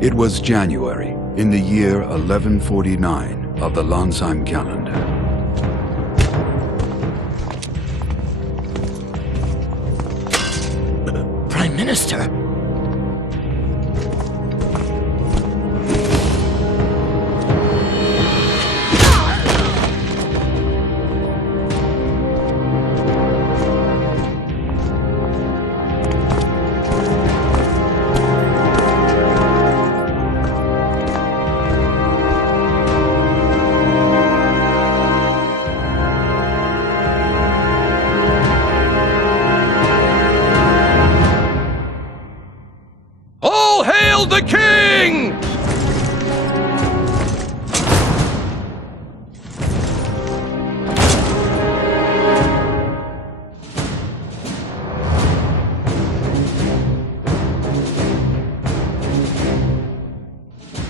It was January, in the year 1149 of the Lansheim calendar. Prime Minister? The king!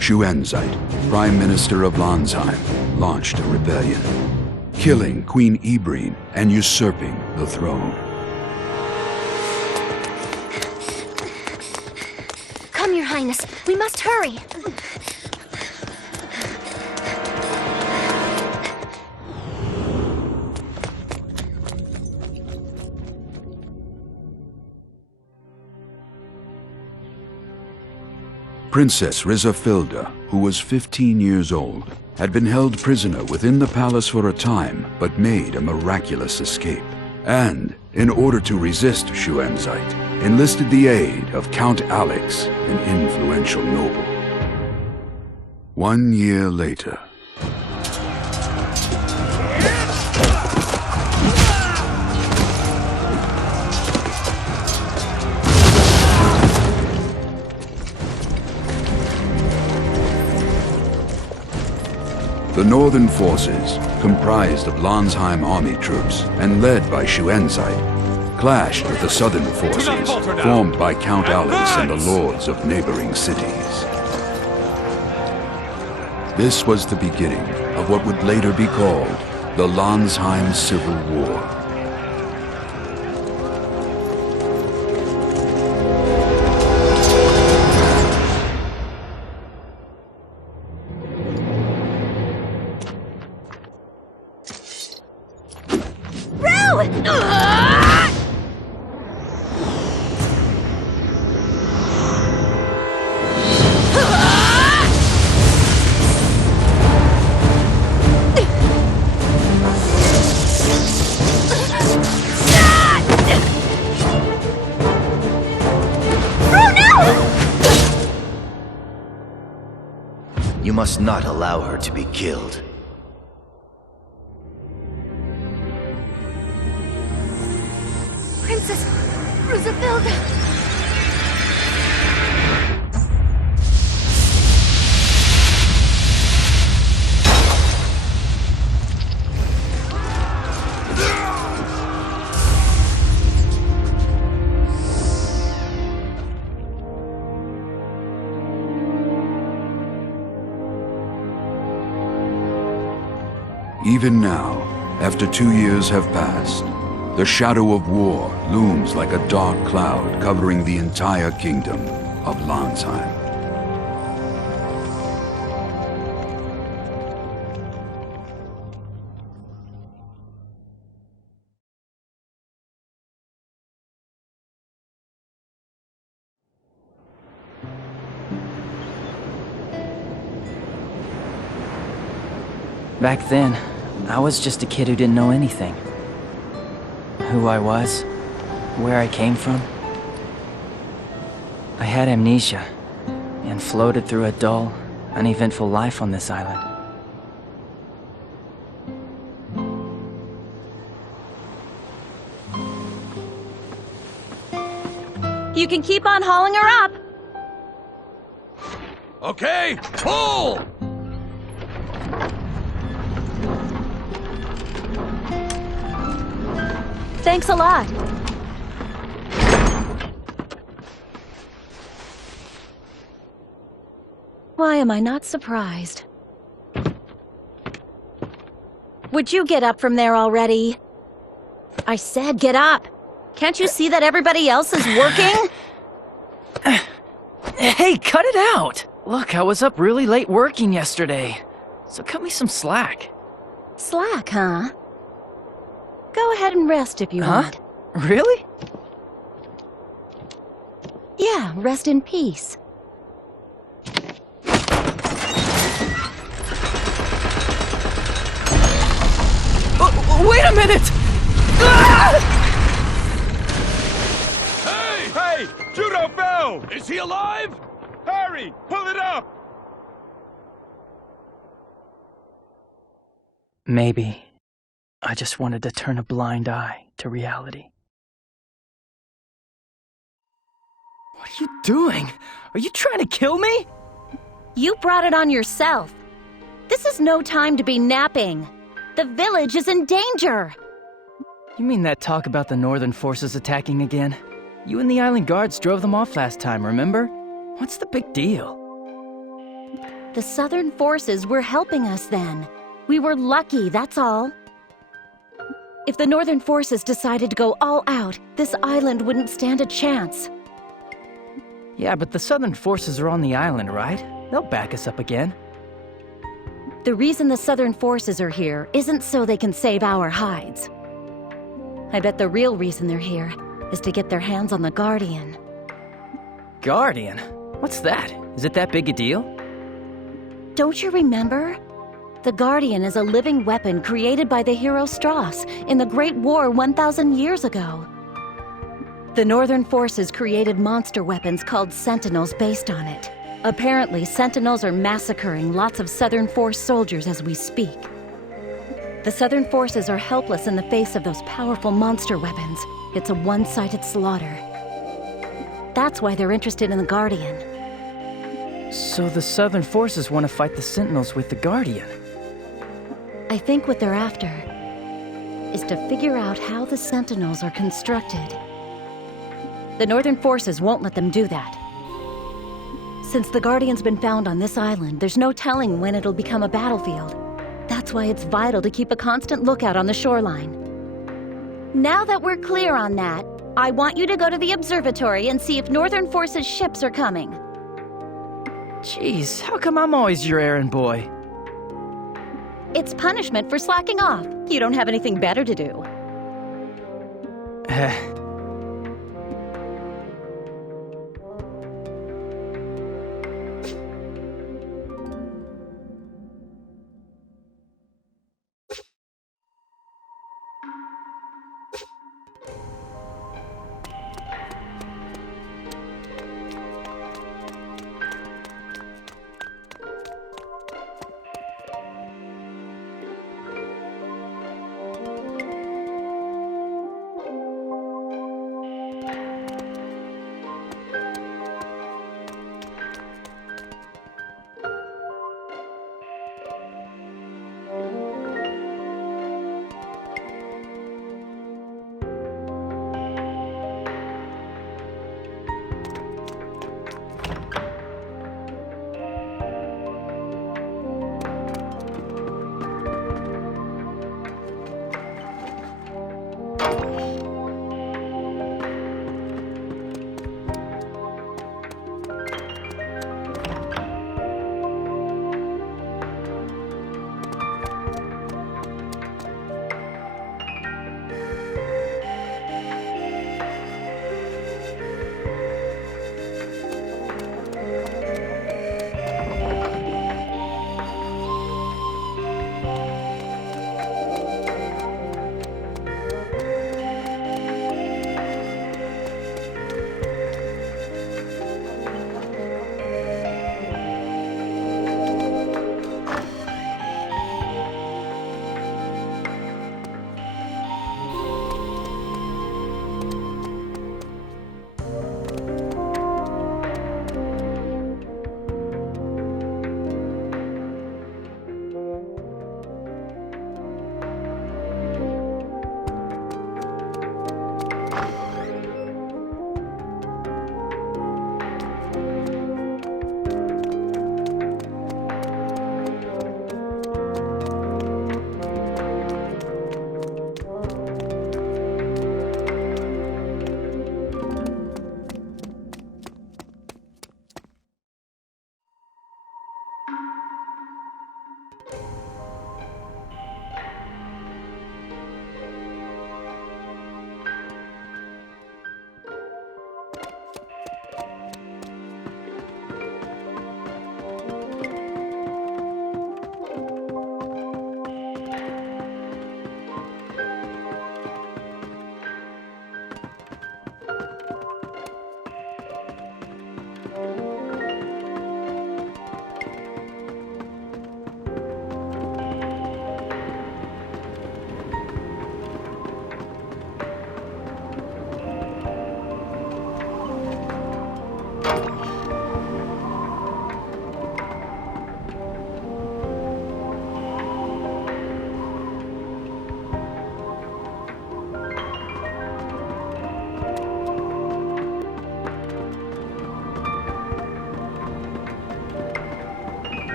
Xuanzite, Prime Minister of Lansheim, launched a rebellion, killing Queen Ebrine and usurping the throne. Come, Your Highness. We must hurry. Princess Rizafilda, who was 15 years old, had been held prisoner within the palace for a time, but made a miraculous escape. And, in order to resist Xuanzite, enlisted the aid of Count Alex, an influential noble. 1 year later, the northern forces, comprised of Lansheim army troops and led by Xuanzite, clashed with the southern forces formed by Count Alex and the lords of neighboring cities. This was the beginning of what would later be called the Lansheim Civil War. You must not allow her to be killed. Princess Rizafilda! Even now, after 2 years have passed, the shadow of war looms like a dark cloud covering the entire kingdom of Lansheim. Back then, I was just a kid who didn't know anything. Who I was, where I came from. I had amnesia, and floated through a dull, uneventful life on this island. You can keep on hauling her up! Okay, pull! Thanks a lot. Why am I not surprised? Would you get up from there already? I said get up! Can't you see that everybody else is working? Hey, cut it out! Look, I was up really late working yesterday, so cut me some slack. Slack, huh? Go ahead and rest if you want. Really? Yeah, rest in peace. Wait a minute! Ah! Hey! Judo fell! Is he alive? Hurry! Pull it up! Maybe I just wanted to turn a blind eye to reality. What are you doing? Are you trying to kill me? You brought it on yourself. This is no time to be napping. The village is in danger. You mean that talk about the northern forces attacking again? You and the island guards drove them off last time, remember? What's the big deal? The southern forces were helping us then. We were lucky, that's all. If the northern forces decided to go all out, this island wouldn't stand a chance. Yeah, but the southern forces are on the island, right? They'll back us up again. The reason the southern forces are here isn't so they can save our hides. I bet the real reason they're here is to get their hands on the Guardian. Guardian? What's that? Is it that big a deal? Don't you remember? The Guardian is a living weapon created by the hero Strauss in the Great War 1,000 years ago. The Northern Forces created monster weapons called Sentinels based on it. Apparently, Sentinels are massacring lots of Southern Force soldiers as we speak. The Southern Forces are helpless in the face of those powerful monster weapons. It's a one-sided slaughter. That's why they're interested in the Guardian. So the Southern Forces want to fight the Sentinels with the Guardian? I think what they're after is to figure out how the Sentinels are constructed. The Northern Forces won't let them do that. Since the Guardian's been found on this island, there's no telling when it'll become a battlefield. That's why it's vital to keep a constant lookout on the shoreline. Now that we're clear on that, I want you to go to the observatory and see if Northern Forces ships are coming. Jeez, how come I'm always your errand boy? It's punishment for slacking off. You don't have anything better to do.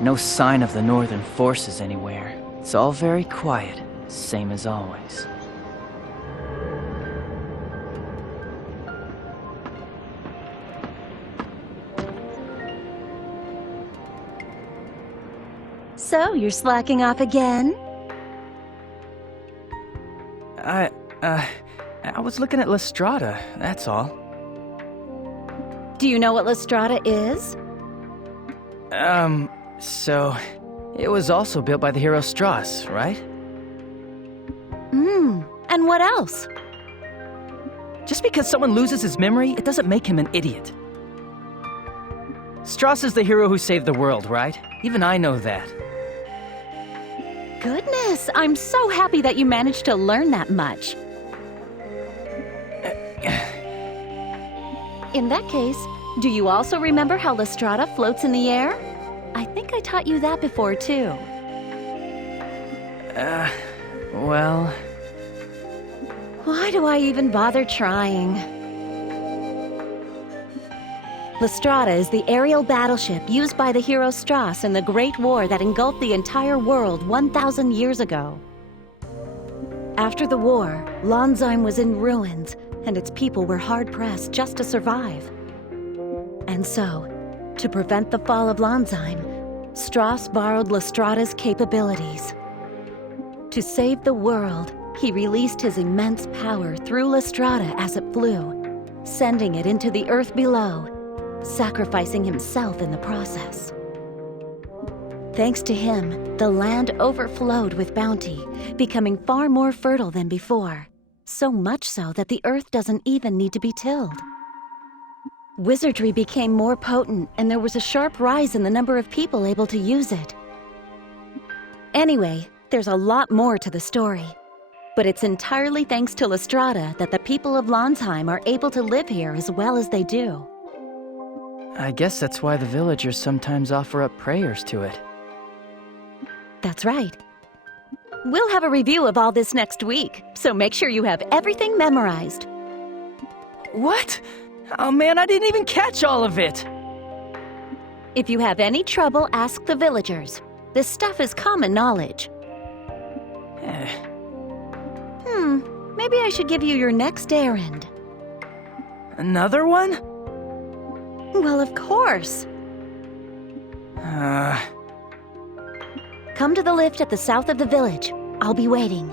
No sign of the northern forces anywhere. It's all very quiet, same as always. So, you're slacking off again? I was looking at Lestrada, that's all. Do you know what Lestrada is? So... It was also built by the hero Strauss, right? And what else? Just because someone loses his memory, it doesn't make him an idiot. Strauss is the hero who saved the world, right? Even I know that. Goodness, I'm so happy that you managed to learn that much. In that case, do you also remember how Lestrada floats in the air? I think I taught you that before, too. Well... Why do I even bother trying? Lestrada is the aerial battleship used by the hero Strauss in the Great War that engulfed the entire world 1,000 years ago. After the war, Lansheim was in ruins, and its people were hard-pressed just to survive. And so, to prevent the fall of Lansheim, Strauss borrowed Lestrada's capabilities. To save the world, he released his immense power through Lestrada as it flew, sending it into the earth below, sacrificing himself in the process. Thanks to him, the land overflowed with bounty, becoming far more fertile than before, so much so that the earth doesn't even need to be tilled. Wizardry became more potent, and there was a sharp rise in the number of people able to use it. Anyway, there's a lot more to the story. But it's entirely thanks to Lestrada that the people of Lansheim are able to live here as well as they do. I guess that's why the villagers sometimes offer up prayers to it. That's right. We'll have a review of all this next week, so make sure you have everything memorized. What? Oh man, I didn't even catch all of it! If you have any trouble, ask the villagers. This stuff is common knowledge. Maybe I should give you your next errand. Another one? Well, of course. Come to the lift at the south of the village. I'll be waiting.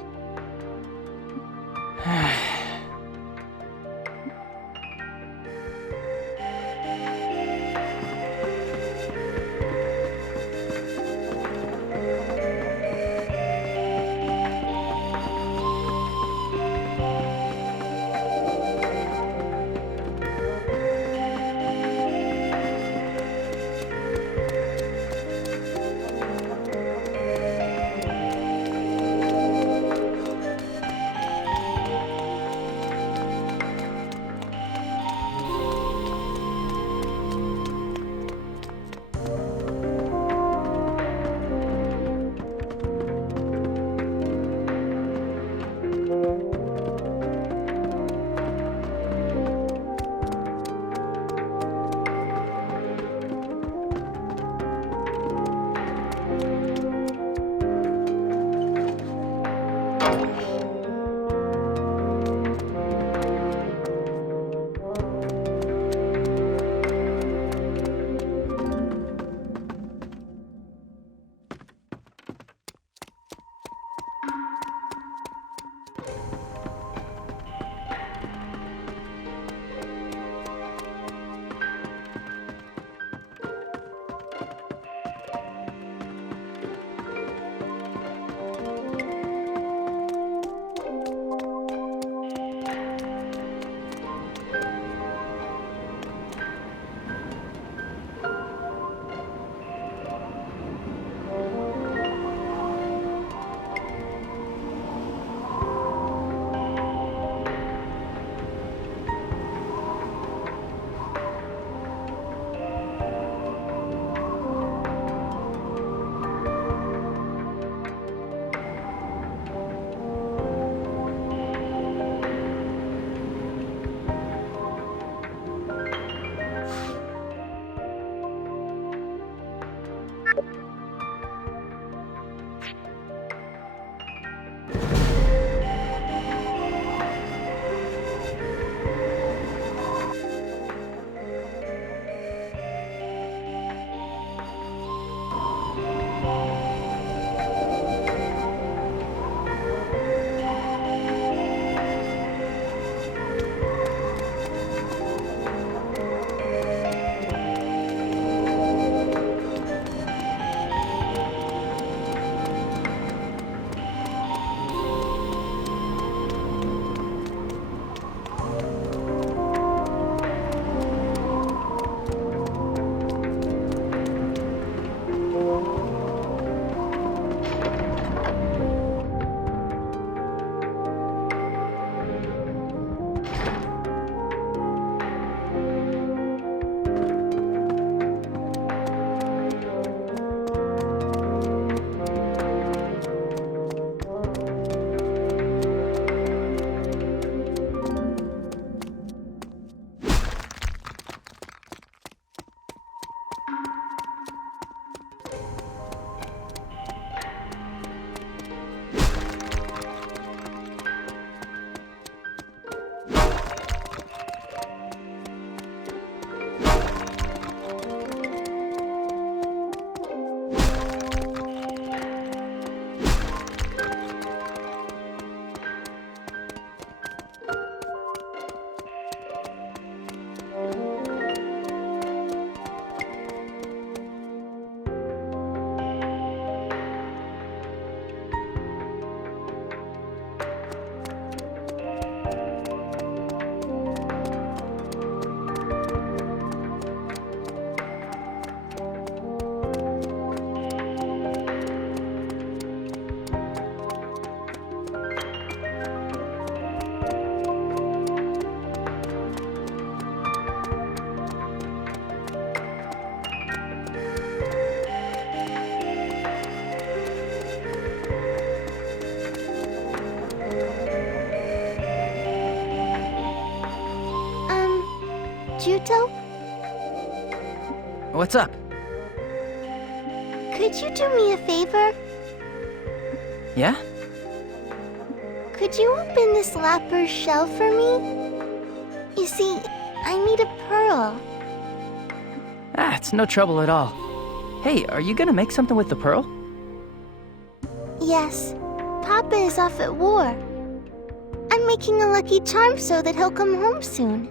Juto? What's up? Could you do me a favor? Yeah? Could you open this lapper's shell for me? You see, I need a pearl. Ah, it's no trouble at all. Hey, are you gonna make something with the pearl? Yes, Papa is off at war. I'm making a lucky charm so that he'll come home soon.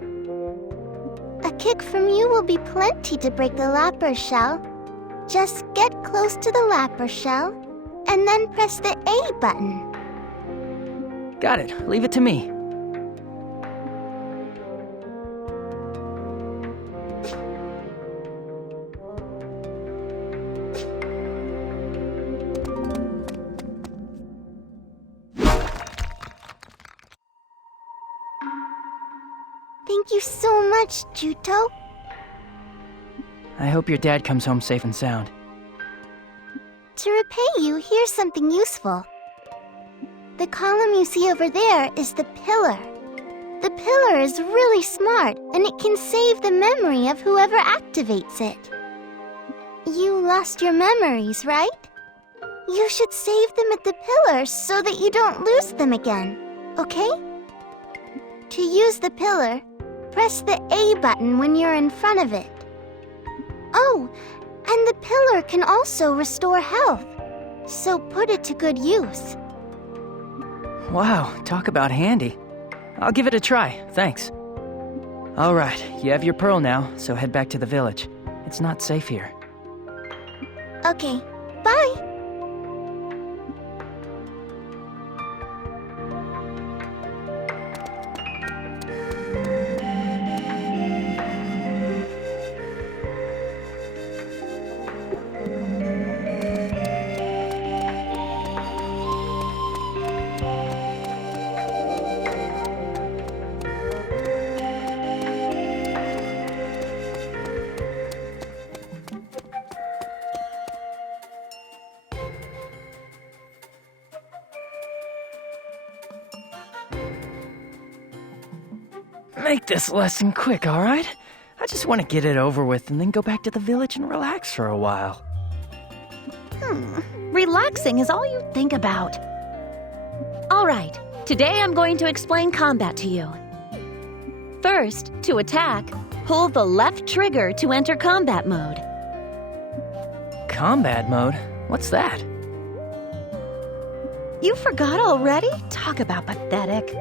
A kick from you will be plenty to break the lapper shell. Just get close to the lapper shell, and then press the A button. Got it. Leave it to me. Thank you so much, Juto. I hope your dad comes home safe and sound. To repay you, here's something useful. The column you see over there is the pillar. The pillar is really smart, and it can save the memory of whoever activates it. You lost your memories, right? You should save them at the pillar so that you don't lose them again, okay? To use the pillar, press the A button when you're in front of it. Oh, and the pillar can also restore health, so put it to good use. Wow, talk about handy. I'll give it a try, thanks. All right, you have your pearl now, so head back to the village. It's not safe here. Okay, bye! Make this lesson quick, all right? I just want to get it over with and then go back to the village and relax for a while. Relaxing is all you think about. All right, today I'm going to explain combat to you. First, to attack, pull the left trigger to enter combat mode. Combat mode? What's that? You forgot already? Talk about pathetic.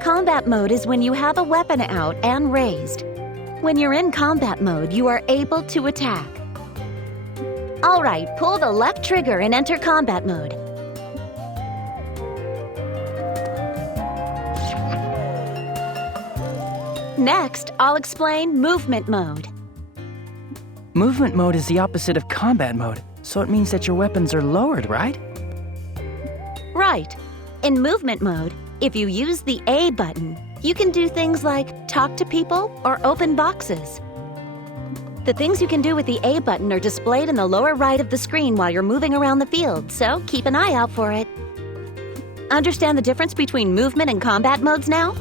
Combat mode is when you have a weapon out and raised. When you're in combat mode, you are able to attack. All right, pull the left trigger and enter combat mode. Next, I'll explain movement mode. Movement mode is the opposite of combat mode, so it means that your weapons are lowered, right? Right. In movement mode, if you use the A button, you can do things like talk to people or open boxes. The things you can do with the A button are displayed in the lower right of the screen while you're moving around the field, so keep an eye out for it. Understand the difference between movement and combat modes now?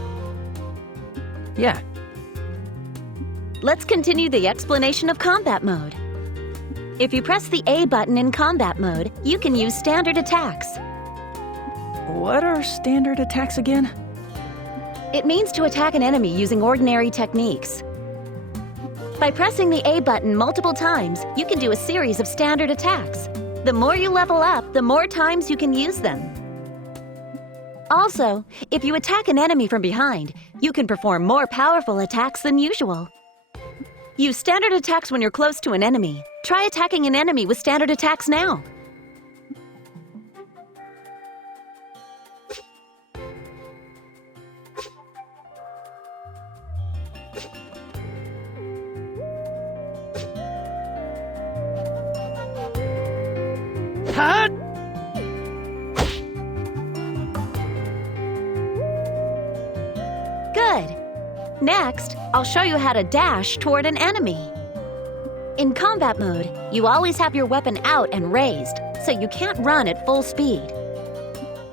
Yeah. Let's continue the explanation of combat mode. If you press the A button in combat mode, you can use standard attacks. What are standard attacks again? It means to attack an enemy using ordinary techniques. By pressing the A button multiple times, you can do a series of standard attacks. The more you level up, the more times you can use them. Also, if you attack an enemy from behind, you can perform more powerful attacks than usual. Use standard attacks when you're close to an enemy. Try attacking an enemy with standard attacks now. Hut! Good. Next, I'll show you how to dash toward an enemy. In combat mode, you always have your weapon out and raised, so you can't run at full speed.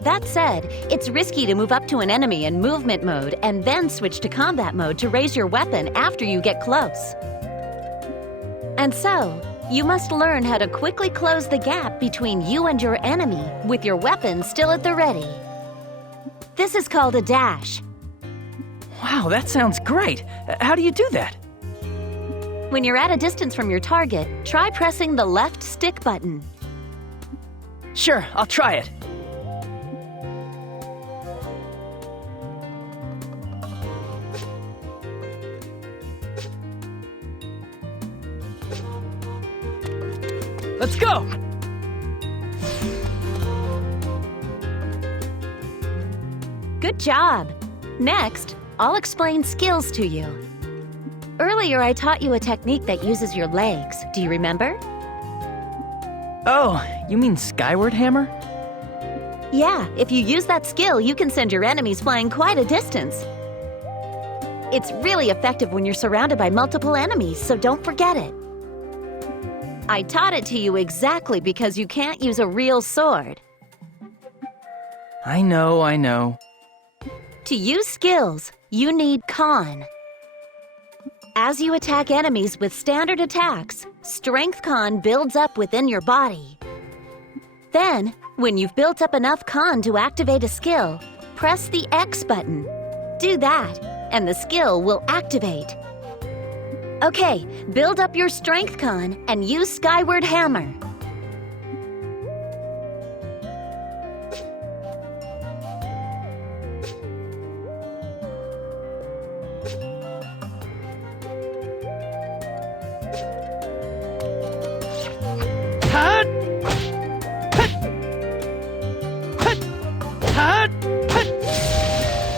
That said, it's risky to move up to an enemy in movement mode and then switch to combat mode to raise your weapon after you get close. And so, you must learn how to quickly close the gap between you and your enemy with your weapon still at the ready. This is called a dash. Wow, that sounds great. How do you do that? When you're at a distance from your target, try pressing the left stick button. Sure, I'll try it. Let's go! Good job! Next, I'll explain skills to you. Earlier, I taught you a technique that uses your legs. Do you remember? Oh, you mean skyward hammer? Yeah, if you use that skill, you can send your enemies flying quite a distance. It's really effective when you're surrounded by multiple enemies, so don't forget it. I taught it to you exactly because you can't use a real sword. I know. To use skills, you need con. As you attack enemies with standard attacks, strength con builds up within your body. Then, when you've built up enough con to activate a skill, press the X button. Do that, and the skill will activate. Okay, build up your strength con and use skyward hammer.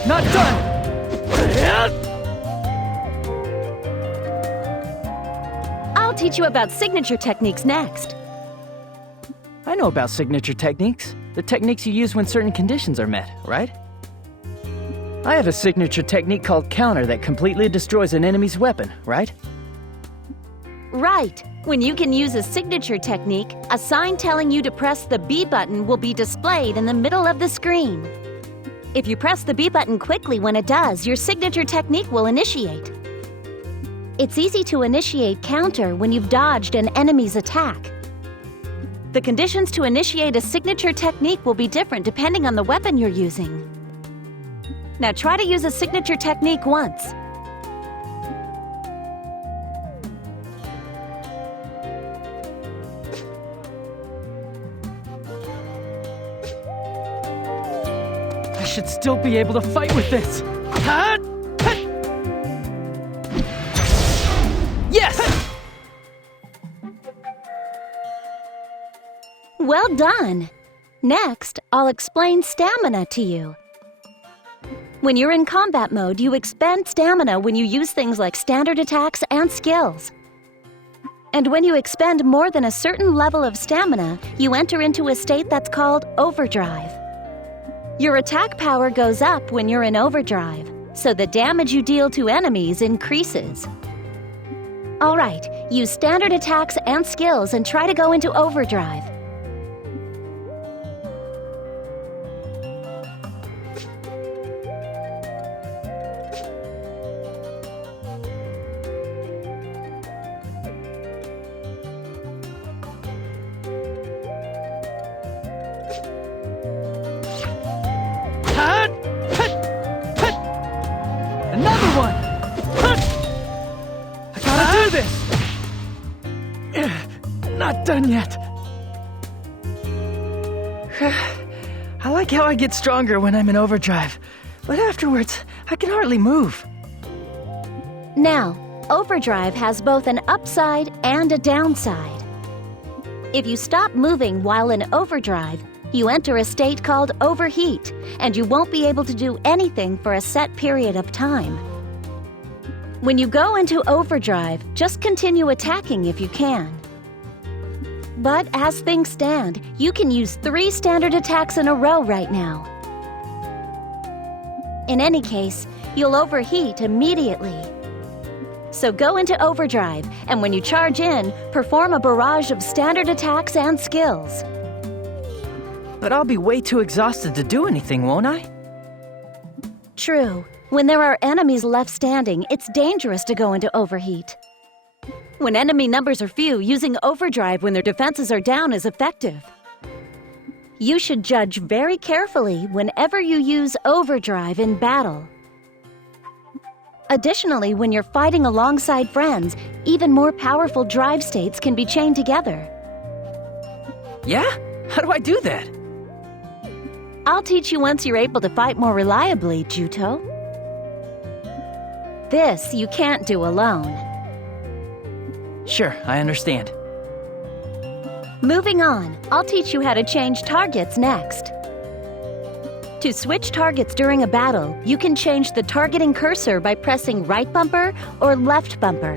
Not done! I'll teach you about signature techniques next. I know about signature techniques. The techniques you use when certain conditions are met, right? I have a signature technique called counter that completely destroys an enemy's weapon, right? Right. When you can use a signature technique, a sign telling you to press the B button will be displayed in the middle of the screen. If you press the B button quickly when it does, your signature technique will initiate. It's easy to initiate counter when you've dodged an enemy's attack. The conditions to initiate a signature technique will be different depending on the weapon you're using. Now try to use a signature technique once. I should still be able to fight with this. Yes! Well done! Next, I'll explain stamina to you. When you're in combat mode, you expend stamina when you use things like standard attacks and skills. And when you expend more than a certain level of stamina, you enter into a state that's called overdrive. Your attack power goes up when you're in overdrive, so the damage you deal to enemies increases. Alright, use standard attacks and skills and try to go into overdrive. Another one! I gotta do this! Not done yet. I like how I get stronger when I'm in overdrive, but afterwards, I can hardly move. Now, overdrive has both an upside and a downside. If you stop moving while in overdrive, you enter a state called overheat, and you won't be able to do anything for a set period of time. When you go into overdrive, just continue attacking if you can. But as things stand, you can use 3 standard attacks in a row right now. In any case, you'll overheat immediately. So go into overdrive, and when you charge in, perform a barrage of standard attacks and skills. But I'll be way too exhausted to do anything, won't I? True. When there are enemies left standing, it's dangerous to go into overheat. When enemy numbers are few, using overdrive when their defenses are down is effective. You should judge very carefully whenever you use overdrive in battle. Additionally, when you're fighting alongside friends, even more powerful drive states can be chained together. Yeah? How do I do that? I'll teach you once you're able to fight more reliably, Juto. This you can't do alone. Sure, I understand. Moving on, I'll teach you how to change targets next. To switch targets during a battle, you can change the targeting cursor by pressing right bumper or left bumper.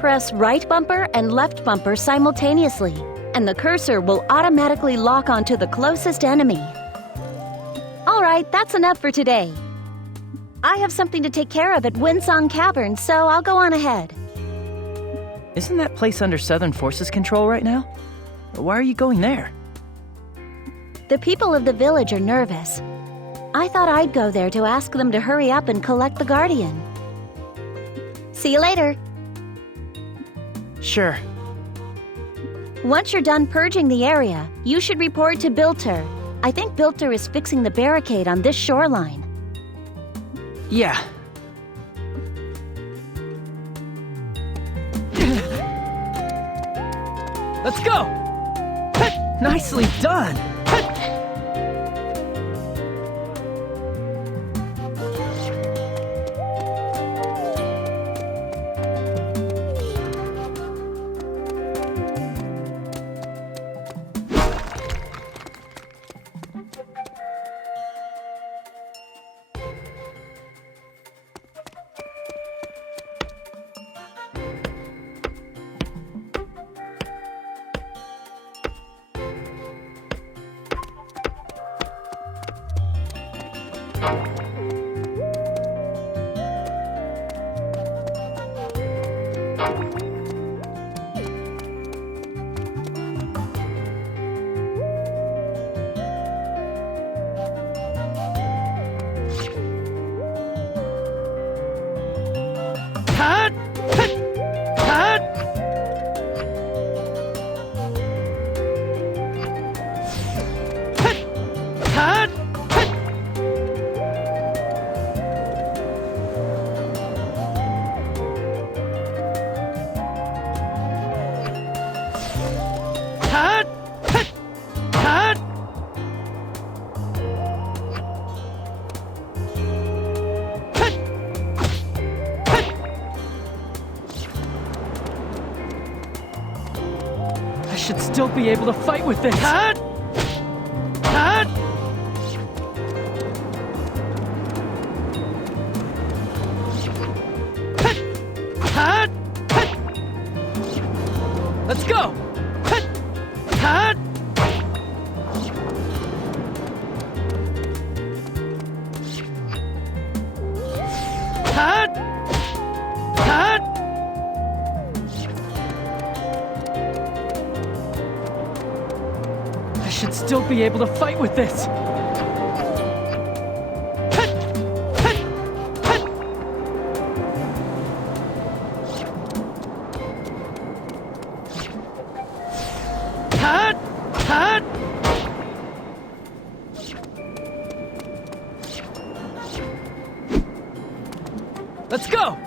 Press right bumper and left bumper simultaneously, and the cursor will automatically lock onto the closest enemy. Alright, that's enough for today. I have something to take care of at Windsong Caverns, so I'll go on ahead. Isn't that place under Southern Forces control right now? Why are you going there? The people of the village are nervous. I thought I'd go there to ask them to hurry up and collect the Guardian. See you later. Sure. Once you're done purging the area, you should report to Bilter. I think Bilter is fixing the barricade on this shoreline. Yeah. Let's go! Nicely done! Should still be able to fight with this. Let's go. Should still be able to fight with this. Let's go.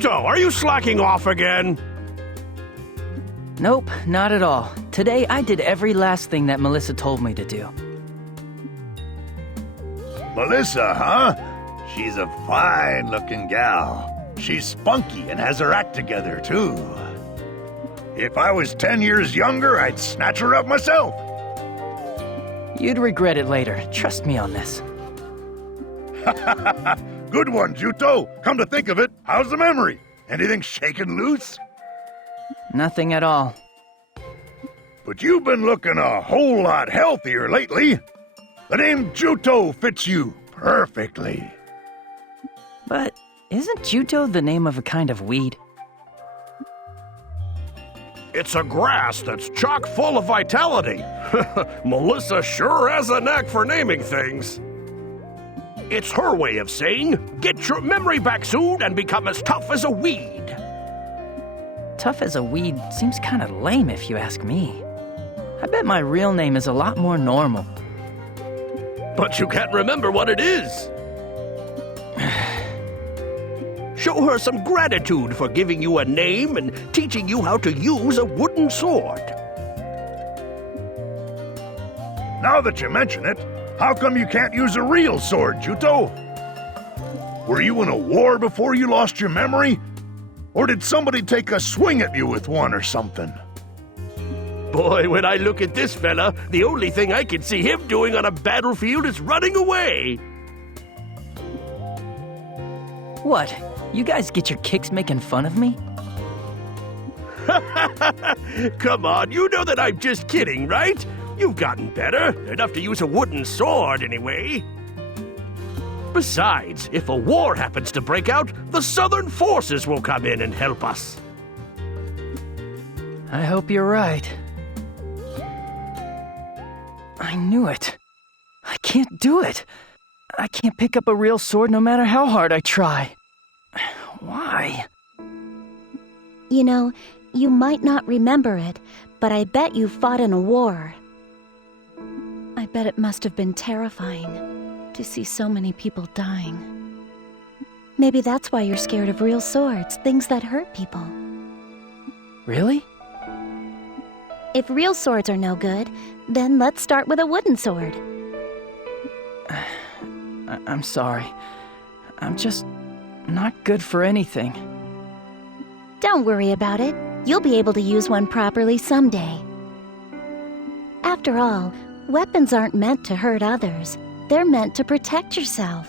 Juto, are you slacking off again? Nope, not at all. Today I did every last thing that Melissa told me to do. Melissa, huh? She's a fine-looking gal. She's spunky and has her act together, too. If I was 10 years younger, I'd snatch her up myself. You'd regret it later. Trust me on this. Good one, Juto. Come to think of it, how's the memory? Anything shaken loose? Nothing at all. But you've been looking a whole lot healthier lately. The name Juto fits you perfectly. But isn't Juto the name of a kind of weed? It's a grass that's chock full of vitality. Melissa sure has a knack for naming things. It's her way of saying, get your memory back soon and become as tough as a weed. Tough as a weed seems kind of lame if you ask me. I bet my real name is a lot more normal. But you can't remember what it is. Show her some gratitude for giving you a name and teaching you how to use a wooden sword. Now that you mention it, how come you can't use a real sword, Juto? Were you in a war before you lost your memory? Or did somebody take a swing at you with one or something? Boy, when I look at this fella, the only thing I can see him doing on a battlefield is running away. What? You guys get your kicks making fun of me? Come on, you know that I'm just kidding, right? You've gotten better, enough to use a wooden sword anyway. Besides, if a war happens to break out, the Southern forces will come in and help us. I hope you're right. I knew it. I can't do it. I can't pick up a real sword no matter how hard I try. Why? You know, you might not remember it, but I bet you fought in a war. I bet it must have been terrifying to see so many people dying. Maybe that's why you're scared of real swords, things that hurt people. Really? If real swords are no good, then let's start with a wooden sword. I'm sorry. I'm just not good for anything. Don't worry about it. You'll be able to use one properly someday. After all, weapons aren't meant to hurt others. They're meant to protect yourself.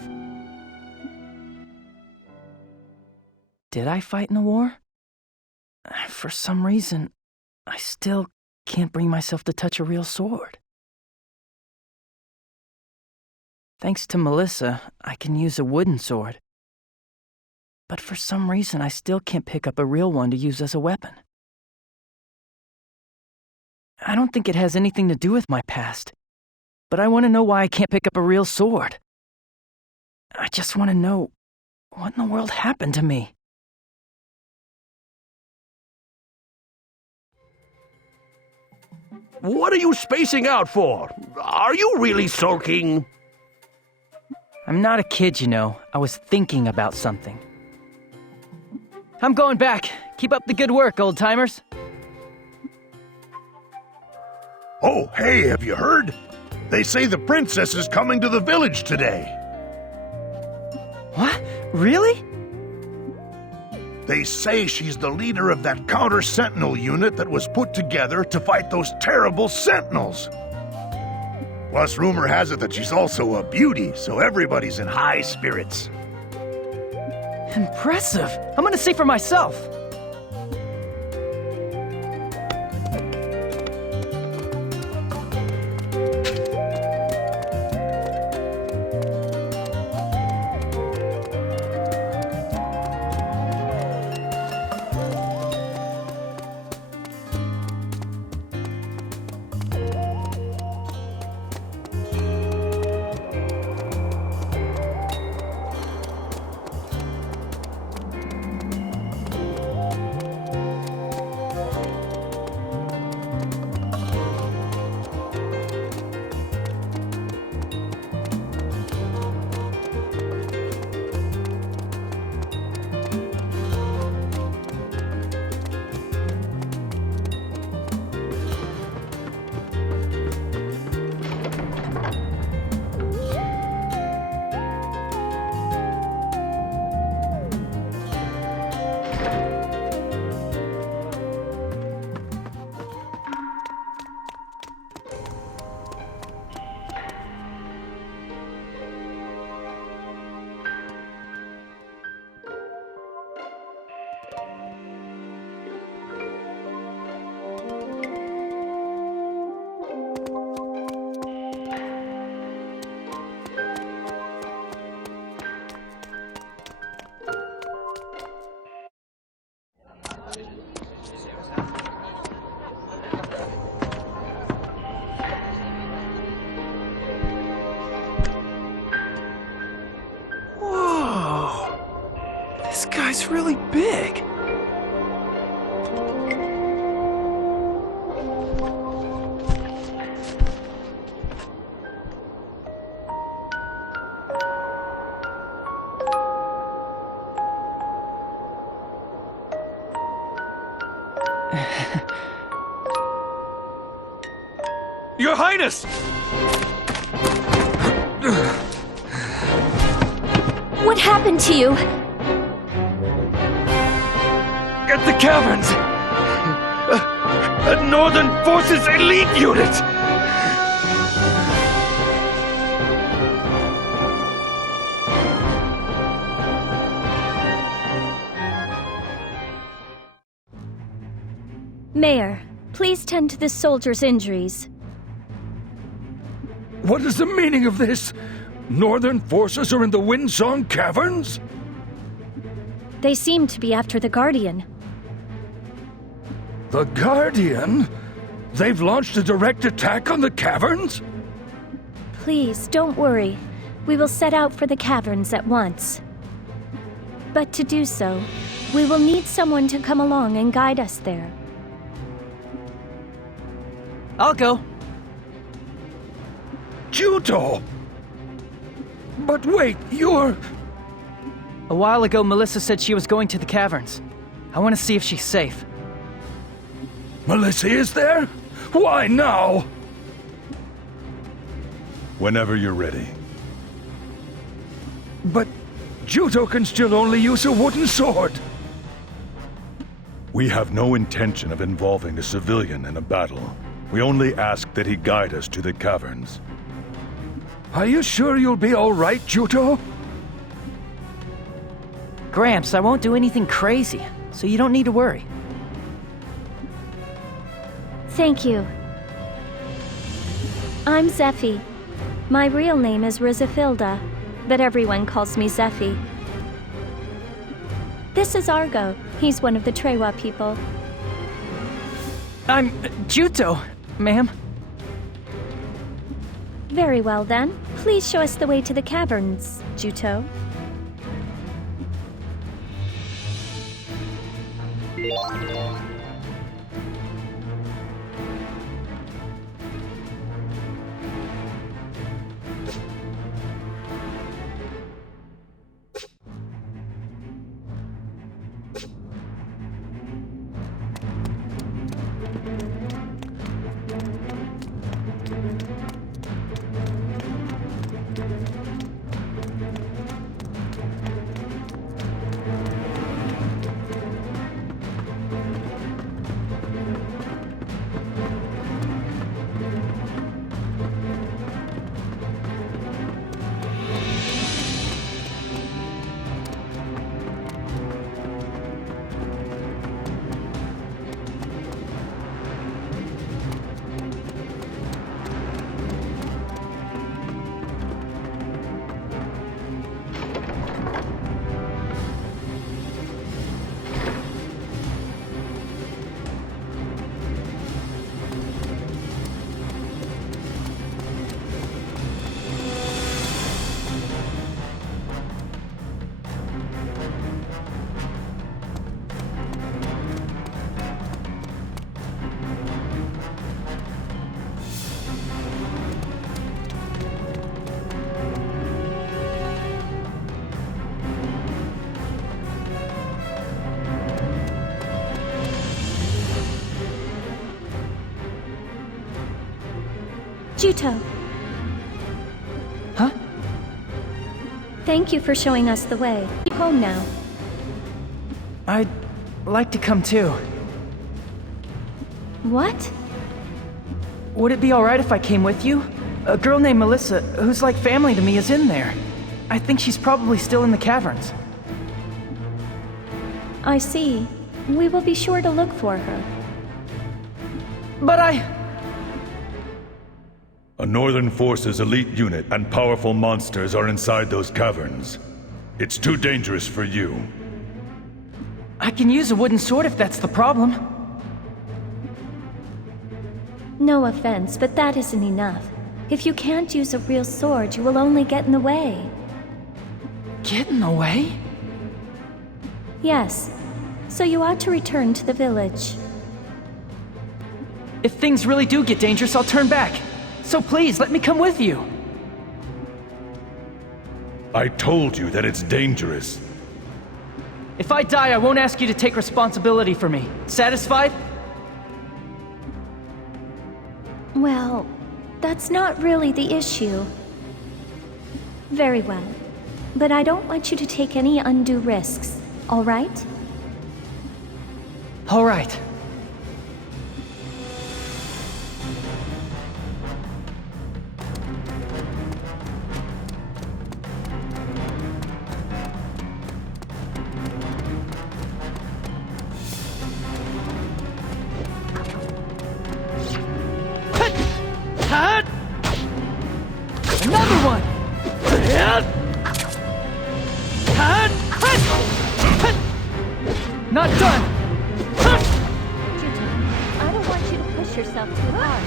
Did I fight in the war? For some reason, I still can't bring myself to touch a real sword. Thanks to Melissa, I can use a wooden sword. But for some reason, I still can't pick up a real one to use as a weapon. I don't think it has anything to do with my past, but I want to know why I can't pick up a real sword. I just want to know what in the world happened to me. What are you spacing out for? Are you really sulking? I'm not a kid, you know. I was thinking about something. I'm going back. Keep up the good work, old-timers. Oh, hey, have you heard? They say the princess is coming to the village today. What? Really? They say she's the leader of that counter-sentinel unit that was put together to fight those terrible sentinels. Plus, rumor has it that she's also a beauty, so everybody's in high spirits. Impressive. I'm gonna see for myself. It's really big. Your Highness! What happened to you? At the caverns! A Northern Forces elite unit! Mayor, please tend to this soldier's injuries. What is the meaning of this? Northern forces are in the Windsong Caverns? They seem to be after the Guardian. The Guardian? They've launched a direct attack on the caverns? Please, don't worry. We will set out for the caverns at once. But to do so, we will need someone to come along and guide us there. I'll go. Juto! But wait, you're... A while ago, Melissa said she was going to the caverns. I want to see if she's safe. Melissa is there? Why now? Whenever you're ready. But Juto can still only use a wooden sword. We have no intention of involving a civilian in a battle. We only ask that he guide us to the caverns. Are you sure you'll be all right, Juto? Gramps, I won't do anything crazy, so you don't need to worry. Thank you. I'm Zephy. My real name is Rizafilda, but everyone calls me Zephy. This is Argo. He's one of the Trewa people. I'm Juto, ma'am. Very well then. Please show us the way to the caverns, Juto. Juto. Huh? Thank you for showing us the way. Home now. I'd like to come too. What? Would it be alright if I came with you? A girl named Melissa, who's like family to me, is in there. I think she's probably still in the caverns. I see. We will be sure to look for her. But A Northern Forces elite unit and powerful monsters are inside those caverns. It's too dangerous for you. I can use a wooden sword if that's the problem. No offense, but that isn't enough. If you can't use a real sword, you will only get in the way. Get in the way? Yes. So you ought to return to the village. If things really do get dangerous, I'll turn back. So please, let me come with you. I told you that it's dangerous. If I die, I won't ask you to take responsibility for me. Satisfied? Well, that's not really the issue. Very well. But I don't want you to take any undue risks, all right? All right. Another one! Not done! Juto, I don't want you to push yourself too hard.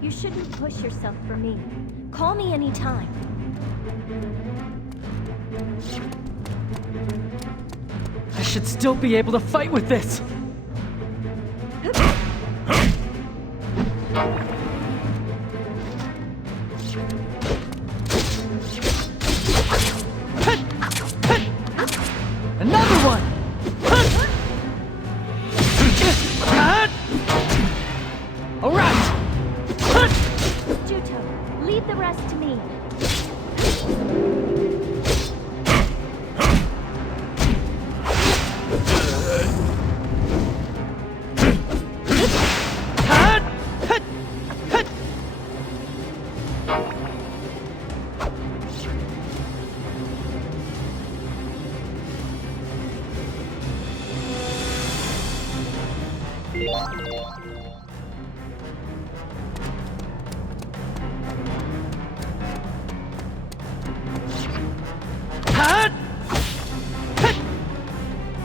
You shouldn't push yourself for me. Call me anytime. I should still be able to fight with this. Another one! All right! Juto, leave the rest to me.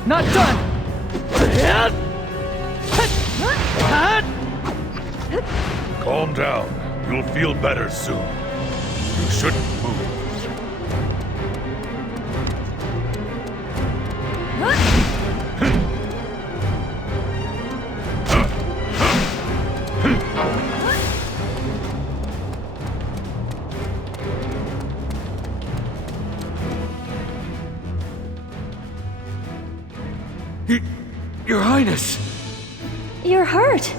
Not done! Calm down. You'll feel better soon. You shouldn't move. Your Highness! You're hurt.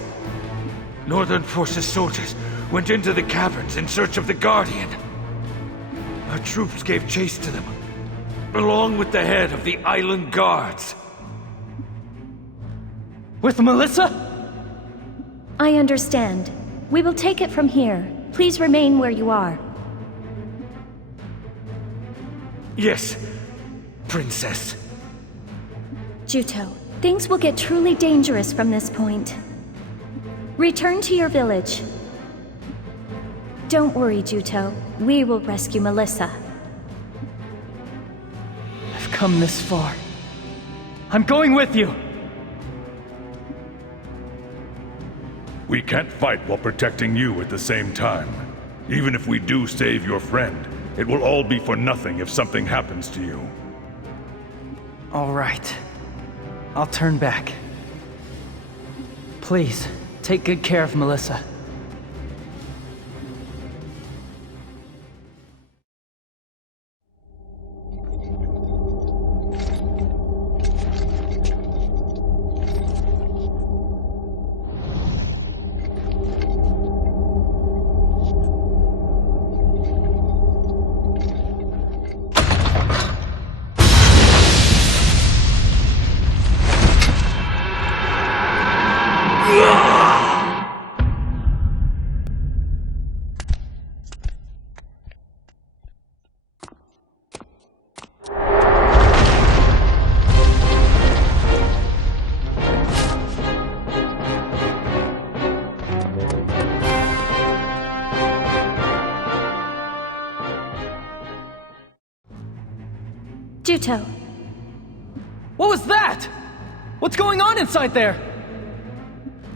Northern Forces soldiers went into the caverns in search of the Guardian. Our troops gave chase to them, along with the head of the island guards. With Melissa? I understand. We will take it from here. Please remain where you are. Yes, Princess. Juto, things will get truly dangerous from this point. Return to your village. Don't worry, Juto. We will rescue Melissa. I've come this far. I'm going with you! We can't fight while protecting you at the same time. Even if we do save your friend, it will all be for nothing if something happens to you. All right. I'll turn back. Please, take good care of Melissa. Juto, What was that? What's going on inside there?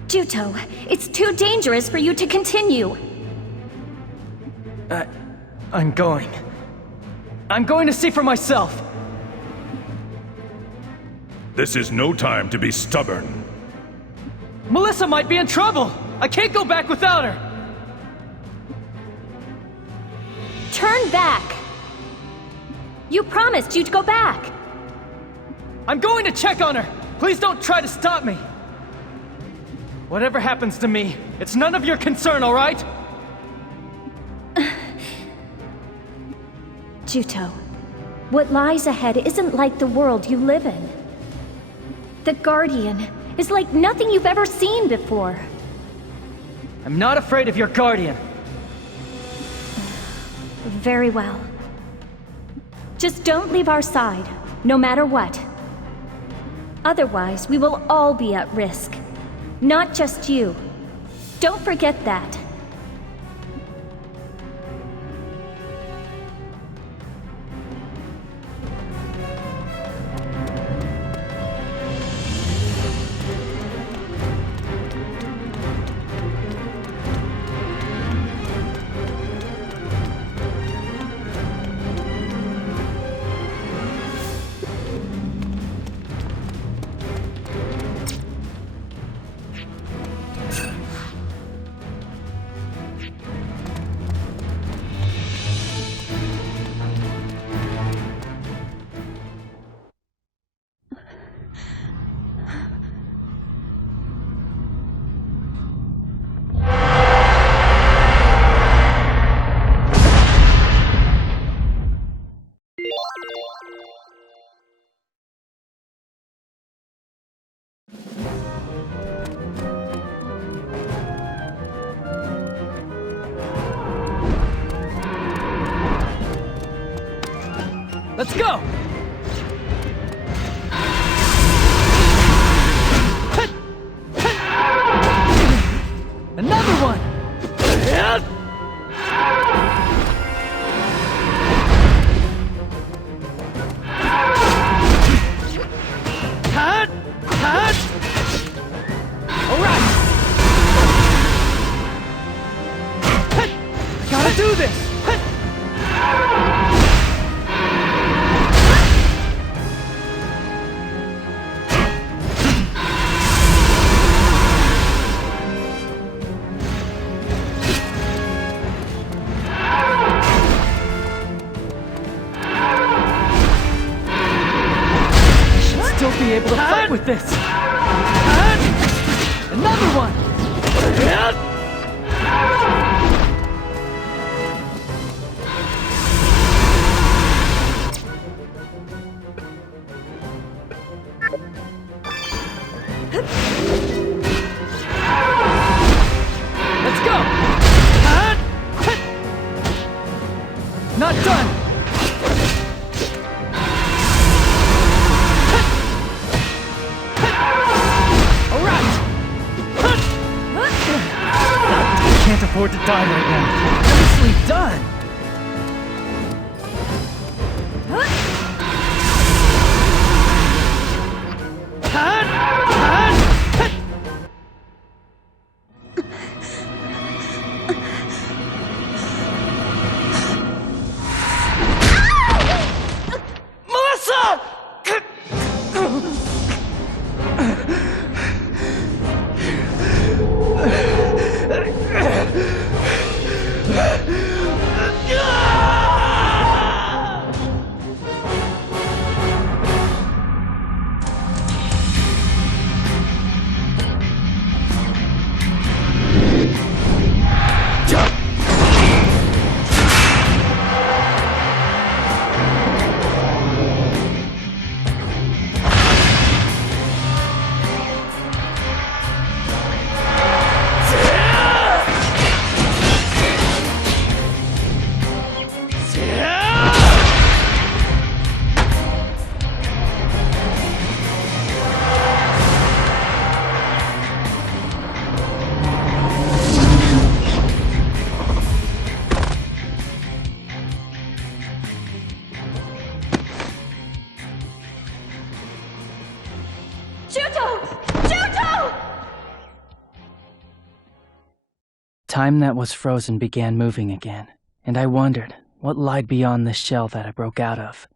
Juto, it's too dangerous for you to continue. I'm going. I'm going to see for myself. This is no time to be stubborn. Melissa might be in trouble. I can't go back without her. Turn back! You promised you'd go back! I'm going to check on her. Please don't try to stop me. Whatever happens to me, it's none of your concern, all right? Juto, what lies ahead isn't like the world you live in. The Guardian is like nothing you've ever seen before. I'm not afraid of your guardian. Very well. Just don't leave our side, no matter what. Otherwise, we will all be at risk. Not just you. Don't forget that. Let's go! Another one! All right! I gotta do this! Be able to fight with this. Another one. Let's go. Not done. Can't afford to die right now. Nicely done! Melissa! time that was frozen began moving again, and I wondered what lied beyond the shell that I broke out of.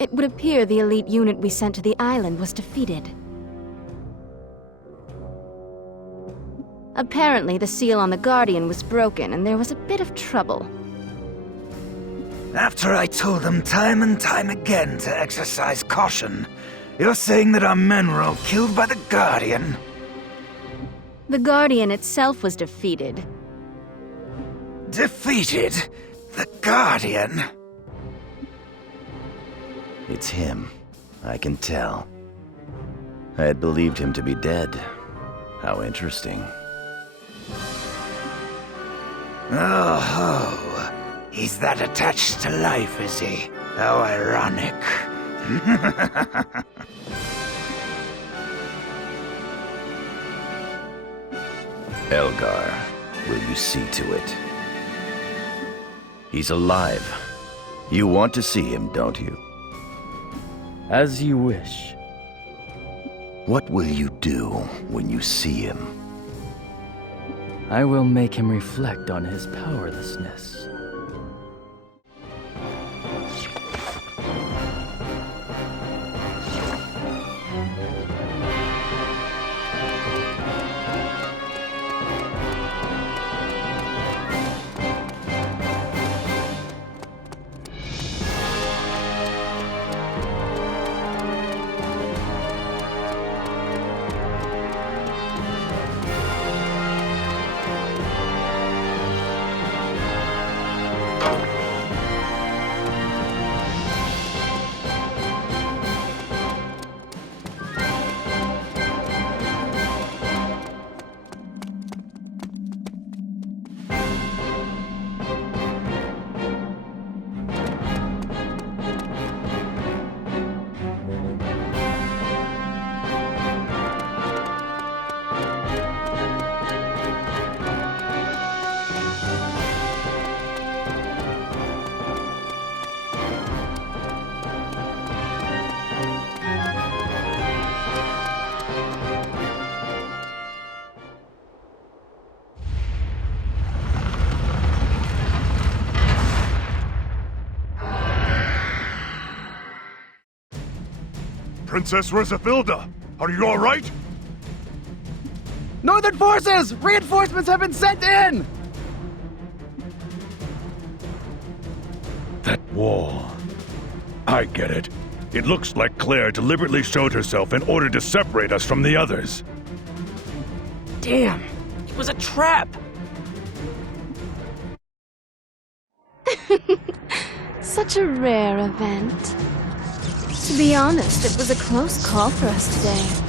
It would appear the elite unit we sent to the island was defeated. Apparently, the seal on the Guardian was broken, and there was a bit of trouble. After I told them time and time again to exercise caution, you're saying that our men were all killed by the Guardian? The Guardian itself was defeated. Defeated? The Guardian? It's him. I can tell. I had believed him to be dead. How interesting. Oh, he's that attached to life, is he? How ironic. Elgar, will you see to it? He's alive. You want to see him, don't you? As you wish. What will you do when you see him? I will make him reflect on his powerlessness. Princess Rosafilda, are you all right? Northern forces! Reinforcements have been sent in! That wall. I get it. It looks like Claire deliberately showed herself in order to separate us from the others. Damn! It was a trap! Such a rare event. To be honest, it was a close call for us today.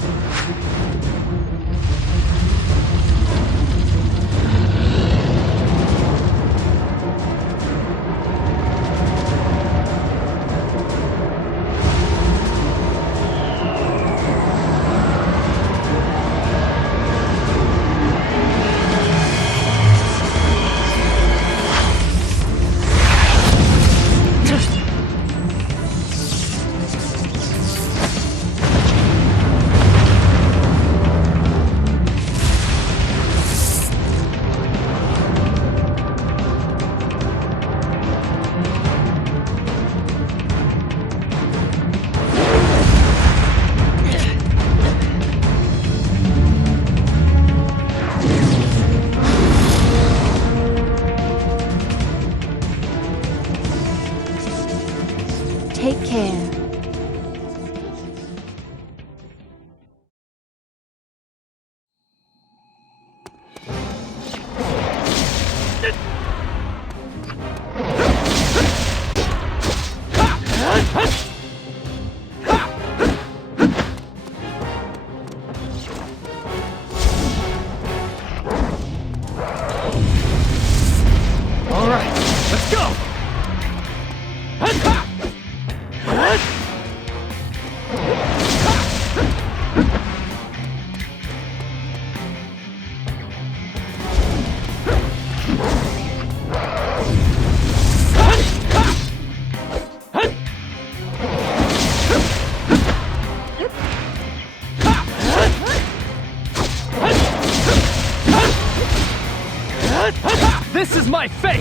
my fate!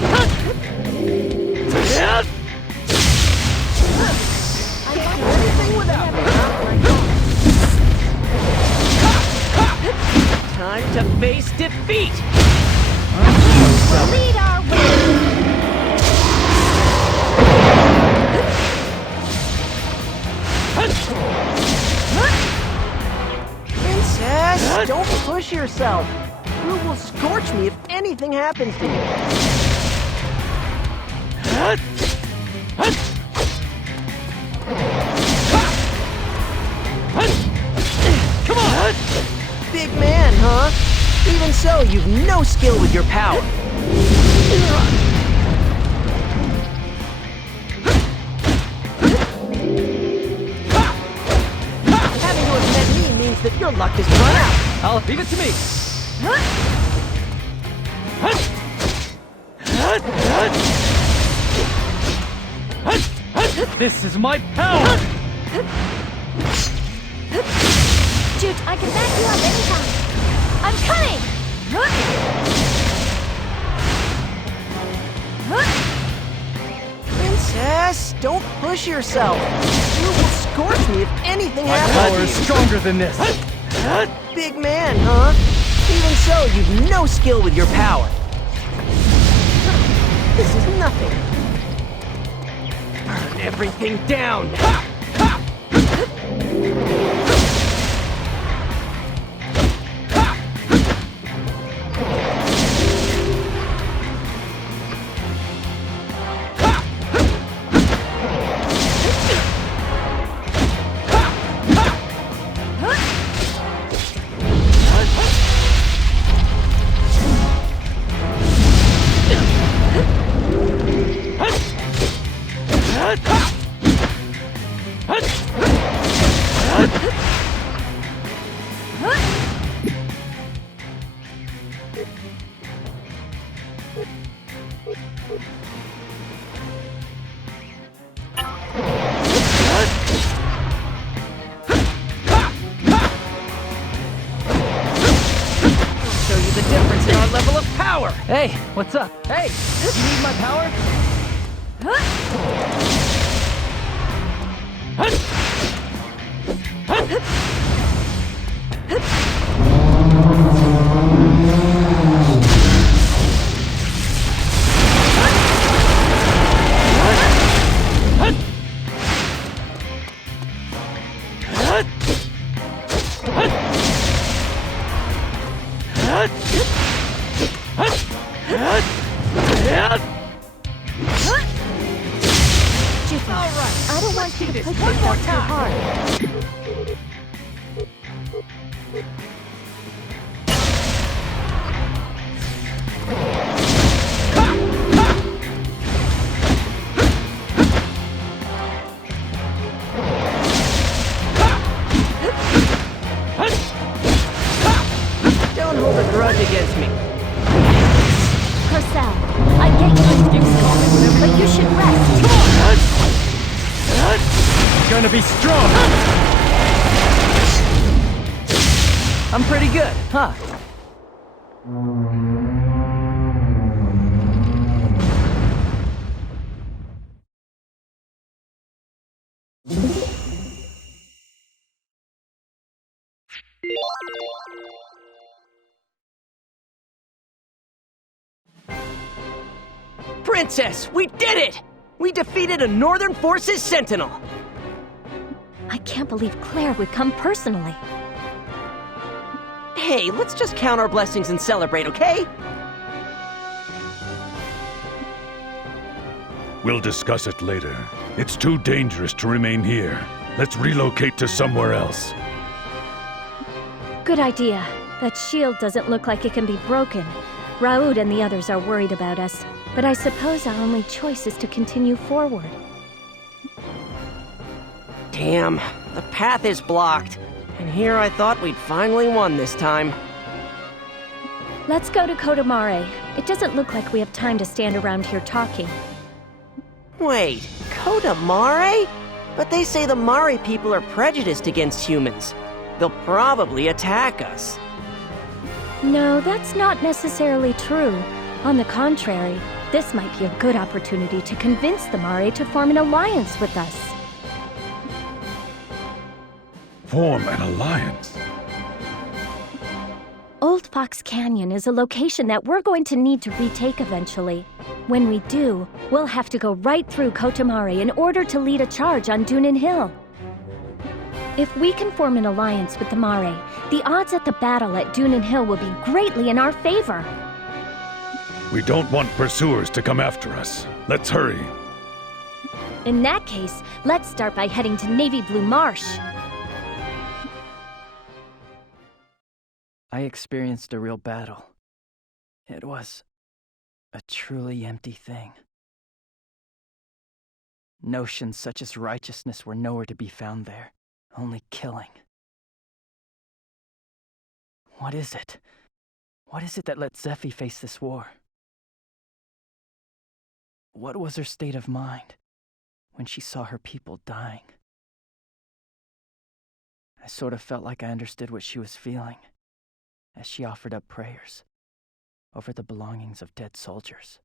Time to face defeat! Lead our way! Princess, don't push yourself. You will scorch me if anything happens to you. Come on! Big man, huh? Even so, you've no skill with your power. Having to have met me means that your luck is run out. I'll leave it to me! This is my power! Shoot, I can back you up anytime. I'm coming! Princess, don't push yourself. You will scorch me if anything My happens. power is stronger than this! Big man, huh? Even so, you've no skill with your power. This is nothing. Burn everything down! Hey, what's up? Hey, you need my power? I don't want you to push yourself too hard. Don't hold a grudge against me. Purcell, I get you but you should rest. I'm gonna be strong! I'm pretty good, huh? Princess, we did it! We defeated a Northern Forces Sentinel! I can't believe Claire would come personally. Hey, let's just count our blessings and celebrate, okay? We'll discuss it later. It's too dangerous to remain here. Let's relocate to somewhere else. Good idea. That shield doesn't look like it can be broken. Raoud and the others are worried about us, but I suppose our only choice is to continue forward. Damn, the path is blocked. And here I thought we'd finally won this time. Let's go to Kotamare. It doesn't look like we have time to stand around here talking. Wait, Kotamare? But they say the Mari people are prejudiced against humans. They'll probably attack us. No, that's not necessarily true. On the contrary, This might be a good opportunity to convince the Mare to form an alliance with us. Form an alliance? Old Fox Canyon is a location that we're going to need to retake eventually. When we do, we'll have to go right through Kotamare in order to lead a charge on Dunin Hill. If we can form an alliance with the Mare, the odds at the battle at Dunin Hill will be greatly in our favor. We don't want pursuers to come after us. Let's hurry. In that case, let's start by heading to Navy Blue Marsh. I experienced a real battle. It was a truly empty thing. Notions such as righteousness were nowhere to be found there, only killing. What is it? What is it that let Zephyr face this war? What was her state of mind when she saw her people dying? I sort of felt like I understood what she was feeling as she offered up prayers over the belongings of dead soldiers.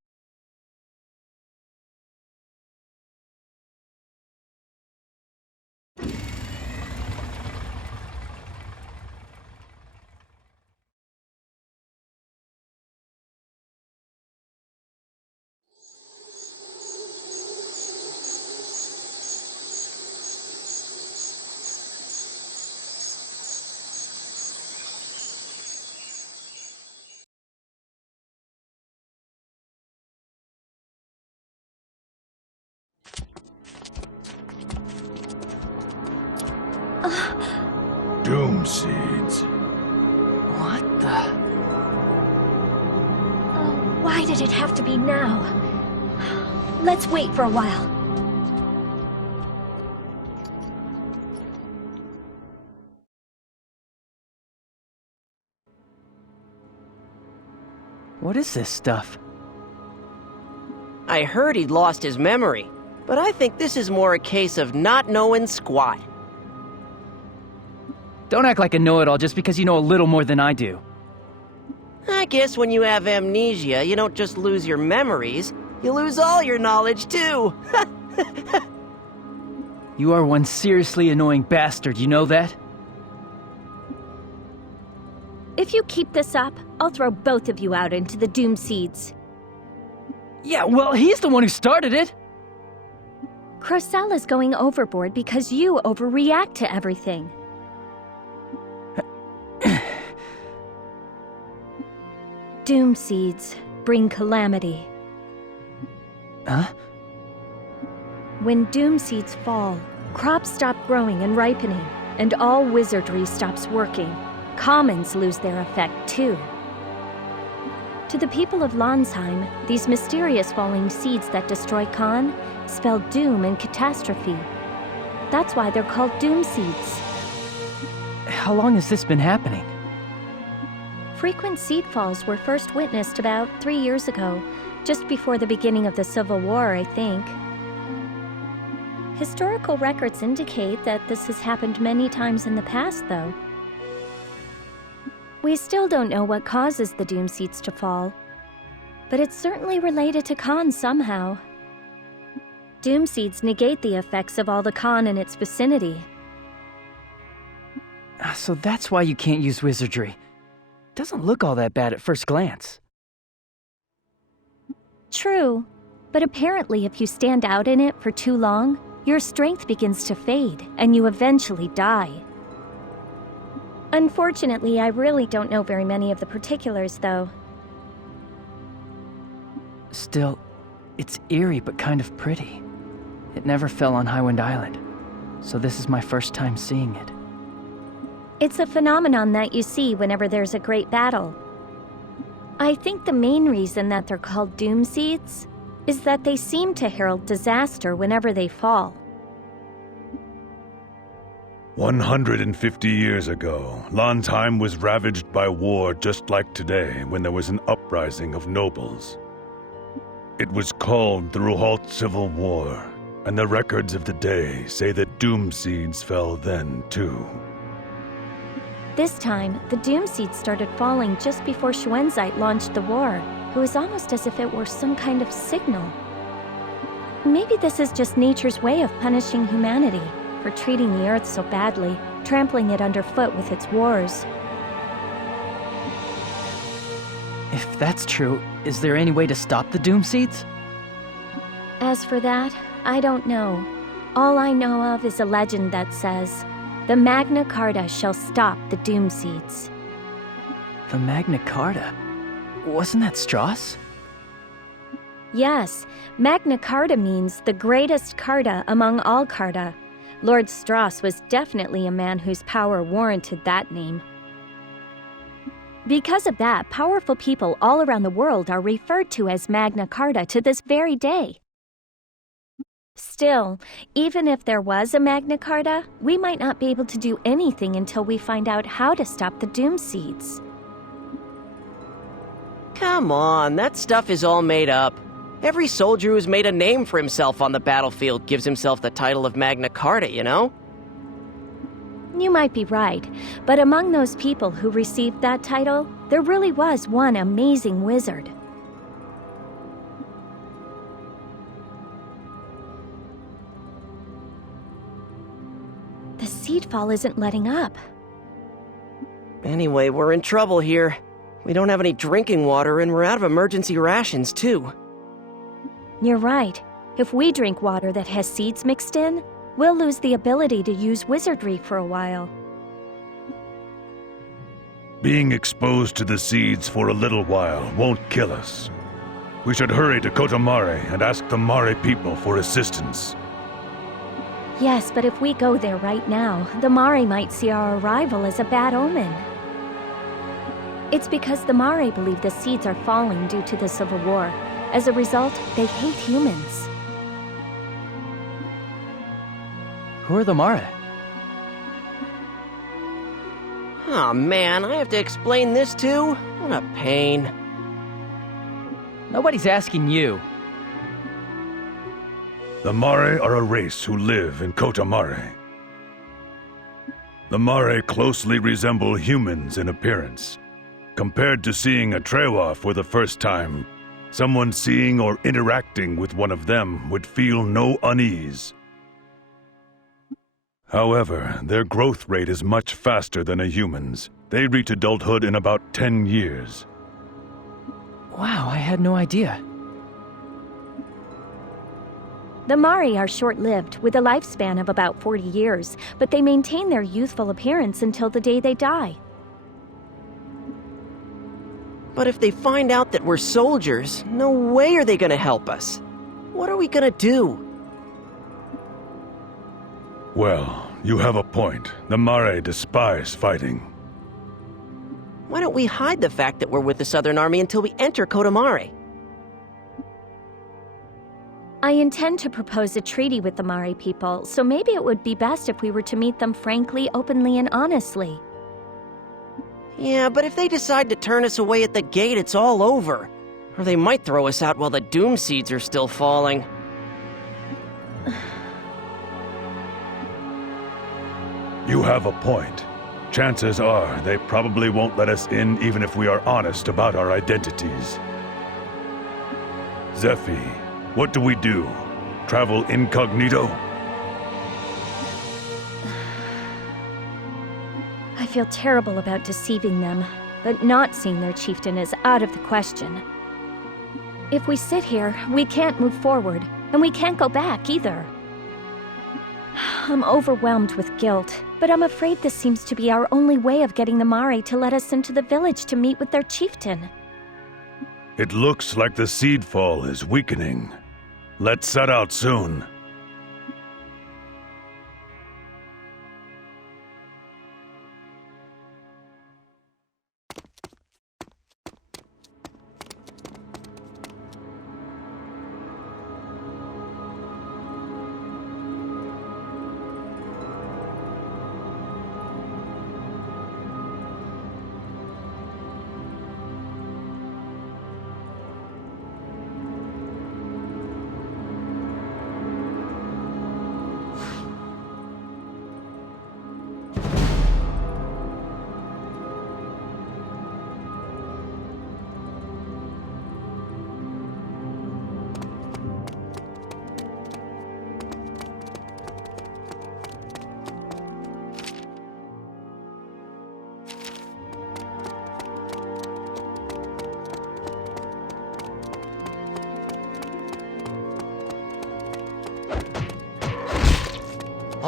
Doomseeds. What the? Oh, why did it have to be now? Let's wait for a while. What is this stuff? I heard he'd lost his memory, but I think this is more a case of not knowing squat. Don't act like a know-it-all just because you know a little more than I do. I guess when you have amnesia, you don't just lose your memories, you lose all your knowledge too. You are one seriously annoying bastard, you know that? If you keep this up, I'll throw both of you out into the Doomseeds. Yeah, well, he's the one who started it! Crocell is going overboard because you overreact to everything. Doomseeds bring calamity. Huh? When Doomseeds fall, crops stop growing and ripening, and all wizardry stops working. Commons lose their effect too. To the people of Landsheim, these mysterious falling seeds that destroy Khan spell doom and catastrophe. That's why they're called Doomseeds. How long has this been happening? Frequent seed falls were first witnessed about 3 years ago, just before the beginning of the Civil War, I think. Historical records indicate that this has happened many times in the past, though. We still don't know what causes the Doomseeds to fall, but it's certainly related to Khan somehow. Doomseeds negate the effects of all the Khan in its vicinity. So that's why you can't use wizardry. Doesn't look all that bad at first glance. True, but apparently if you stand out in it for too long, your strength begins to fade, and you eventually die. Unfortunately, I really don't know very many of the particulars, though. Still, it's eerie but kind of pretty. It never fell on Highwind Island, so this is my first time seeing it. It's a phenomenon that you see whenever there's a great battle. I think the main reason that they're called Doomseeds is that they seem to herald disaster whenever they fall. 150 years ago, Landsheim was ravaged by war just like today when there was an uprising of nobles. It was called the Ruhalt Civil War, and the records of the day say that Doomseeds fell then too. This time, the Doomseeds started falling just before Schwenzite launched the war, It was almost as if it were some kind of signal. Maybe this is just nature's way of punishing humanity for treating the Earth so badly, trampling it underfoot with its wars. If that's true, is there any way to stop the Doomseeds? As for that, I don't know. All I know of is a legend that says, the Magna Carta shall stop the Doomseeds. The Magna Carta? Wasn't that Strauss? Yes, Magna Carta means the greatest Carta among all Carta. Lord Strauss was definitely a man whose power warranted that name. Because of that, powerful people all around the world are referred to as Magna Carta to this very day. Still, even if there was a Magna Carta, we might not be able to do anything until we find out how to stop the Doomseeds. Come on, that stuff is all made up. Every soldier who's made a name for himself on the battlefield gives himself the title of Magna Carta, you know? You might be right, but among those people who received that title, there really was one amazing wizard. The seedfall isn't letting up. Anyway, we're in trouble here. We don't have any drinking water and we're out of emergency rations, too. You're right. If we drink water that has seeds mixed in, we'll lose the ability to use wizardry for a while. Being exposed to the seeds for a little while won't kill us. We should hurry to Kotari and ask the Mari people for assistance. Yes, but if we go there right now, the Mari might see our arrival as a bad omen. It's because the Mari believe the seeds are falling due to the Civil War. As a result, they hate humans. Who are the Mari? Aw, man, I have to explain this too? What a pain. Nobody's asking you. The Mari are a race who live in Kotari. The Mari closely resemble humans in appearance. Compared to seeing a Trewa for the first time, someone seeing or interacting with one of them would feel no unease. However, their growth rate is much faster than a human's. They reach adulthood in about 10 years. Wow, I had no idea. The Mari are short-lived, with a lifespan of about 40 years, but they maintain their youthful appearance until the day they die. But if they find out that we're soldiers, no way are they gonna help us. What are we gonna do? Well, you have a point. The Mari despise fighting. Why don't we hide the fact that we're with the Southern Army until we enter Kotari? I intend to propose a treaty with the Mari people, so maybe it would be best if we were to meet them frankly, openly, and honestly. Yeah, but if they decide to turn us away at the gate, it's all over. Or they might throw us out while the Doomseeds are still falling. You have a point. Chances are they probably won't let us in even if we are honest about our identities. Zephyr, what do we do? Travel incognito? I feel terrible about deceiving them, but not seeing their chieftain is out of the question. If we sit here, we can't move forward, and we can't go back either. I'm overwhelmed with guilt, but I'm afraid this seems to be our only way of getting the Mari to let us into the village to meet with their chieftain. It looks like the seedfall is weakening. Let's set out soon.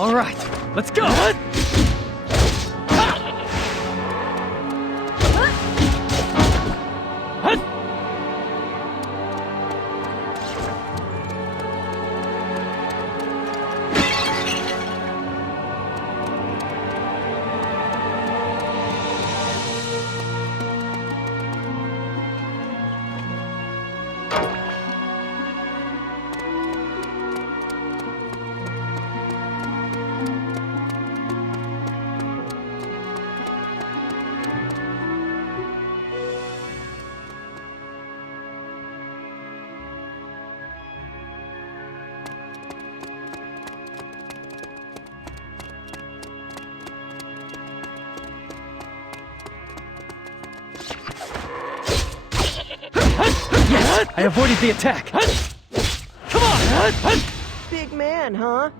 All right, let's go! Yes! I avoided the attack! Come on! Big man, huh?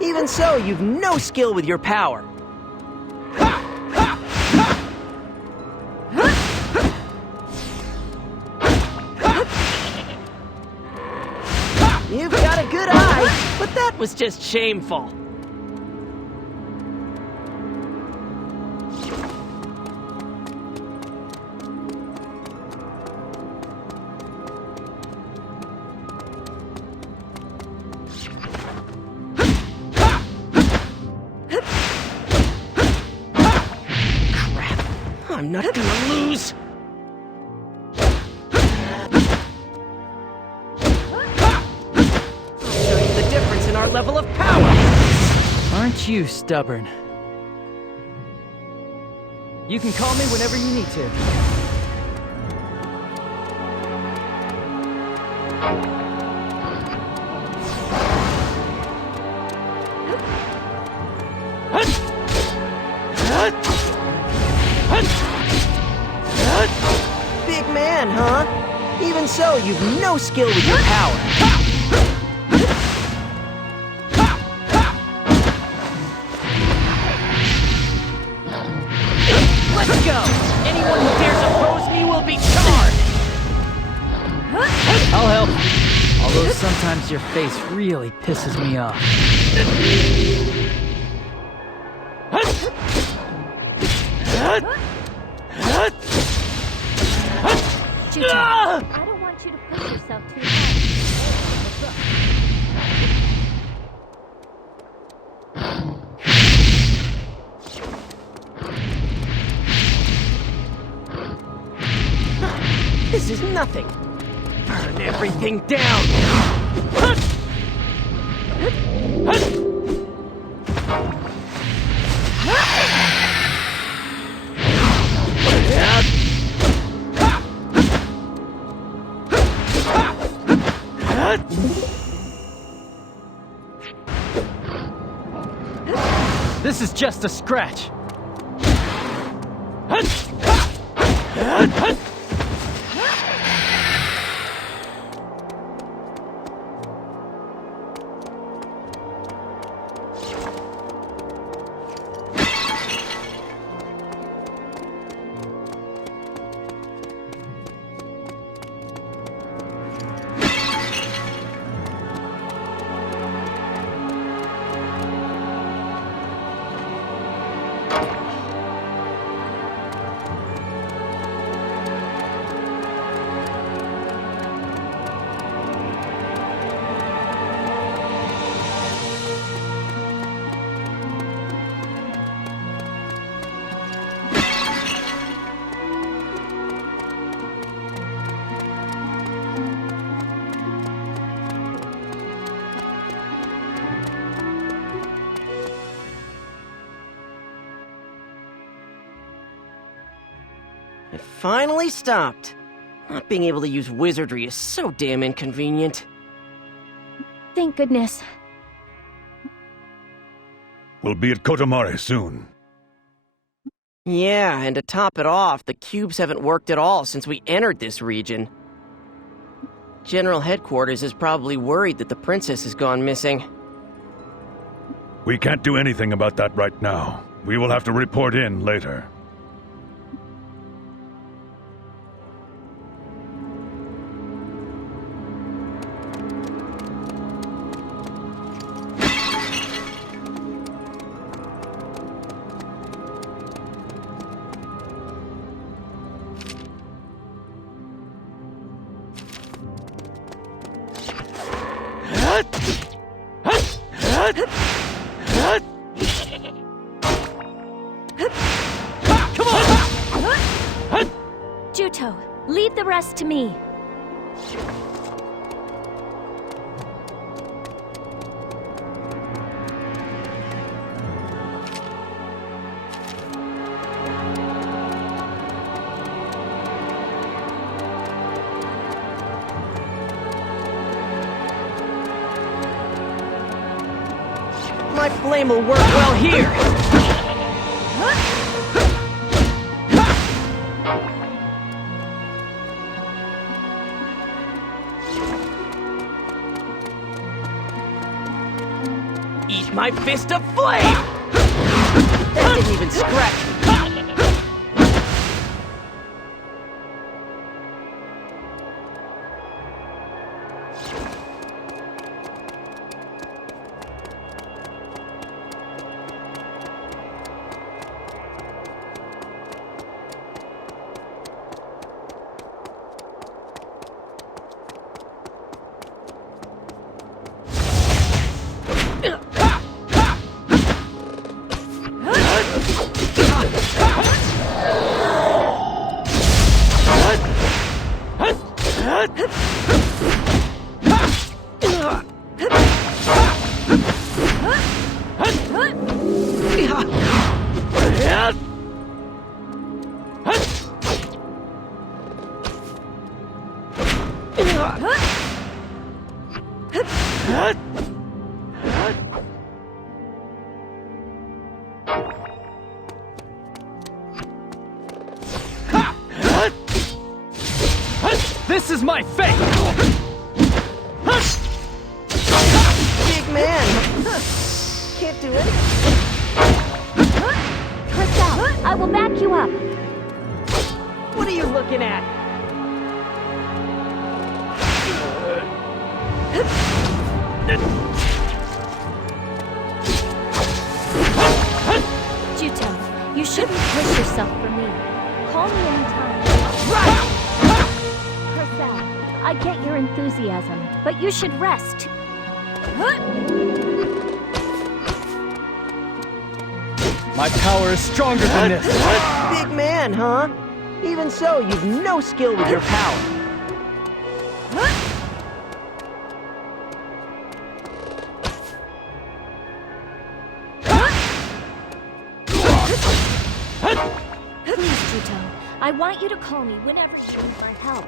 Even so, you've no skill with your power. You've got a good eye, but that was just shameful. I'm not gonna lose! I'll show you the difference in our level of power! Aren't you stubborn? You can call me whenever you need to. Big man, huh? Even so, you've no skill with your power. Let's go! Anyone who dares oppose me will be charred! I'll help. Although sometimes your face really pisses me off. I don't want you to push yourself too hard. This is nothing. Burn everything down. This is just a scratch. It finally stopped. Not being able to use wizardry is so damn inconvenient. Thank goodness. We'll be at Kotari soon. Yeah, and to top it off, the cubes haven't worked at all since we entered this region. General Headquarters is probably worried that the princess has gone missing. We can't do anything about that right now. We will have to report in later. Juto, leave the rest to me. My flame will work well here! Eat my fist of flame! That didn't even scratch me. This is my fate! Big man! Can't do it. Crystal, I will back you up. What are you looking at? Juto, you shouldn't push yourself for me. Call me anytime. Crystal, I get your enthusiasm, but you should rest. My power is stronger than this! Big man, huh? Even so, you've no skill with your power. Please, Juto, I want you to call me whenever you need my help.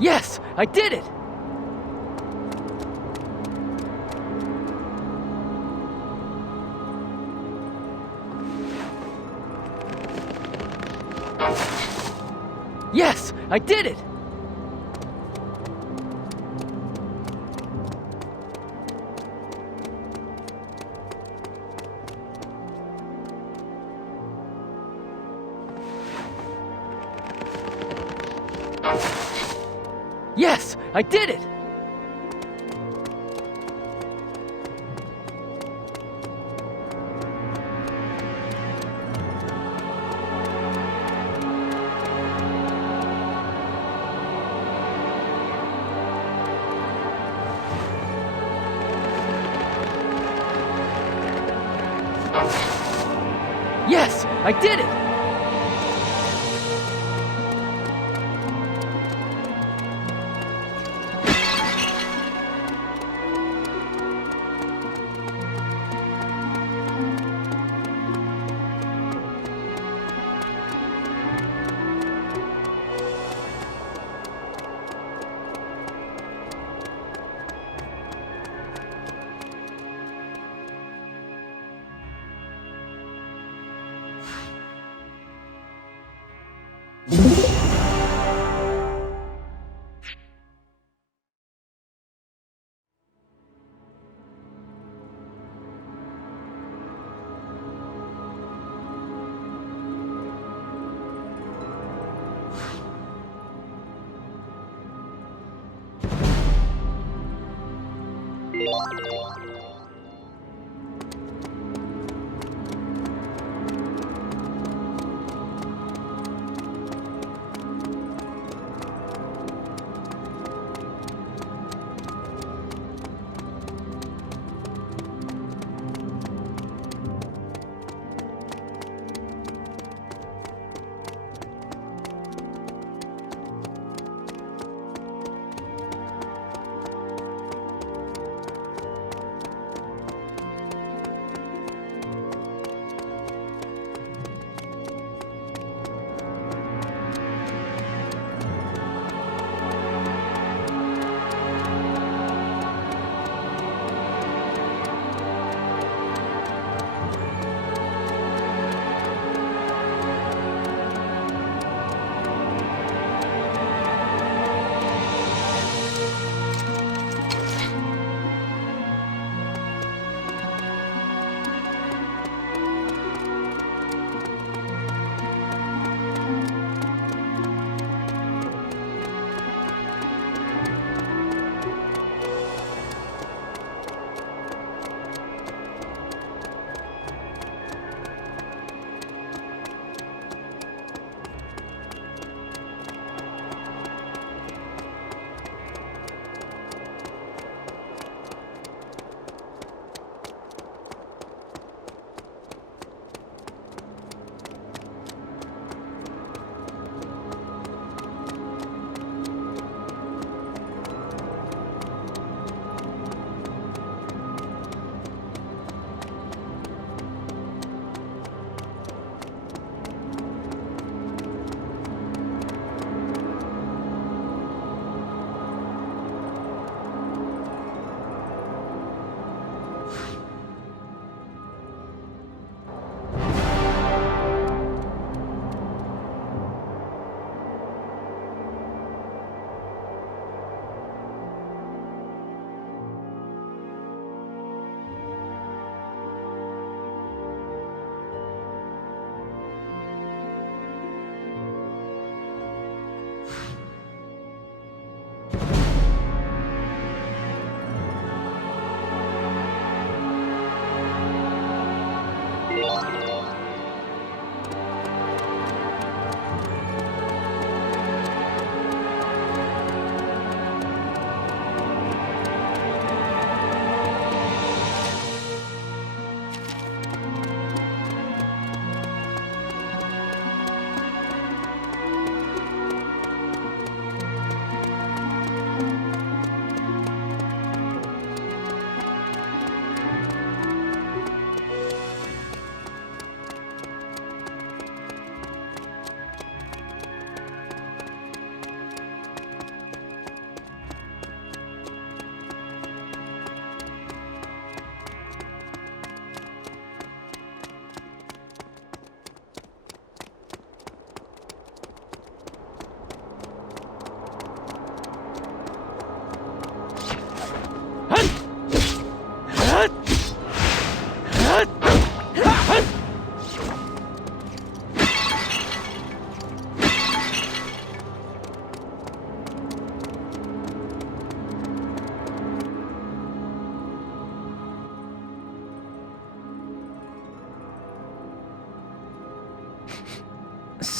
Yes! I did it! I did it! Yes! I did it! Yes! I did it!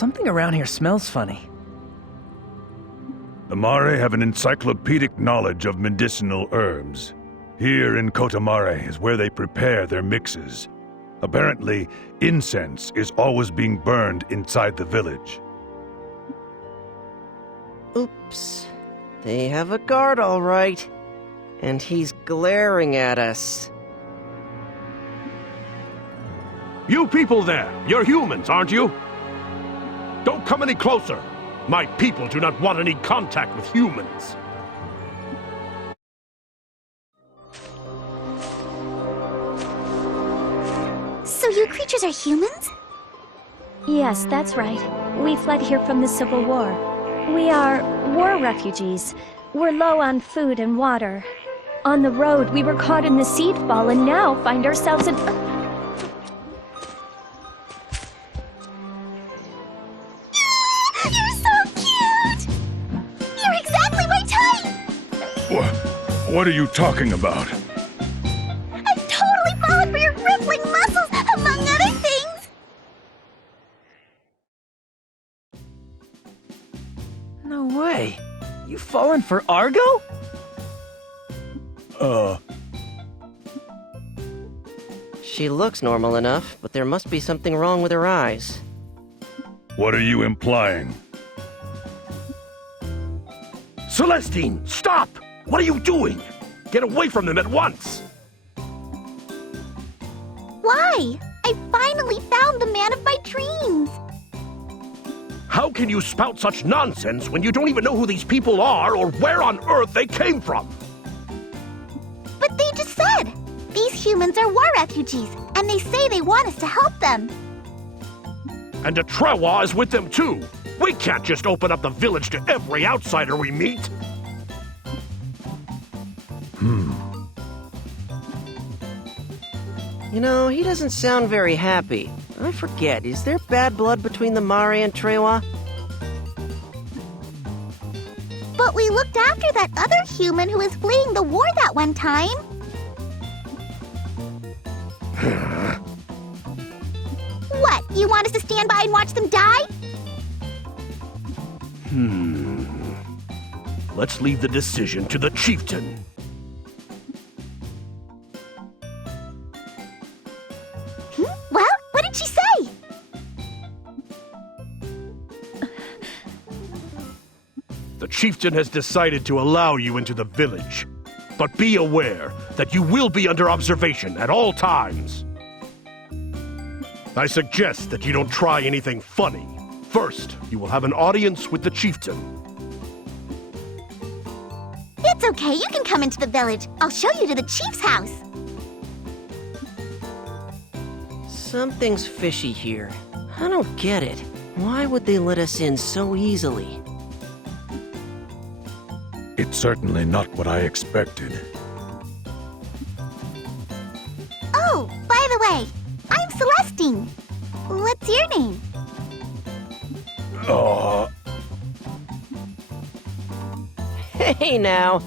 Something around here smells funny. The Mare have an encyclopedic knowledge of medicinal herbs. Here in Kotamare is where they prepare their mixes. Apparently, incense is always being burned inside the village. Oops. They have a guard, all right. And he's glaring at us. You people there, you're humans, aren't you? Don't come any closer. My people do not want any contact with humans. So you creatures are humans? Yes, that's right. We fled here from the Civil War. We are war refugees. We're low on food and water. On the road, we were caught in the seed fall and now find ourselves in... You're so cute! You're exactly my type! What are you talking about? I've totally fallen for your rippling muscles, among other things! No way. You fallen for Argo? She looks normal enough, but there must be something wrong with her eyes. What are you implying? Celestine, stop! What are you doing? Get away from them at once! Why? I finally found the man of my dreams! How can you spout such nonsense when you don't even know who these people are or where on earth they came from? But they just said! These humans are war refugees, and they say they want us to help them. And the Trewa is with them too. We can't just open up the village to every outsider we meet. You know, he doesn't sound very happy. I forget, is there bad blood between the Mare and Trewa? But we looked after that other human who was fleeing the war that one time. What, you want us to stand by and watch them die? Let's leave the decision to the Chieftain. Well, what did she say? The Chieftain has decided to allow you into the village. But be aware that you will be under observation at all times. I suggest that you don't try anything funny. First, you will have an audience with the Chieftain. It's okay, you can come into the village. I'll show you to the chief's house. Something's fishy here. I don't get it. Why would they let us in so easily? It's certainly not what I expected. Oh, by the way, I'm Celestine. What's your name? Hey now,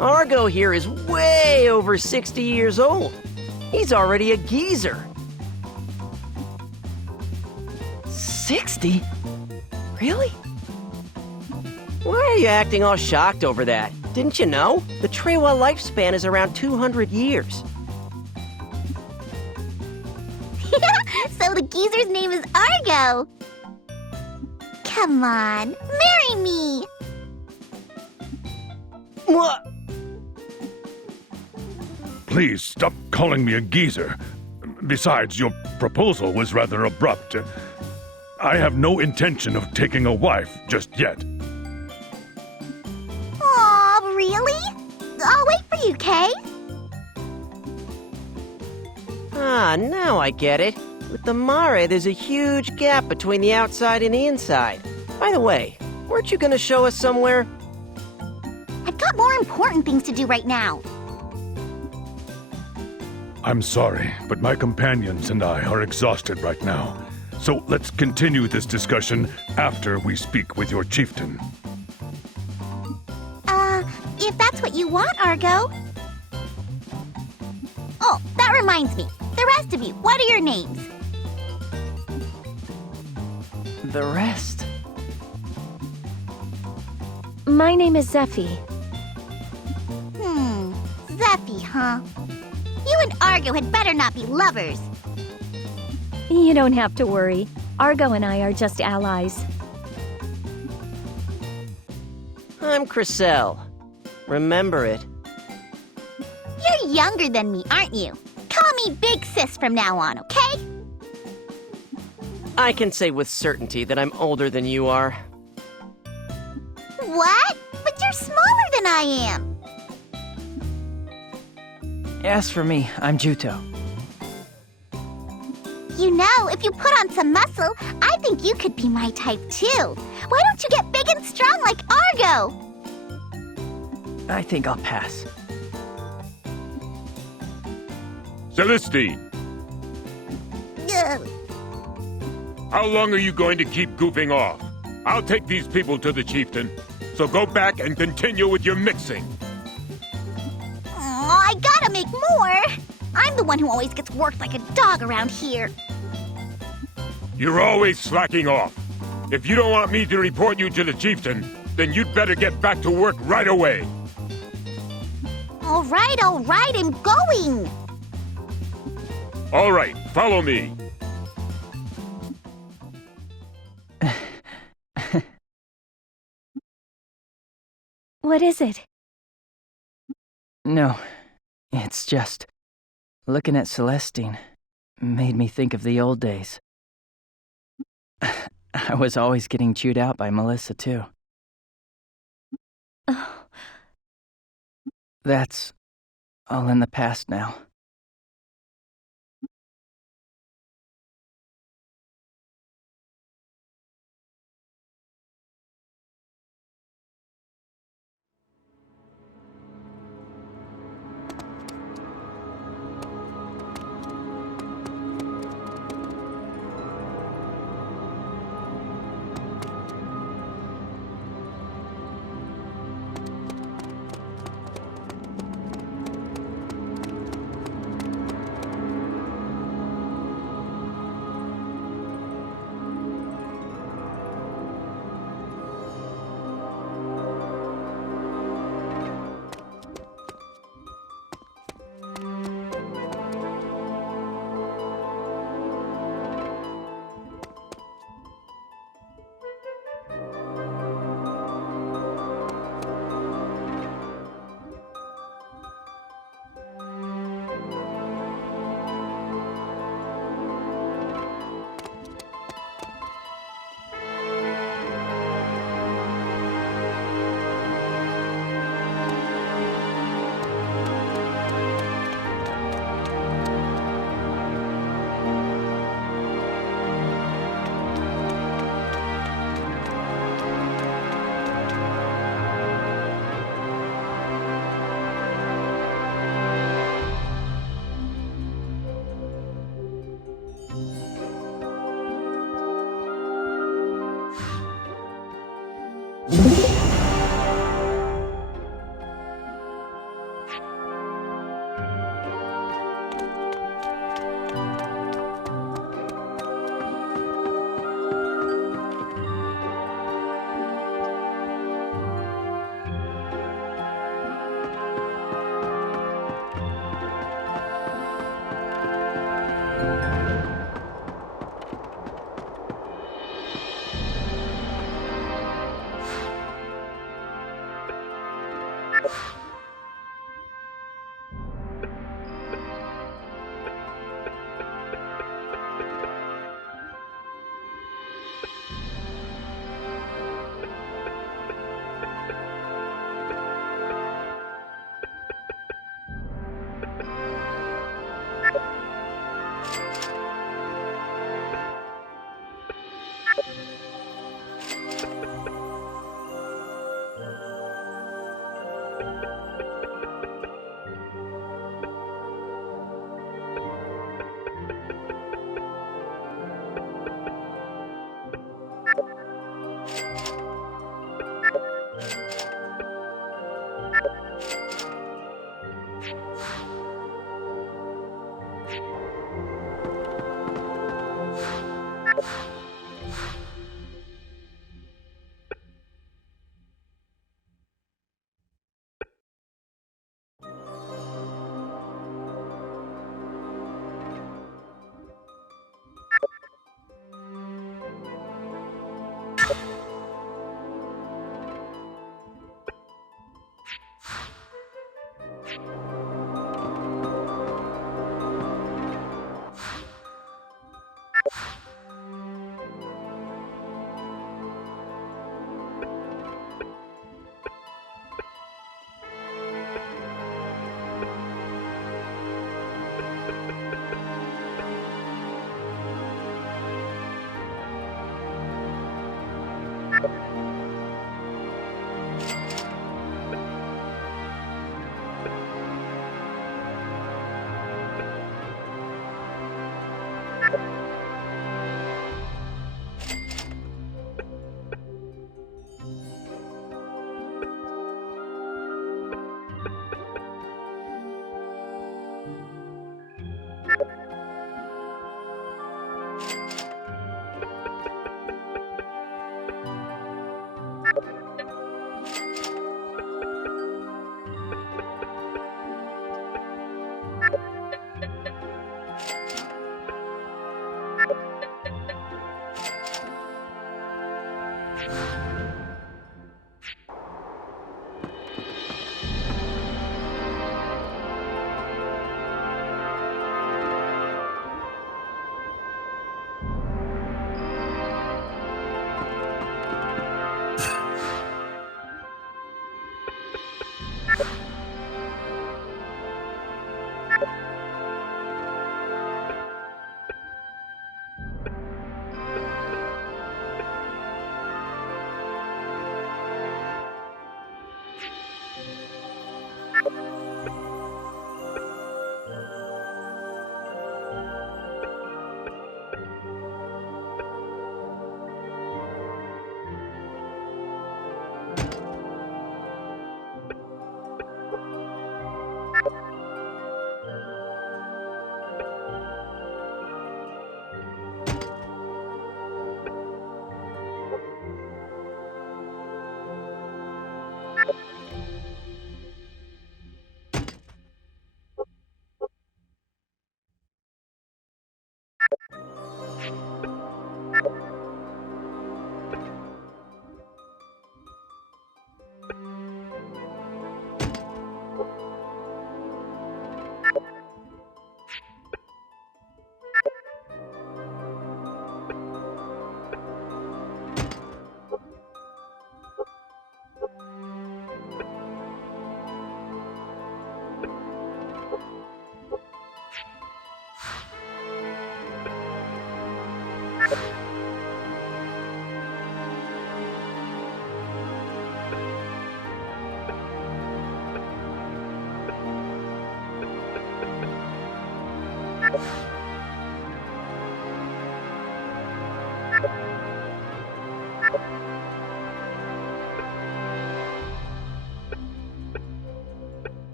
Argo here is way over 60 years old. He's already a geezer. 60? Really? Why are you acting all shocked over that? Didn't you know? The Trewa lifespan is around 200 years. So the geezer's name is Argo. Come on, marry me. What? Please stop calling me a geezer. Besides, your proposal was rather abrupt. I have no intention of taking a wife just yet. Aw, really? I'll wait for you, Kay. Ah, now I get it. With the Mare, there's a huge gap between the outside and the inside. By the way, weren't you gonna show us somewhere? I've got more important things to do right now. I'm sorry, but my companions and I are exhausted right now. So let's continue this discussion after we speak with your chieftain. If that's what you want, Argo. Oh, that reminds me. The rest of you, what are your names? the rest? My name is Zephy. Zephy, huh? You and Argo had better not be lovers. You don't have to worry. Argo and I are just allies. I'm Chrysel. Remember it. You're younger than me, aren't you? Call me Big Sis from now on, okay? I can say with certainty that I'm older than you are. What? But you're smaller than I am. As for me, I'm Juto. You know, if you put on some muscle, I think you could be my type too. Why don't you get big and strong like Argo? I think I'll pass. Celestine, Ugh. how long are you going to keep goofing off? I'll take these people to the Chieftain, so go back and continue with your mixing. Aw, I gotta make more. I'm the one who always gets worked like a dog around here. You're always slacking off. If you don't want me to report you to the Chieftain, then you'd better get back to work right away. All right, I'm going. All right, follow me. What is it? No, it's just... looking at Celestine made me think of the old days. I was always getting chewed out by Melissa, too. Oh. That's all in the past now.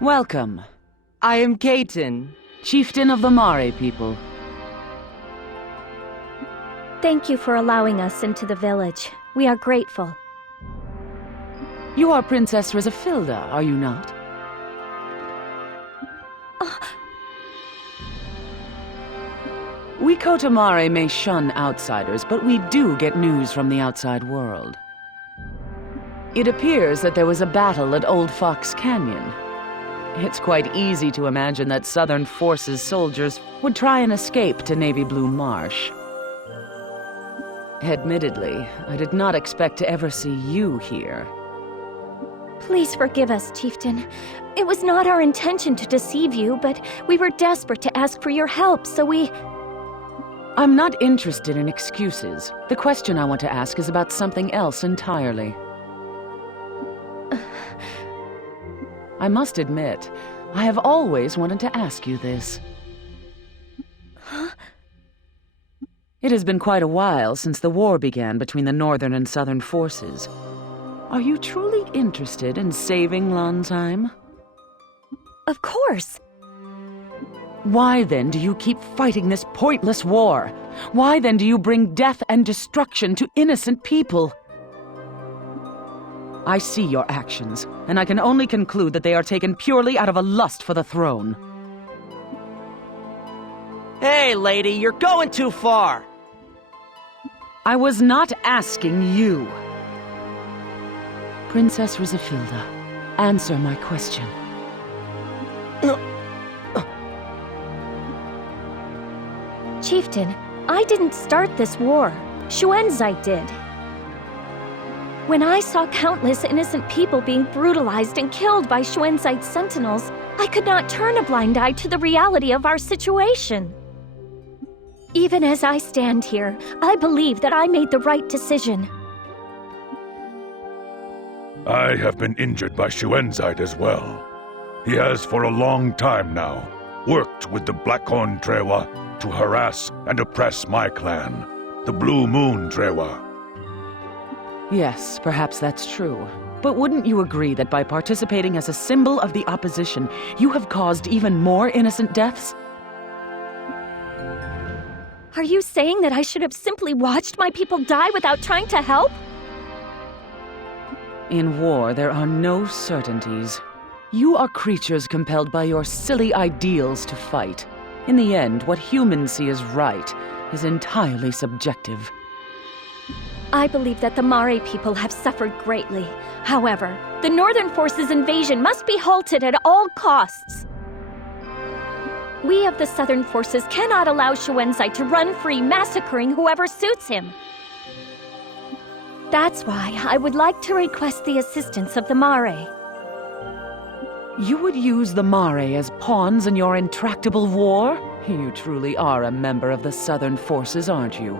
Welcome. I am Chieftain, Chieftain of the Mare people. Thank you for allowing us into the village. We are grateful. You are Princess Rizafilda, are you not? We Kotamare may shun outsiders, but we do get news from the outside world. It appears that there was a battle at Old Fox Canyon. It's quite easy to imagine that Southern Forces soldiers would try and escape to Navy Blue Marsh. Admittedly, I did not expect to ever see you here. Please forgive us, Chieftain. It was not our intention to deceive you, but we were desperate to ask for your help, so we... I'm not interested in excuses. The question I want to ask is about something else entirely. I must admit, I have always wanted to ask you this. Huh? It has been quite a while since the war began between the Northern and Southern forces. Are you truly interested in saving Lansheim? Of course. Why then do you keep fighting this pointless war? Why then do you bring death and destruction to innocent people? I see your actions, and I can only conclude that they are taken purely out of a lust for the throne. Hey, lady, you're going too far! I was not asking you. Princess Rizafilda, answer my question. Chieftain, I didn't start this war. Xuanzai did. When I saw countless innocent people being brutalized and killed by Xuanzai's sentinels, I could not turn a blind eye to the reality of our situation. Even as I stand here, I believe that I made the right decision. I have been injured by Xuanzai as well. He has for a long time now worked with the Blackhorn Trewa to harass and oppress my clan, the Blue Moon Trewa. Yes, perhaps that's true. But wouldn't you agree that by participating as a symbol of the opposition, you have caused even more innocent deaths? Are you saying that I should have simply watched my people die without trying to help? In war, there are no certainties. You are creatures compelled by your silly ideals to fight. In the end, what humans see as right is entirely subjective. I believe that the Mare people have suffered greatly. However, the Northern Forces' invasion must be halted at all costs. We of the Southern Forces cannot allow Xuanzai to run free, massacring whoever suits him. That's why I would like to request the assistance of the Mare. You would use the Mare as pawns in your intractable war? You truly are a member of the Southern Forces, aren't you?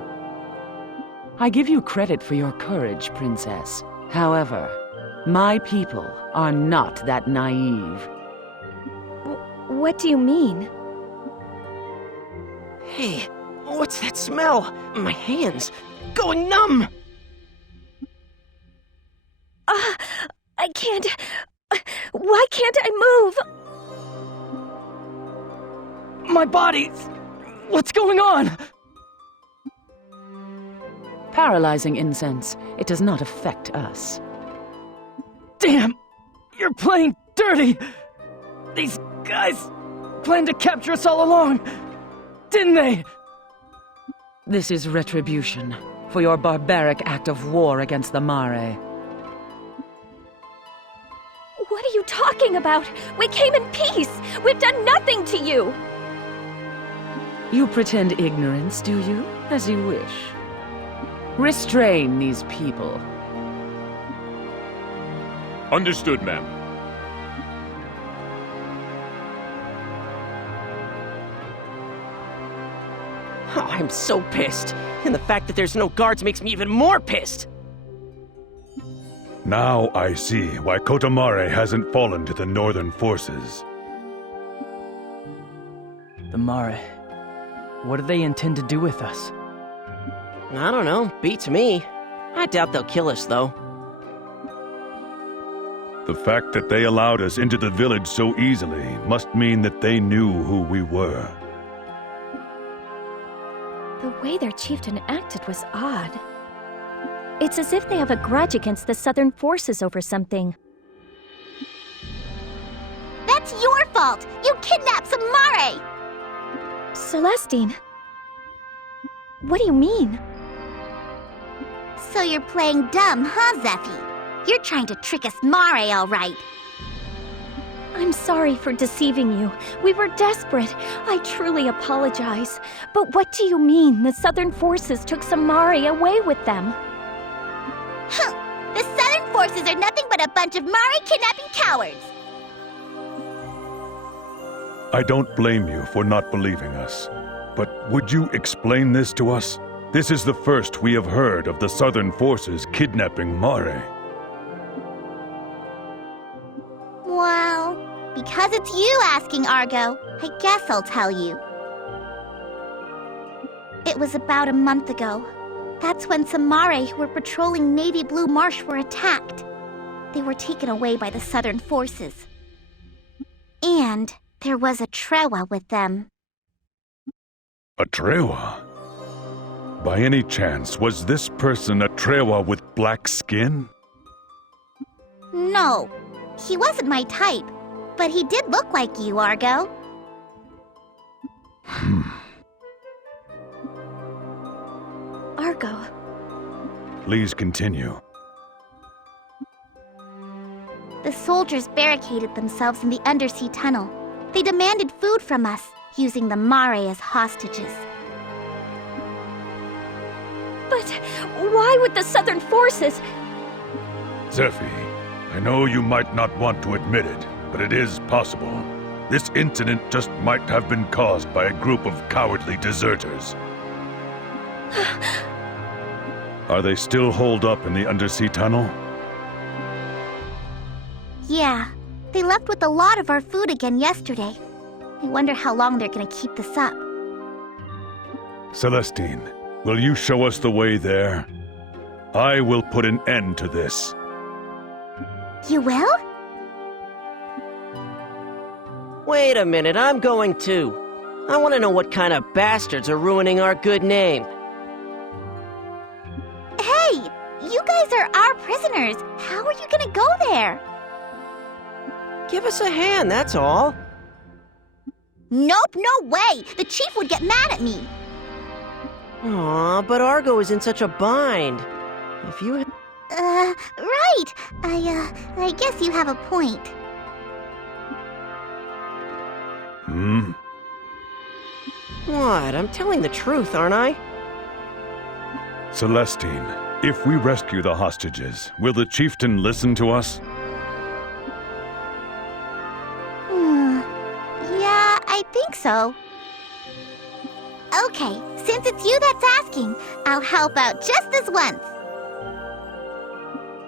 I give you credit for your courage, Princess. However, my people are not that naive. What do you mean? Hey, what's that smell? My hands going numb! I can't... Why can't I move? My body... What's going on? Paralyzing incense. It does not affect us. Damn! You're playing dirty! These guys planned to capture us all along, didn't they? This is retribution for your barbaric act of war against the Mare. What are you talking about? We came in peace! We've done nothing to you! You pretend ignorance, do you? As you wish. Restrain these people. Understood, ma'am. Oh, I'm so pissed. And the fact that there's no guards makes me even more pissed. Now I see why Kotamare hasn't fallen to the Northern Forces. The Mare. What do they intend to do with us? I don't know. Beats me. I doubt they'll kill us, though. The fact that they allowed us into the village so easily must mean that they knew who we were. The way their chieftain acted was odd. It's as if they have a grudge against the Southern Forces over something. That's your fault! You kidnapped some Mare! Celestine. What do you mean? So you're playing dumb, huh, Zephy? You're trying to trick us Mare, all right. I'm sorry for deceiving you. We were desperate. I truly apologize. But what do you mean the Southern Forces took some Mare away with them? Huh! The Southern Forces are nothing but a bunch of Mare kidnapping cowards! I don't blame you for not believing us. But would you explain this to us? This is the first we have heard of the Southern Forces kidnapping Mare. Well, because it's you asking, Argo, I guess I'll tell you. It was about a month ago. That's when some Mare who were patrolling Navy Blue Marsh were attacked. They were taken away by the Southern Forces. And there was a Trewa with them. A Trewa? By any chance, was this person a Trewa with black skin? No, he wasn't my type, but he did look like you, Argo. Argo. Please continue. The soldiers barricaded themselves in the undersea tunnel. They demanded food from us, using the Mare as hostages. Why would the Southern Forces... Zephyr, I know you might not want to admit it, but it is possible. This incident just might have been caused by a group of cowardly deserters. Are they still holed up in the undersea tunnel? Yeah, they left with a lot of our food again yesterday. I wonder how long they're gonna keep this up. Celestine, will you show us the way there? I will put an end to this. You will? Wait a minute, I'm going too. I want to know what kind of bastards are ruining our good name. Hey, you guys are our prisoners. How are you gonna go there? Give us a hand, that's all. Nope, no way! The chief would get mad at me. Aw, but Argo is in such a bind. If you... Right. I guess you have a point. What? I'm telling the truth, aren't I? Celestine, if we rescue the hostages, will the chieftain listen to us? Yeah, I think so. Okay, since it's you that's asking, I'll help out just this once.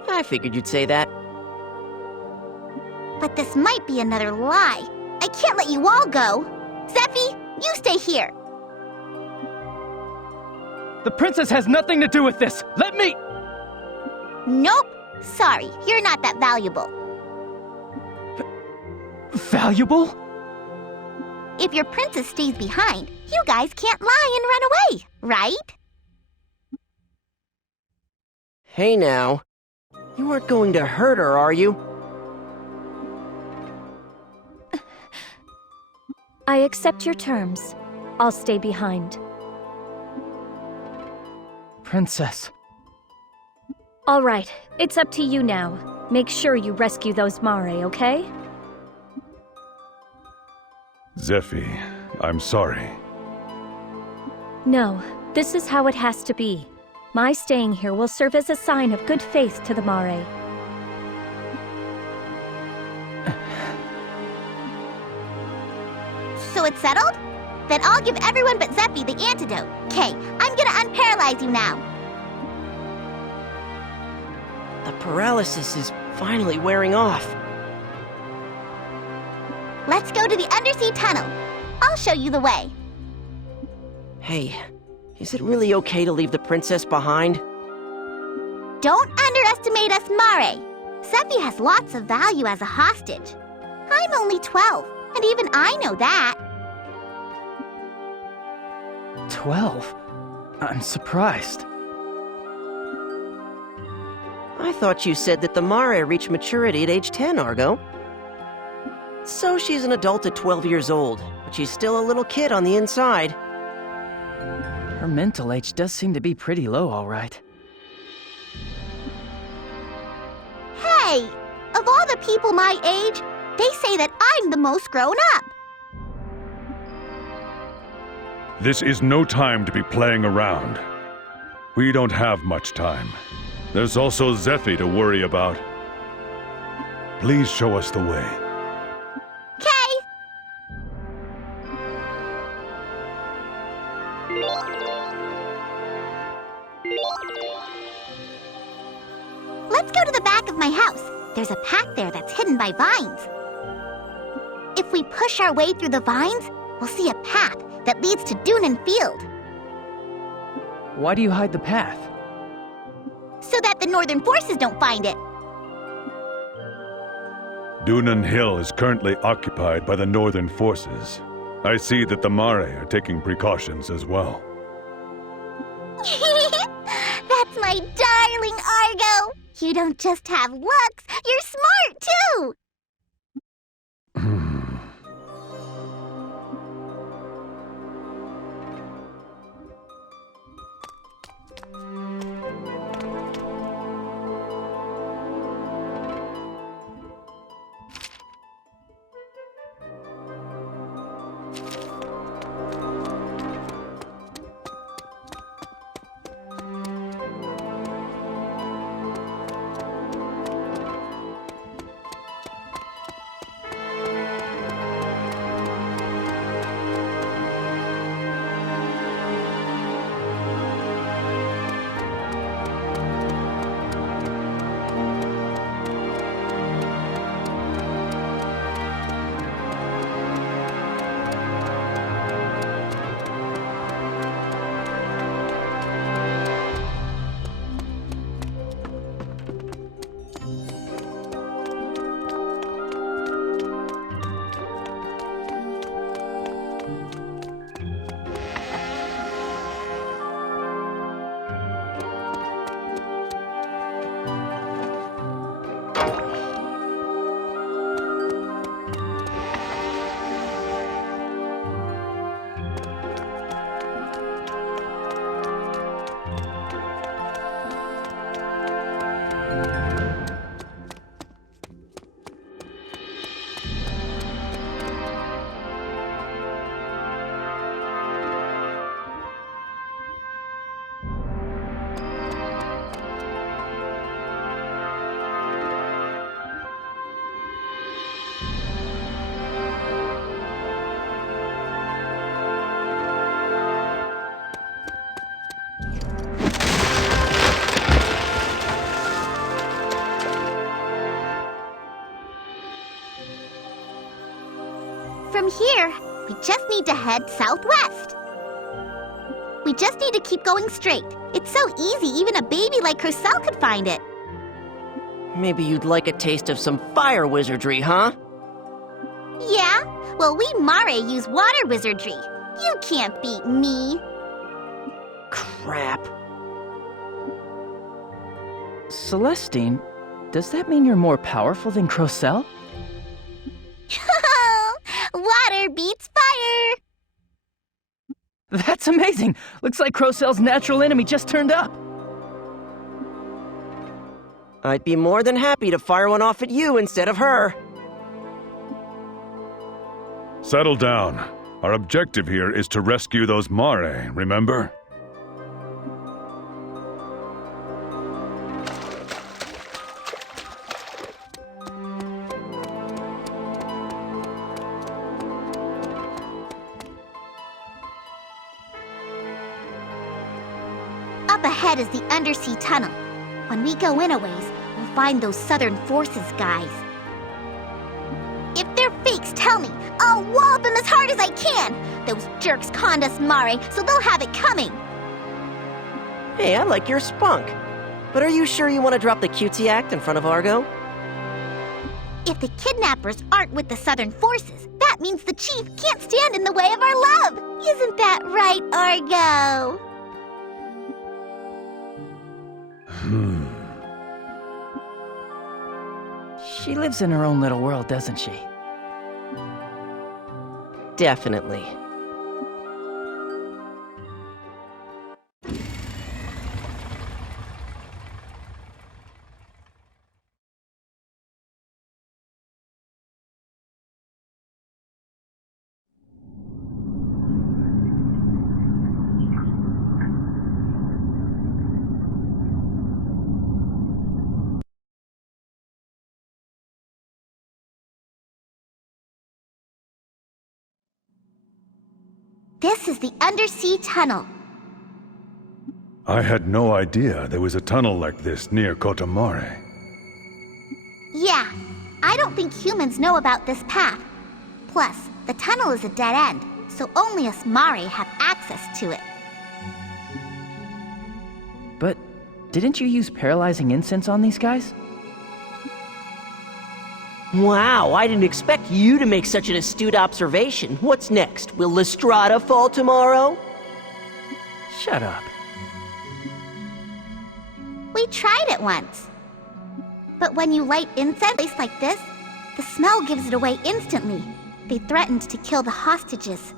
I figured you'd say that. But this might be another lie. I can't let you all go. Zephy, you stay here. The princess has nothing to do with this! Let me... Nope. Sorry, you're not that valuable. Valuable? If your princess stays behind, you guys can't lie and run away, right? Hey now. You aren't going to hurt her, are you? I accept your terms. I'll stay behind. Princess. All right, it's up to you now. Make sure you rescue those Mare, okay? Zephyr, I'm sorry. No, this is how it has to be. My staying here will serve as a sign of good faith to the Mare. So it's settled? Then I'll give everyone but Zephy the antidote. Okay, I'm gonna unparalyze you now. The paralysis is finally wearing off. Let's go to the undersea tunnel. I'll show you the way. Hey, is it really okay to leave the princess behind? Don't underestimate us, Mare. Zephy has lots of value as a hostage. I'm only 12, and even I know that. 12? I'm surprised. I thought you said that the Mare reached maturity at age 10, Argo. So she's an adult at 12 years old, but she's still a little kid on the inside. Her mental age does seem to be pretty low, all right. Hey! Of all the people my age, they say that I'm the most grown up. This is no time to be playing around. We don't have much time. There's also Zephy to worry about. Please show us the way. Okay. Let's go to the back of my house. There's a path there that's hidden by vines. If we push our way through the vines, we'll see a path that leads to Dune Field. Why do you hide the path? So that the Northern Forces don't find it. Dunan Hill is currently occupied by the Northern Forces. I see that the Mare are taking precautions as well. That's my darling Argo! You don't just have looks, you're smart too! from here. We just need to head southwest. We just need to keep going straight. It's so easy, even a baby like Crocell could find it. Maybe you'd like a taste of some fire wizardry, huh? Yeah? Well, we Mare use water wizardry. You can't beat me. Crap. Celestine, does that mean you're more powerful than Crocell? Water beats fire! That's amazing! Looks like Crocell's natural enemy just turned up. I'd be more than happy to fire one off at you instead of her. Settle down. Our objective here is to rescue those Mare, remember? Up ahead is the undersea tunnel. When we go in a ways, we'll find those Southern Forces guys. If they're fakes, tell me. I'll wallop them as hard as I can. Those jerks conned us Mare, so they'll have it coming. Hey, I like your spunk. But are you sure you want to drop the cutesy act in front of Argo? If the kidnappers aren't with the Southern Forces, that means the Chief can't stand in the way of our love. Isn't that right, Argo? She lives in her own little world, doesn't she? Definitely. This is the undersea tunnel. I had no idea there was a tunnel like this near Kotamare. Yeah, I don't think humans know about this path. Plus, the tunnel is a dead end, so only us Mare have access to it. But didn't you use paralyzing incense on these guys? Wow, I didn't expect you to make such an astute observation. What's next? Will Lestrada fall tomorrow? Shut up. We tried it once. But when you light incense like this, the smell gives it away instantly. They threatened to kill the hostages.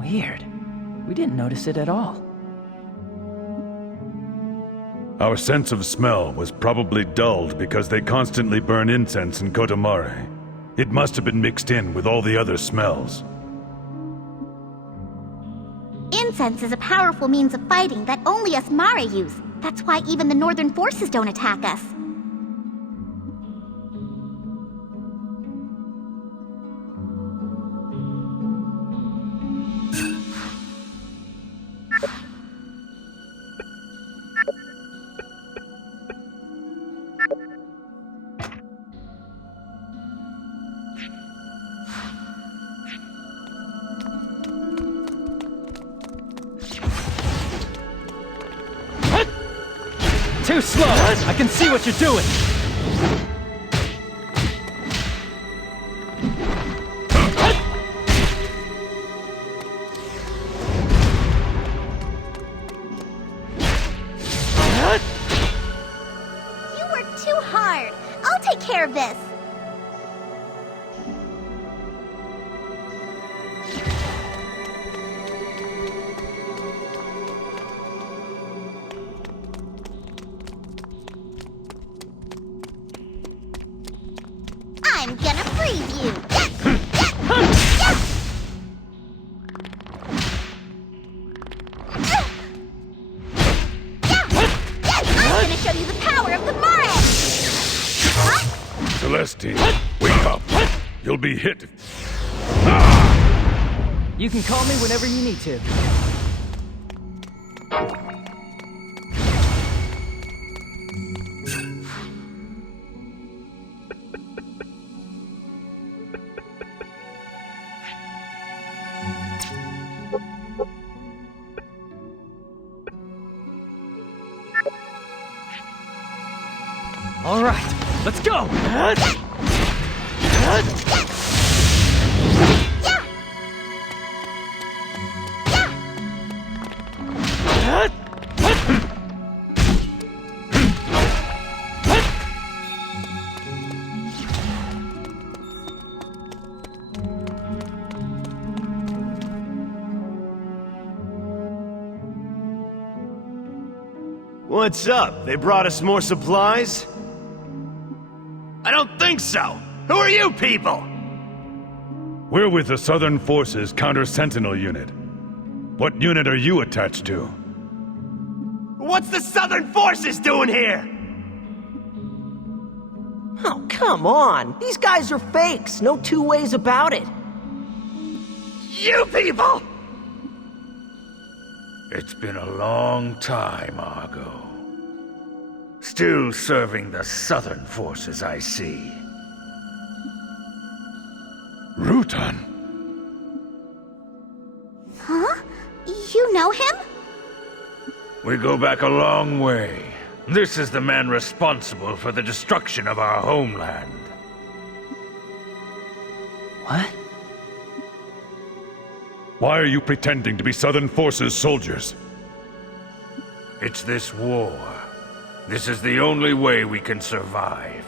Weird. We didn't notice it at all. Our sense of smell was probably dulled because they constantly burn incense in Kotamare. It must have been mixed in with all the other smells. Incense is a powerful means of fighting that only us Mare use. That's why even the Northern Forces don't attack us. Too slow! I can see what you're doing! You work too hard. I'll take care of this. I'm gonna freeze you! I'm gonna show you the power of the Mare! Celestine, wake up. You'll be hit. You can call me whenever you need to. All right, let's go! What's up? They brought us more supplies? I don't think so! Who are you people? We're with the Southern Forces Counter-Sentinel Unit. What unit are you attached to? What's the Southern Forces doing here? Oh, come on! These guys are fakes, no two ways about it. You people! It's been a long time, Argo. Still serving the Southern Forces, I see. Rutan! Huh? You know him? We go back a long way. This is the man responsible for the destruction of our homeland. What? Why are you pretending to be Southern Forces soldiers? It's this war. This is the only way we can survive.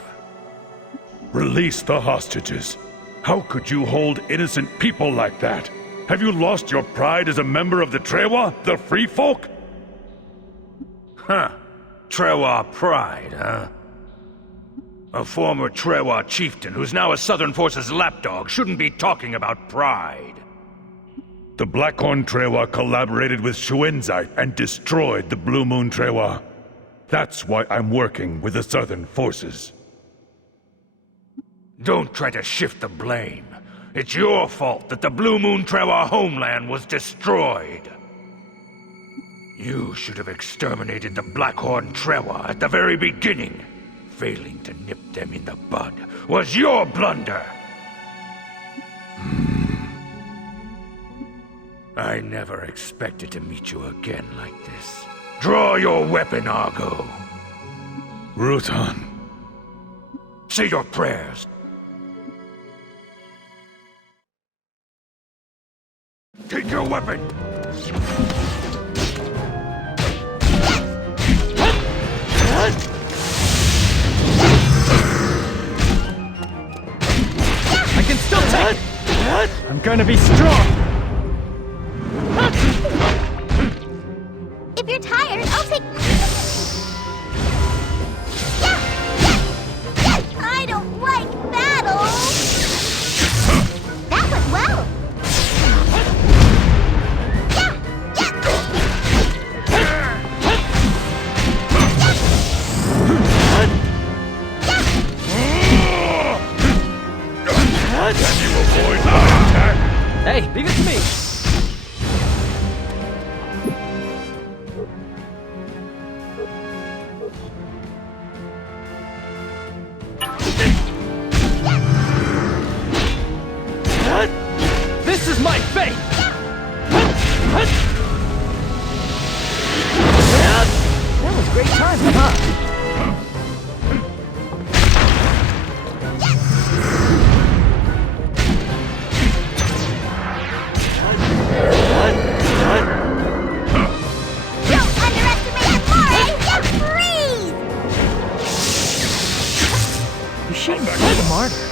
Release the hostages. How could you hold innocent people like that? Have you lost your pride as a member of the Trewa, the Free Folk? Huh. Trewa pride, huh? A former Trewa chieftain who's now a Southern Forces lapdog shouldn't be talking about pride. The Blackhorn Trewa collaborated with Shuenzai and destroyed the Blue Moon Trewa. That's why I'm working with the Southern Forces. Don't try to shift the blame. It's your fault that the Blue Moon Trewa homeland was destroyed. You should have exterminated the Blackhorn Trewa at the very beginning. Failing to nip them in the bud was your blunder. I never expected to meet you again like this. Draw your weapon, Argo. Rutan. Say your prayers. Take your weapon! I can still take it! I'm gonna be strong! If you're tired, I'll take... I don't like battles! That went well! Can you avoid my attack? Hey, leave it to me! This is my fate! That was great timing, huh? Don't underestimate the Mare! Freeze! You shouldn't be a martyr.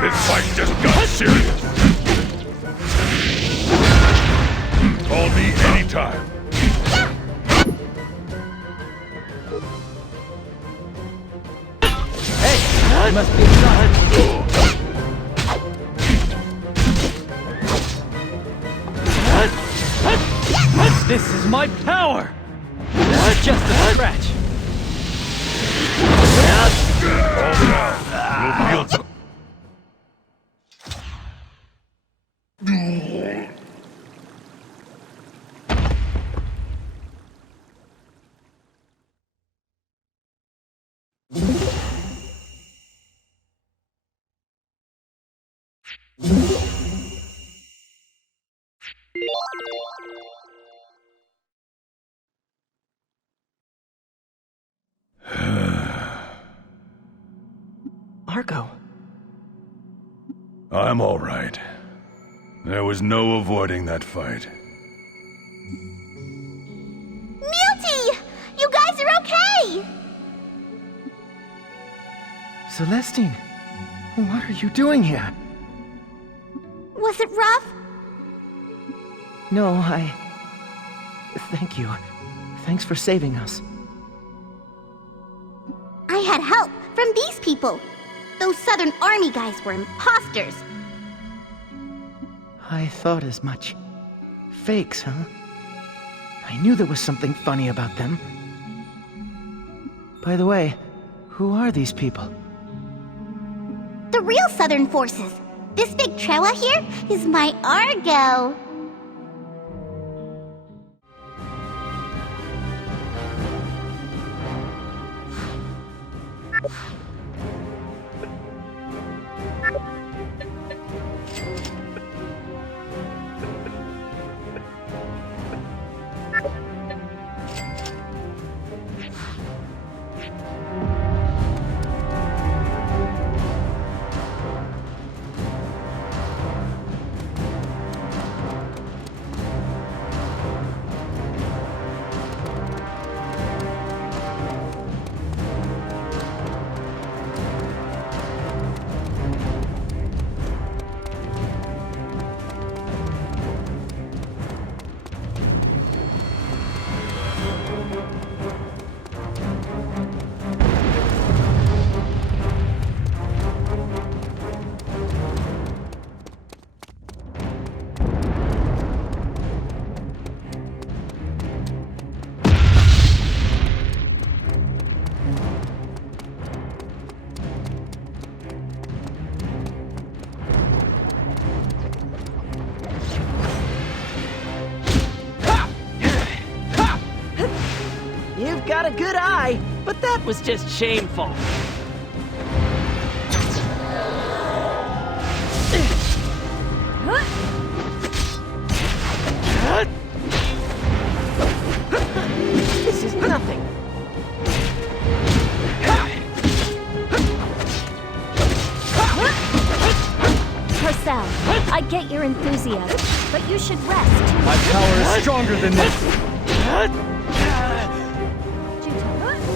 This fight just got serious. Call me anytime. Hey, you must be excited. This is my power! This is just a scratch. Calm down. You'll feel... Argo. I'm all right. There was no avoiding that fight. Multi! You guys are okay! Celestine, what are you doing here? Was it rough? No, Thank you. Thanks for saving us. I had help from these people. Those Southern Army guys were imposters. I thought as much. Fakes, huh? I knew there was something funny about them. By the way, who are these people? The real Southern forces. This big Trewa here is my Argo. You've got a good eye, but that was just shameful. This is nothing. Marcel, I get your enthusiasm, but you should rest too. My power is stronger than this!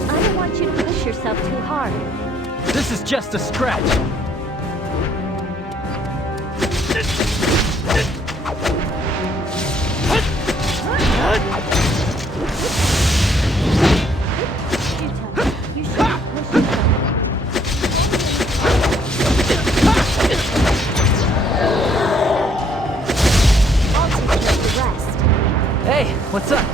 I don't want you to push yourself too hard. This is just a scratch! You shouldn't push yourself. I'll take care of the rest. Hey, what's up?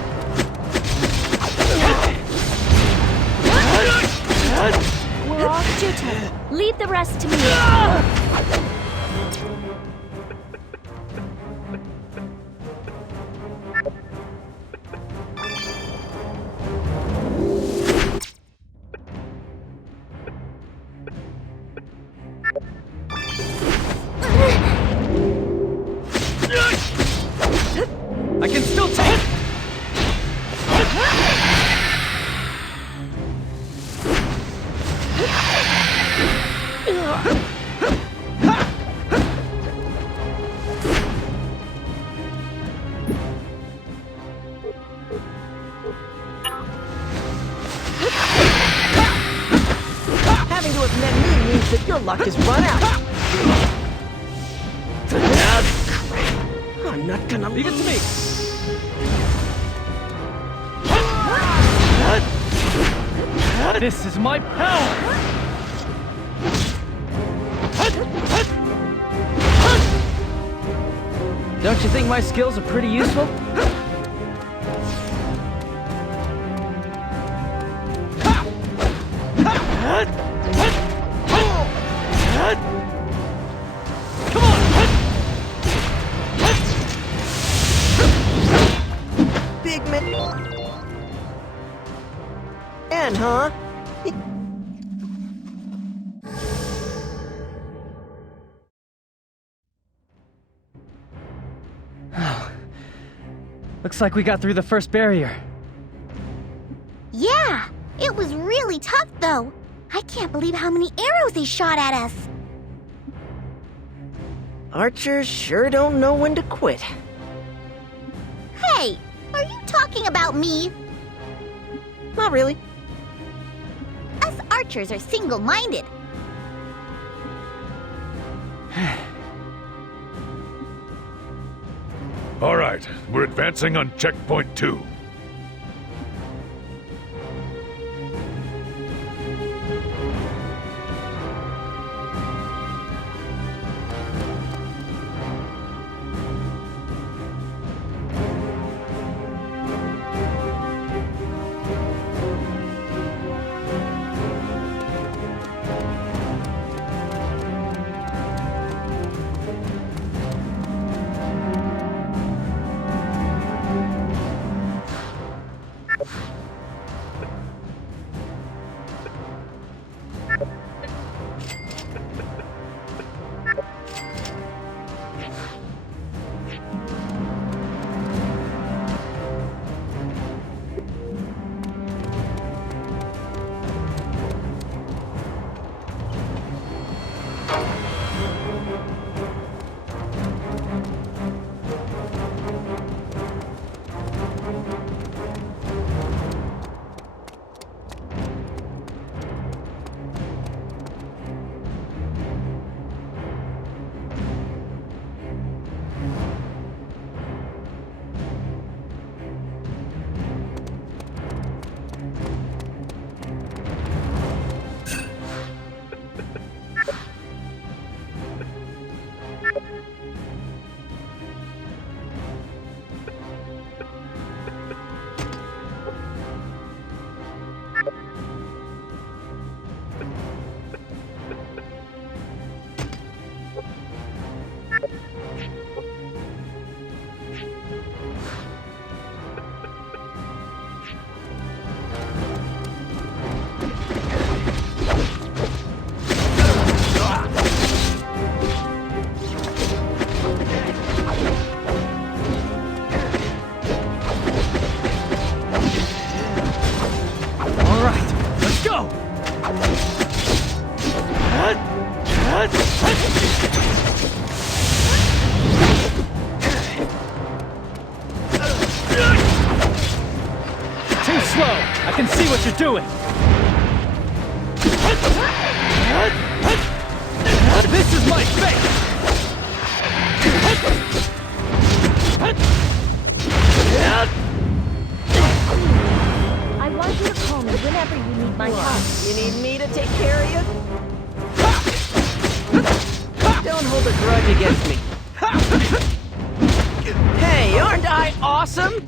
We're all Juto. Leave the rest to me. I can still take it! Having to have met me means that your luck has run out. I'm not gonna leave it to me. This is my power. Don't you think my skills are pretty useful? Big man, huh? Looks like we got through the first barrier. Yeah, it was really tough though. I can't believe how many arrows they shot at us. Archers sure don't know when to quit. Hey, are you talking about me? Not really. Us archers are single-minded. All right, we're advancing on checkpoint 2. What you're doing? This is my fate! I want you to call me whenever you need my help. You need me to take care of you? Don't hold a grudge against me. Hey, aren't I awesome?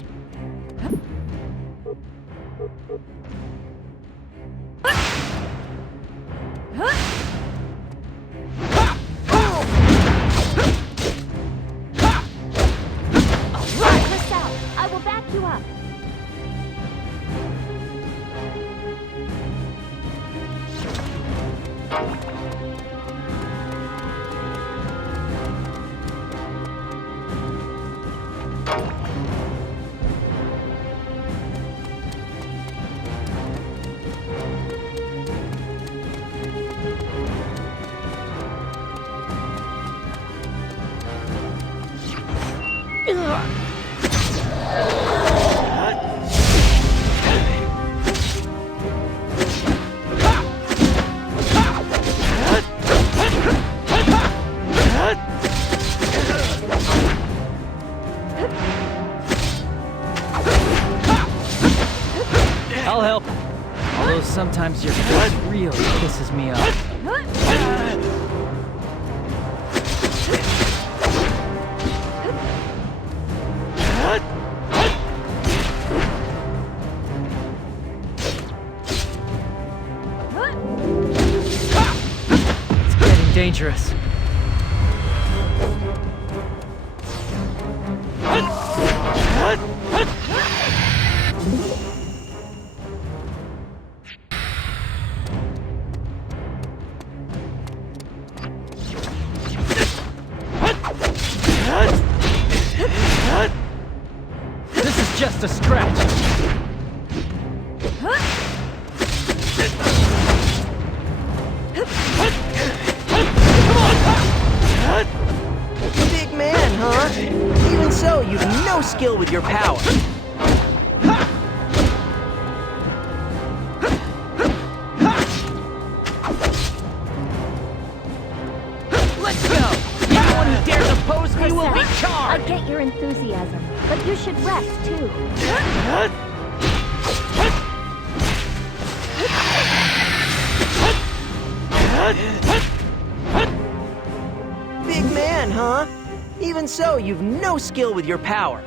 I'll help. Although sometimes your face really pisses me off. It's getting dangerous. This is just a scratch. Big man, huh? Even so, you've no skill with your power. Let's go! Anyone who dares oppose me will be I charred! get your enthusiasm, but you should rest too. Big man, huh? Even so, you've no skill with your power.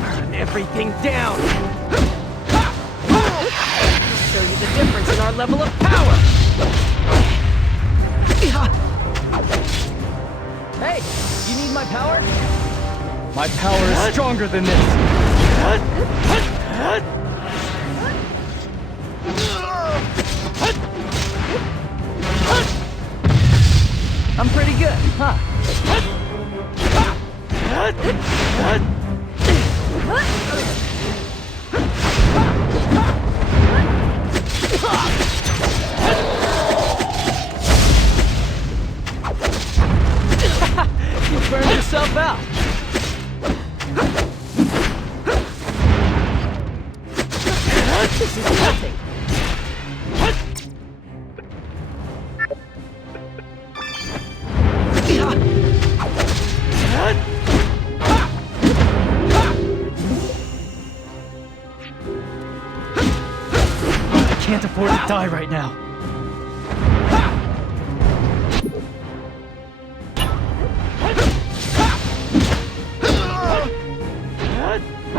Burn everything down! Show you the difference in our level of power. Hey, you need my power? My power is stronger than this. I'm pretty good, huh? You burned yourself out. This is nothing. I can't afford to die right now.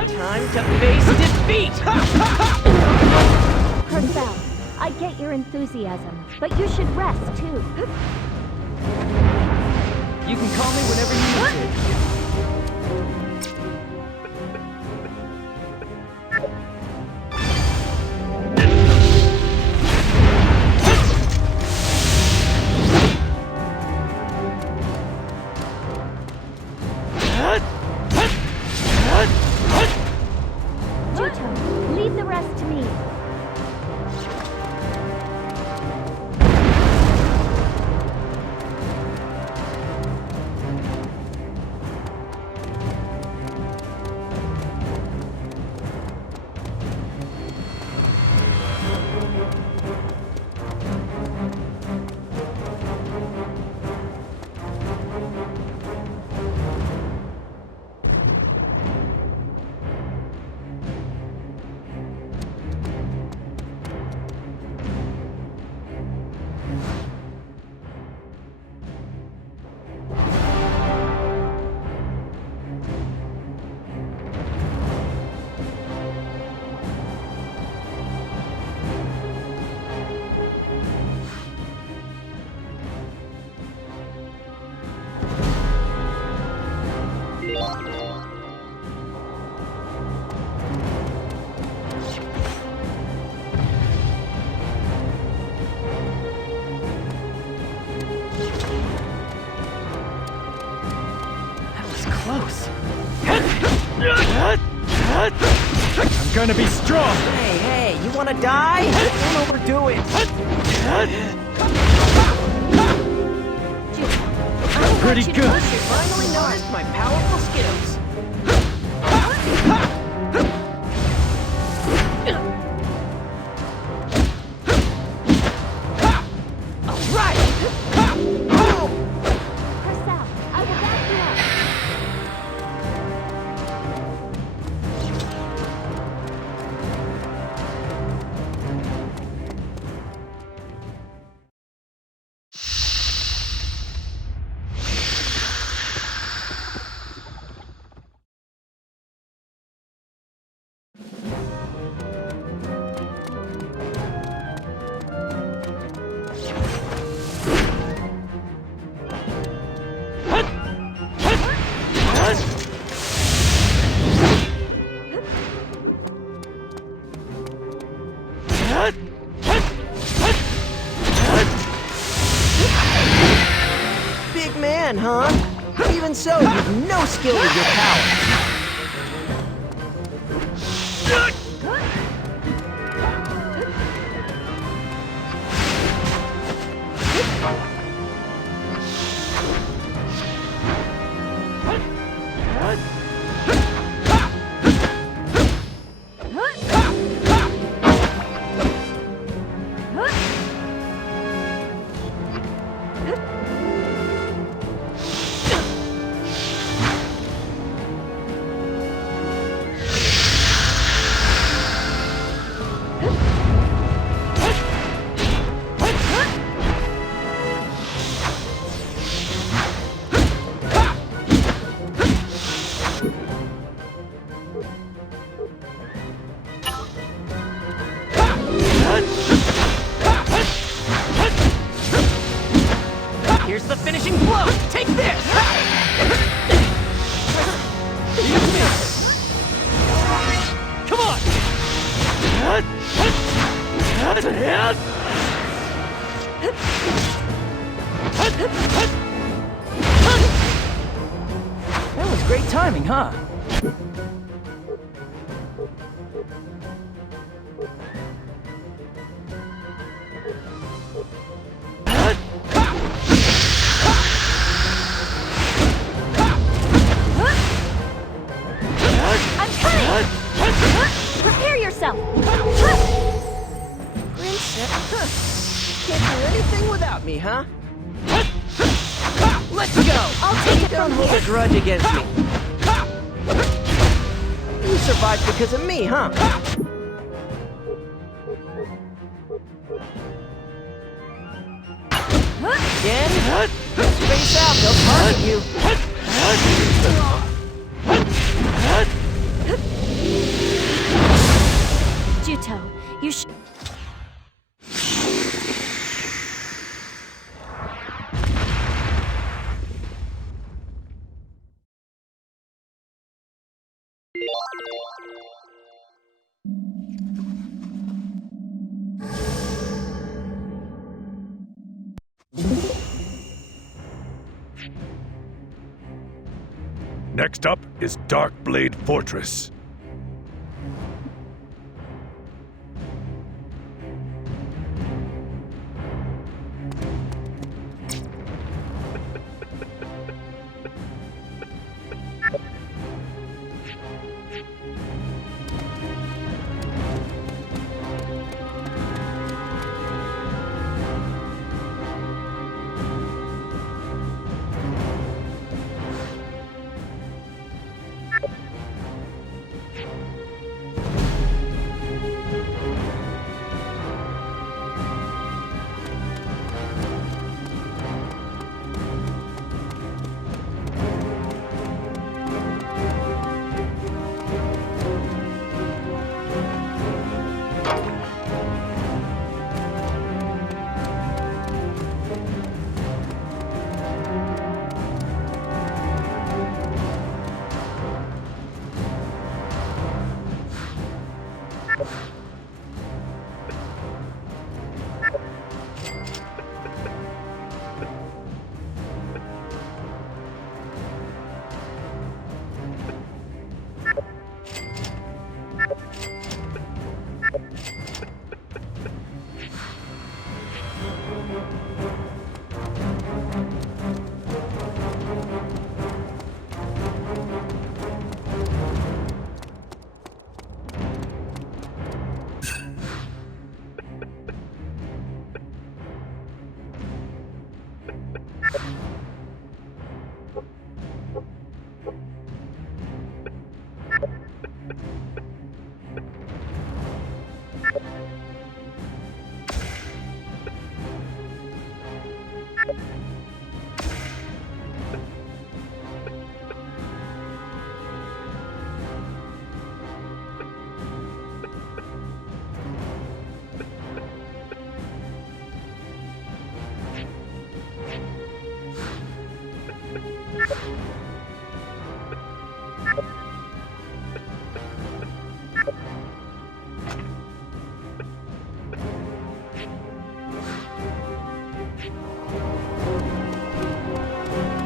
Time to face defeat! Crystal, I get your enthusiasm, but you should rest too. You can call me whenever you need to. Leave the rest to me. I'm gonna be strong! Hey, you wanna die? Don't overdo it! Pretty good! You finally noticed my powerful skills! Big man, huh? Even so, you've no skill with your power. Here's the finishing blow! Take this! Come on! That was great timing, huh? Prepare yourself! Princess? Can't do anything without me, huh? Let's go! I'll take it Don't from hold here. a grudge against me. You survived because of me, huh? Again? Space out, they'll target you. Juto, you should... Next up is Darkblade Fortress.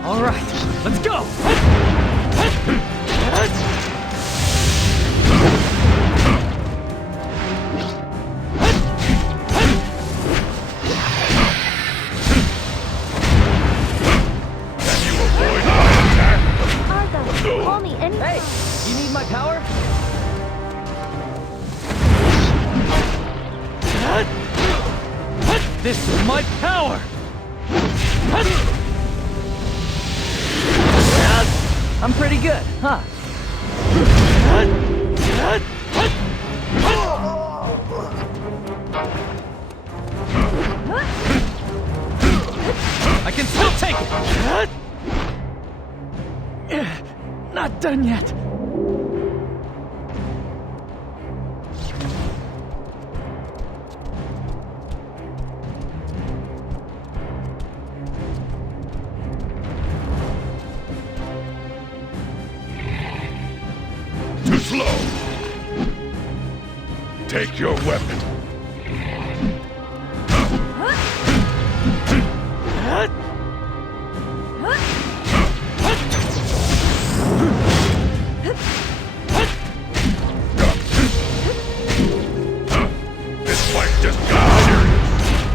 All right, let's go! This is my power! I'm pretty good, huh? I can still take it! Not done yet. Too slow! Take your weapon.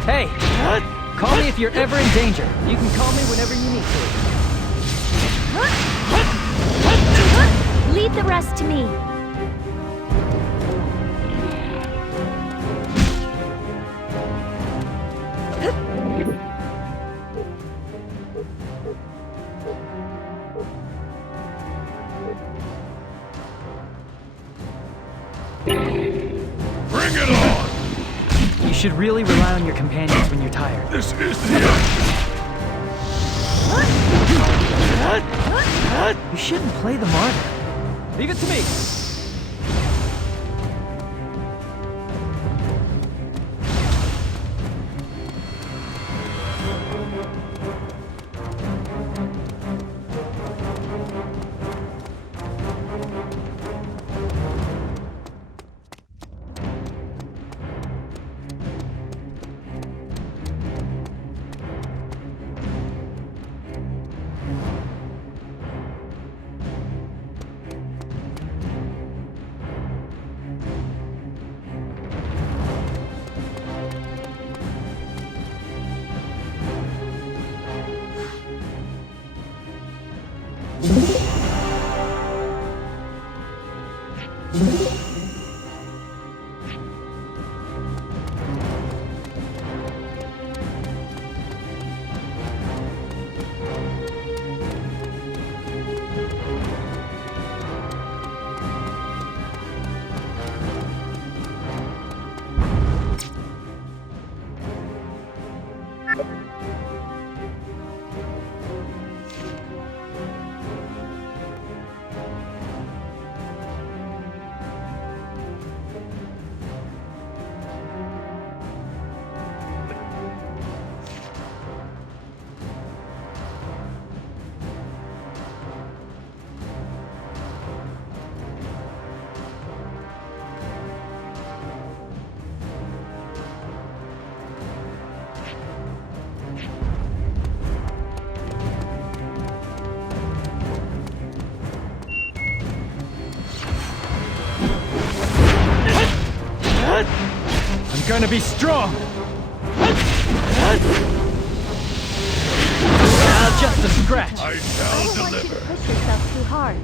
Hey! Call me if you're ever in danger. You can call me whenever you need to. Leave the rest to me. Bring it on! You should really rely on your companions when you're tired. This is the end! You shouldn't play the martyr. Leave it to me! I'm gonna be strong! Just a scratch! I shall deliver! I don't want you to push yourself too hard.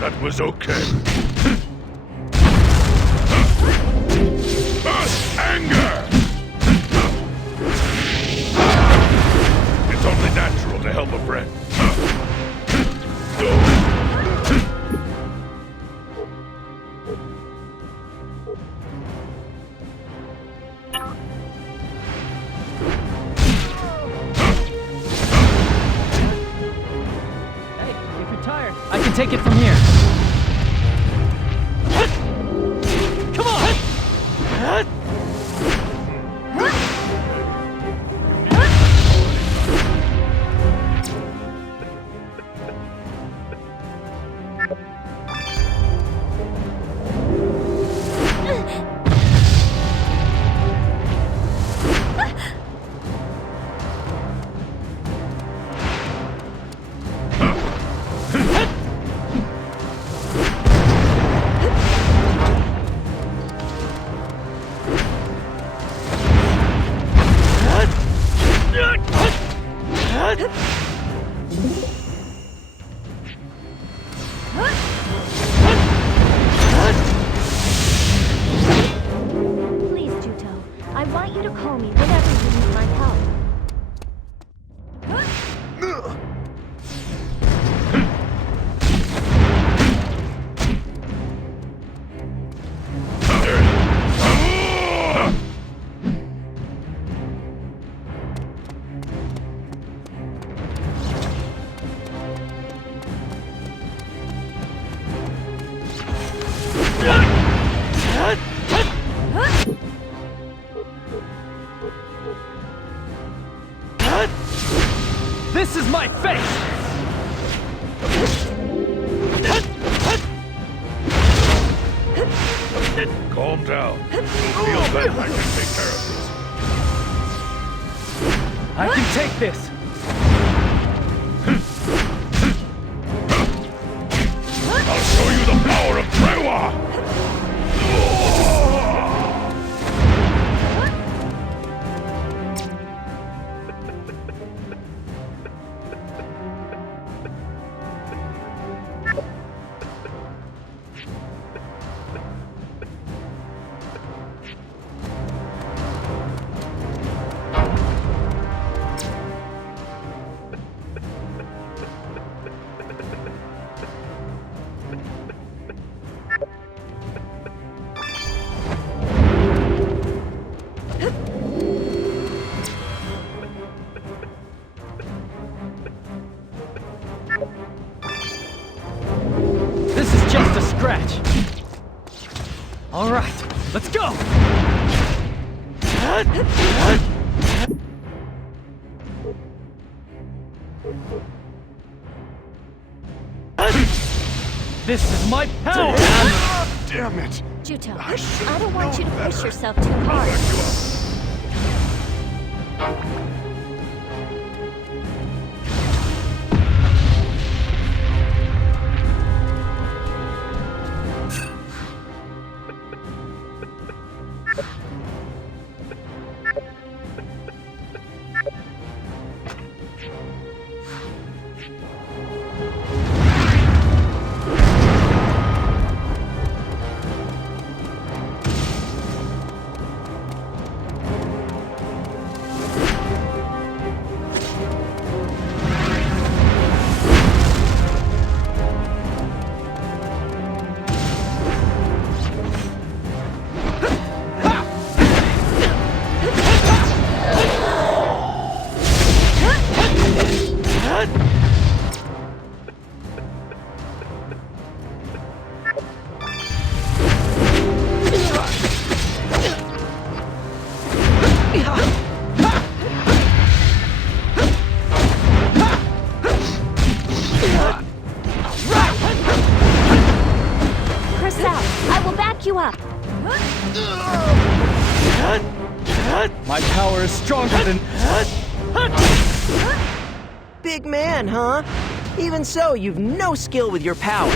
That was okay. Anger! It's only natural to help a friend. Hey, if you're tired, I can take it from here. Come on! my face! Calm down. You'll feel better. I can take care of this. I can take this! I'll show you the power of Trewa! All right, let's go! This is my power! Damn it! Juto, I don't want you to push yourself too hard. My power is stronger than... Big man, huh? Even so, you've no skill with your power.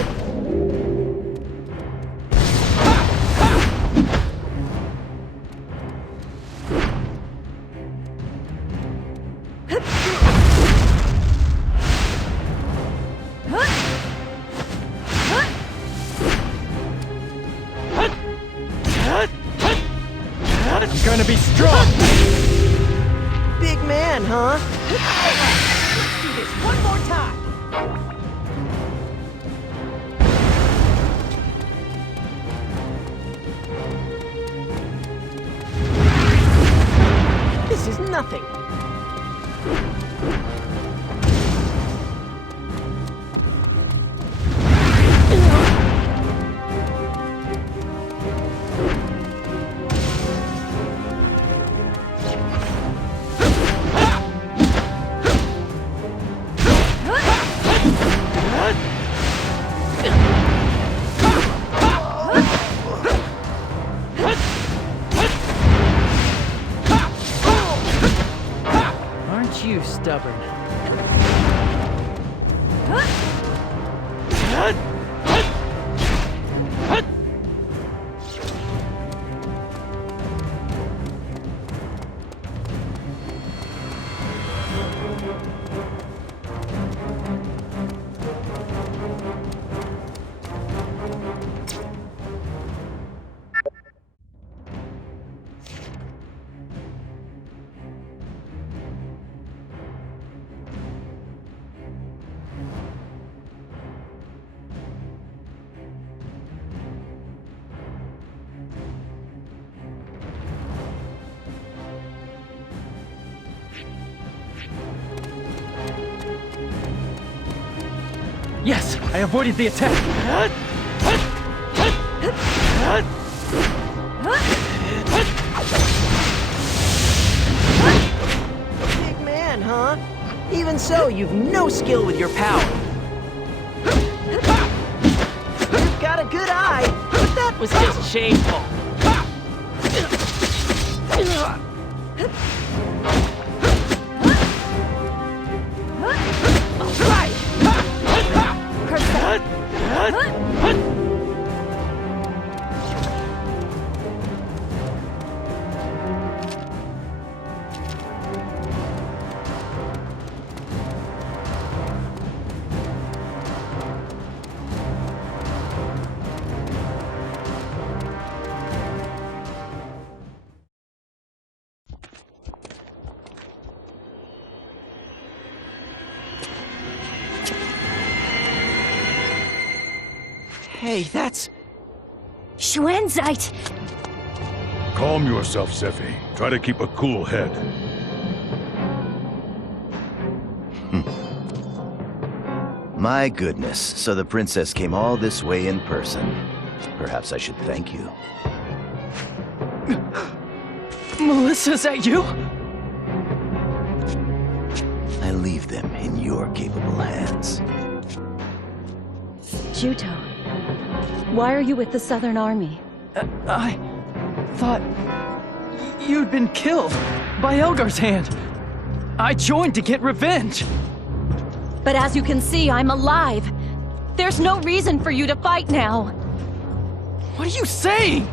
I'm gonna be strong! Big man, huh? Let's do this one more time! This is nothing. You stubborn. Yes, I avoided the attack. Big man, huh? Even so, you've no skill with your power. You've got a good eye, but that was just shameful. Hey, that's... Schwenzite! Calm yourself, Zephy. Try to keep a cool head. My goodness, so the princess came all this way in person. Perhaps I should thank you. Melissa, is that you? I leave them in your capable hands. Juto, why are you with the Southern Army? I thought you'd been killed by Elgar's hand. I joined to get revenge. But as you can see, I'm alive. There's no reason for you to fight now. What are you saying?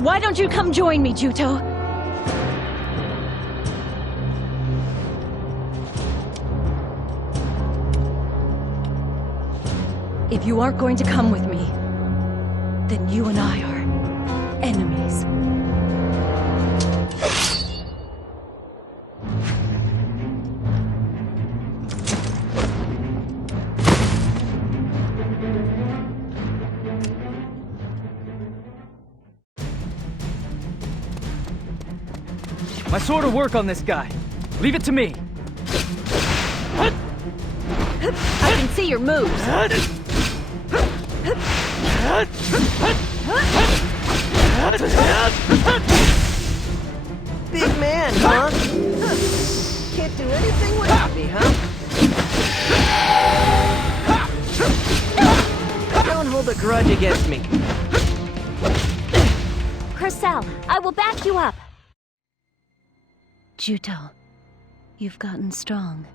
Why don't you come join me, Juto? If you aren't going to come with me, then you and I are enemies. My sword will work on this guy. Leave it to me. I can see your moves. Big man, huh? Can't do anything without me, huh? Don't hold a grudge against me. Cressel, I will back you up. Juto, you've gotten strong.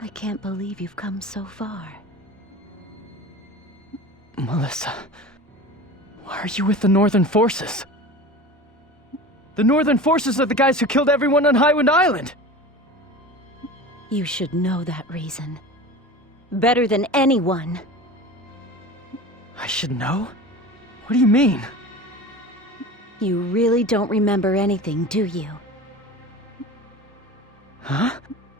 I can't believe you've come so far. Melissa, why are you with the Northern Forces? The Northern Forces are the guys who killed everyone on Highwind Island! You should know that reason. Better than anyone. I should know? What do you mean? You really don't remember anything, do you? Huh?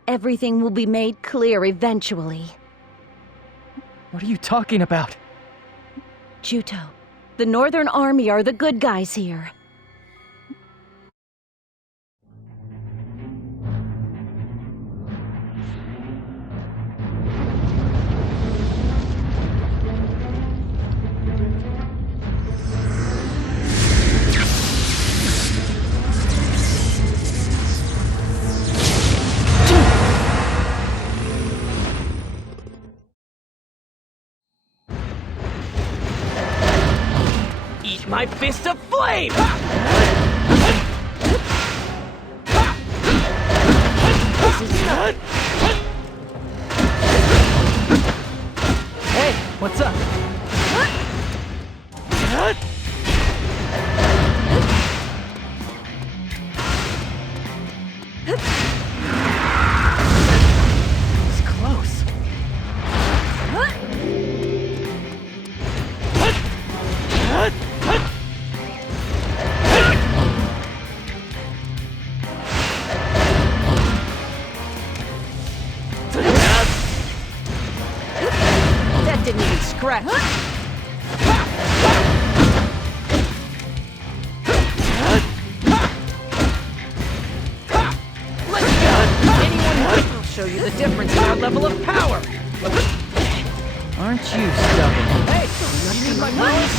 Everything will be made clear eventually. What are you talking about? Juto, the Northern Army are the good guys here. My fist of flame! Hey, what's up? It's close. That didn't even scratch. Let's go! Anyone will show you the difference in our level of power! Aren't you stubborn? Hey, you need my moves?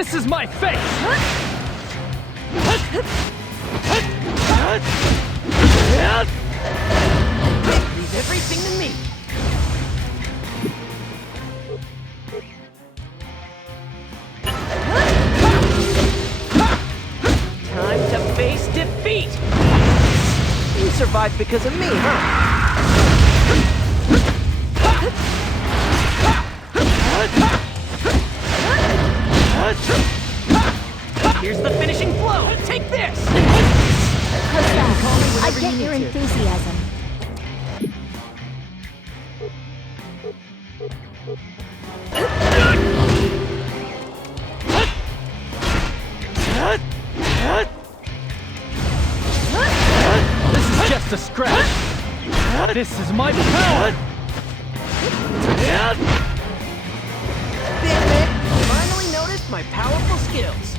This is my fate! Leave everything to me. Time to face defeat! You survived because of me, huh? Here's the finishing blow! Take this! I get your enthusiasm. This is just a scratch. This is my power! Big man, finally noticed my powerful skills.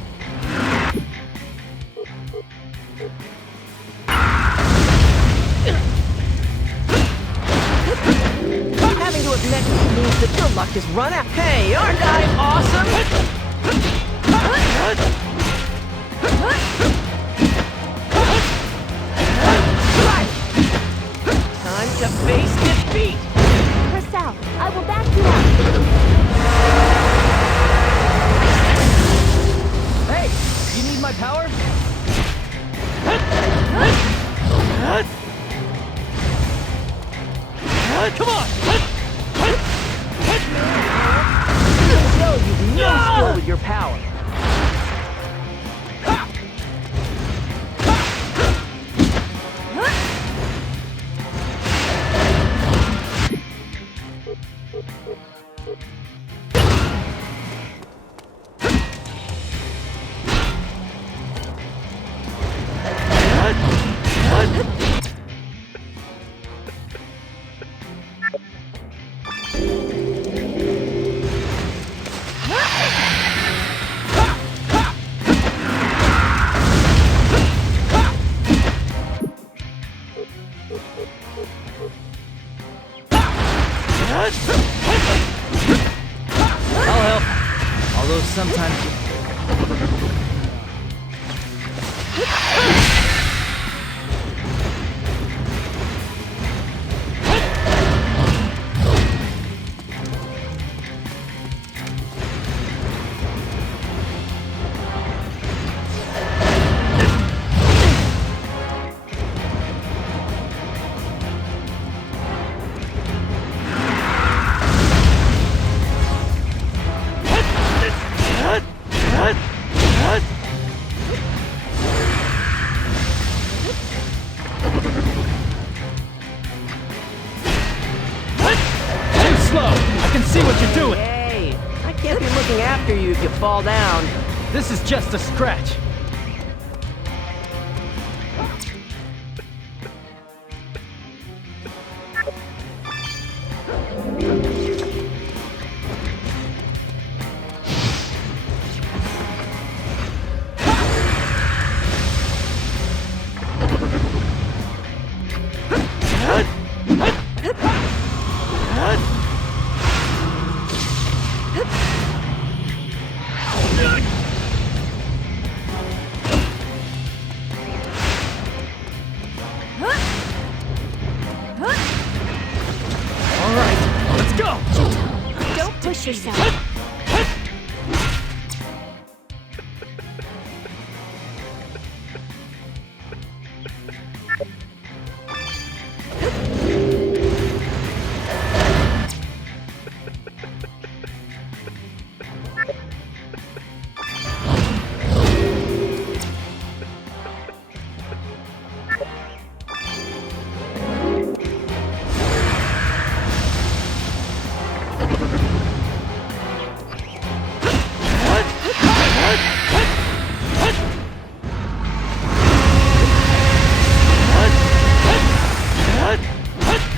Having to admit means that your luck has run out. Hey, aren't I awesome? Time to face defeat! Purcell, I will back you up. Hey, you need my power? Come on! No, you've no skill with your power. I'll help. Although sometimes... Too slow! I can see what you're doing! Hey, I can't be looking after you if you fall down. This is just a scratch. All right, let's go! Don't push yourself.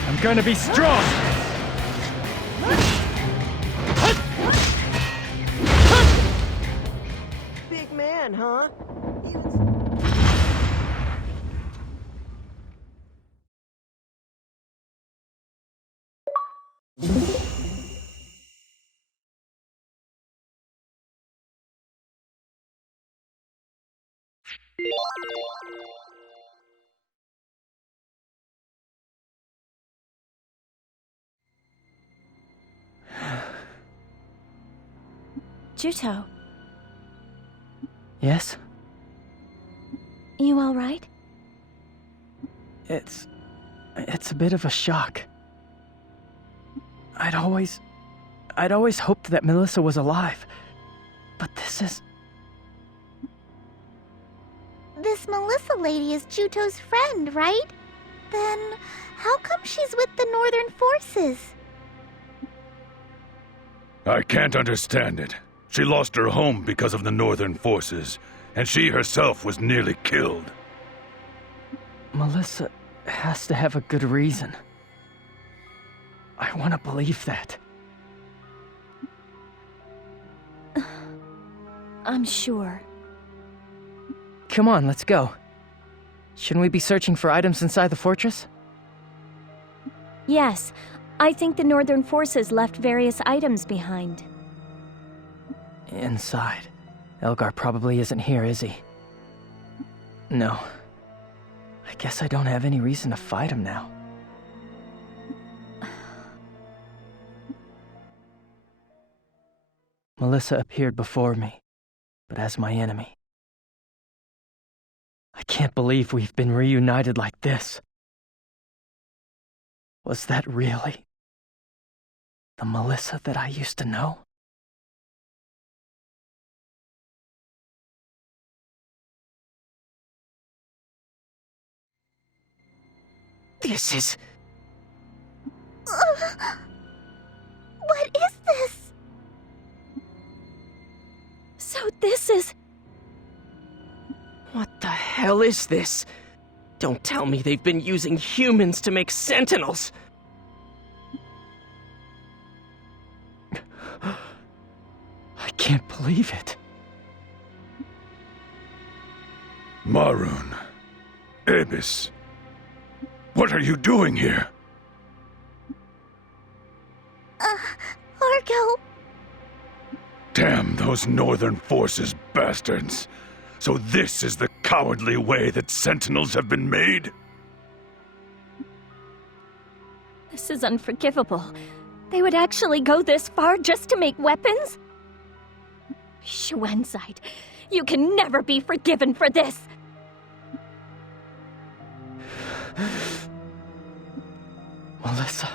I'm gonna be strong! Big man, huh? Even... Juto, Yes? you all right? It's a bit of a shock. I'd always hoped that Melissa was alive. But this is... This Melissa lady is Juto's friend, right? Then, how come she's with the Northern Forces? I can't understand it. She lost her home because of the Northern Forces, and she herself was nearly killed. Melissa has to have a good reason. I want to believe that. I'm sure. Come on, let's go. Shouldn't we be searching for items inside the fortress? Yes, I think the Northern Forces left various items behind. Inside. Elgar probably isn't here, is he? No. I guess I don't have any reason to fight him now. Melissa appeared before me, but as my enemy. I can't believe we've been reunited like this. Was that really the Melissa that I used to know? This is... What is this? So this is... What the hell is this? Don't tell me they've been using humans to make sentinels! I can't believe it. Marun. Abyss. What are you doing here? Argo. Damn those Northern Forces bastards. So this is the cowardly way that sentinels have been made? This is unforgivable. They would actually go this far just to make weapons? Xuanzide, you can never be forgiven for this! Melissa,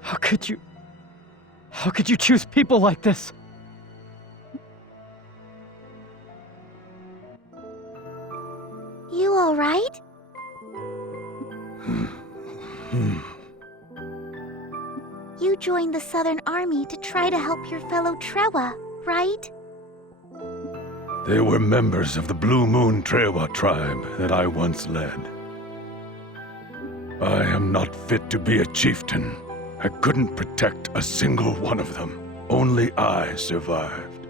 how could you choose people like this? You all right? You joined the Southern Army to try to help your fellow Trewa, right? They were members of the Blue Moon Trewa tribe that I once led. I am not fit to be a chieftain. I couldn't protect a single one of them. Only I survived.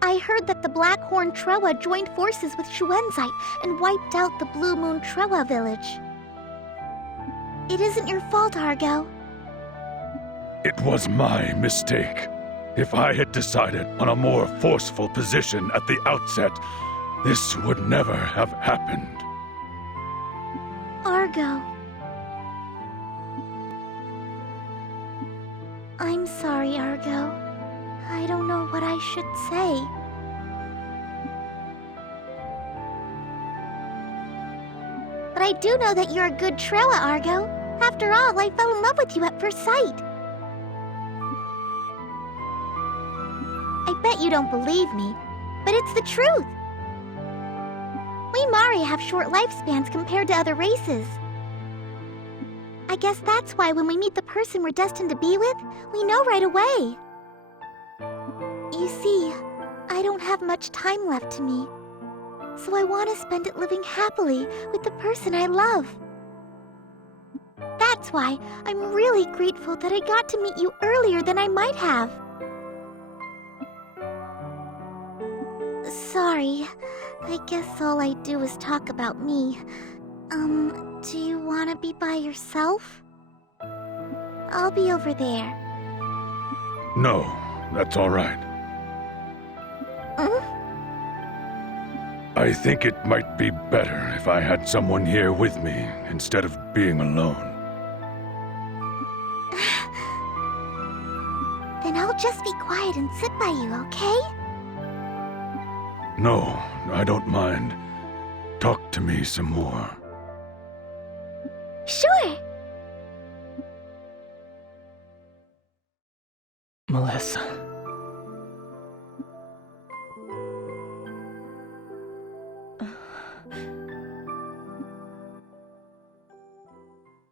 I heard that the Blackhorn Trewa joined forces with Xuanzide and wiped out the Blue Moon Trewa village. It isn't your fault, Argo. It was my mistake. If I had decided on a more forceful position at the outset, this would never have happened. Argo. I'm sorry, Argo. I don't know what I should say. But I do know that you're a good Trewa, Argo. After all, I fell in love with you at first sight. I bet you don't believe me, but it's the truth. We Mari have short lifespans compared to other races. I guess that's why when we meet the person we're destined to be with, we know right away. You see, I don't have much time left to me, so I want to spend it living happily with the person I love. That's why I'm really grateful that I got to meet you earlier than I might have. Sorry, I guess all I do is talk about me. Do you want to be by yourself? I'll be over there. No, that's all right. I think it might be better if I had someone here with me instead of being alone. Then I'll just be quiet and sit by you, okay? No, I don't mind. Talk to me some more. Sure! Melissa.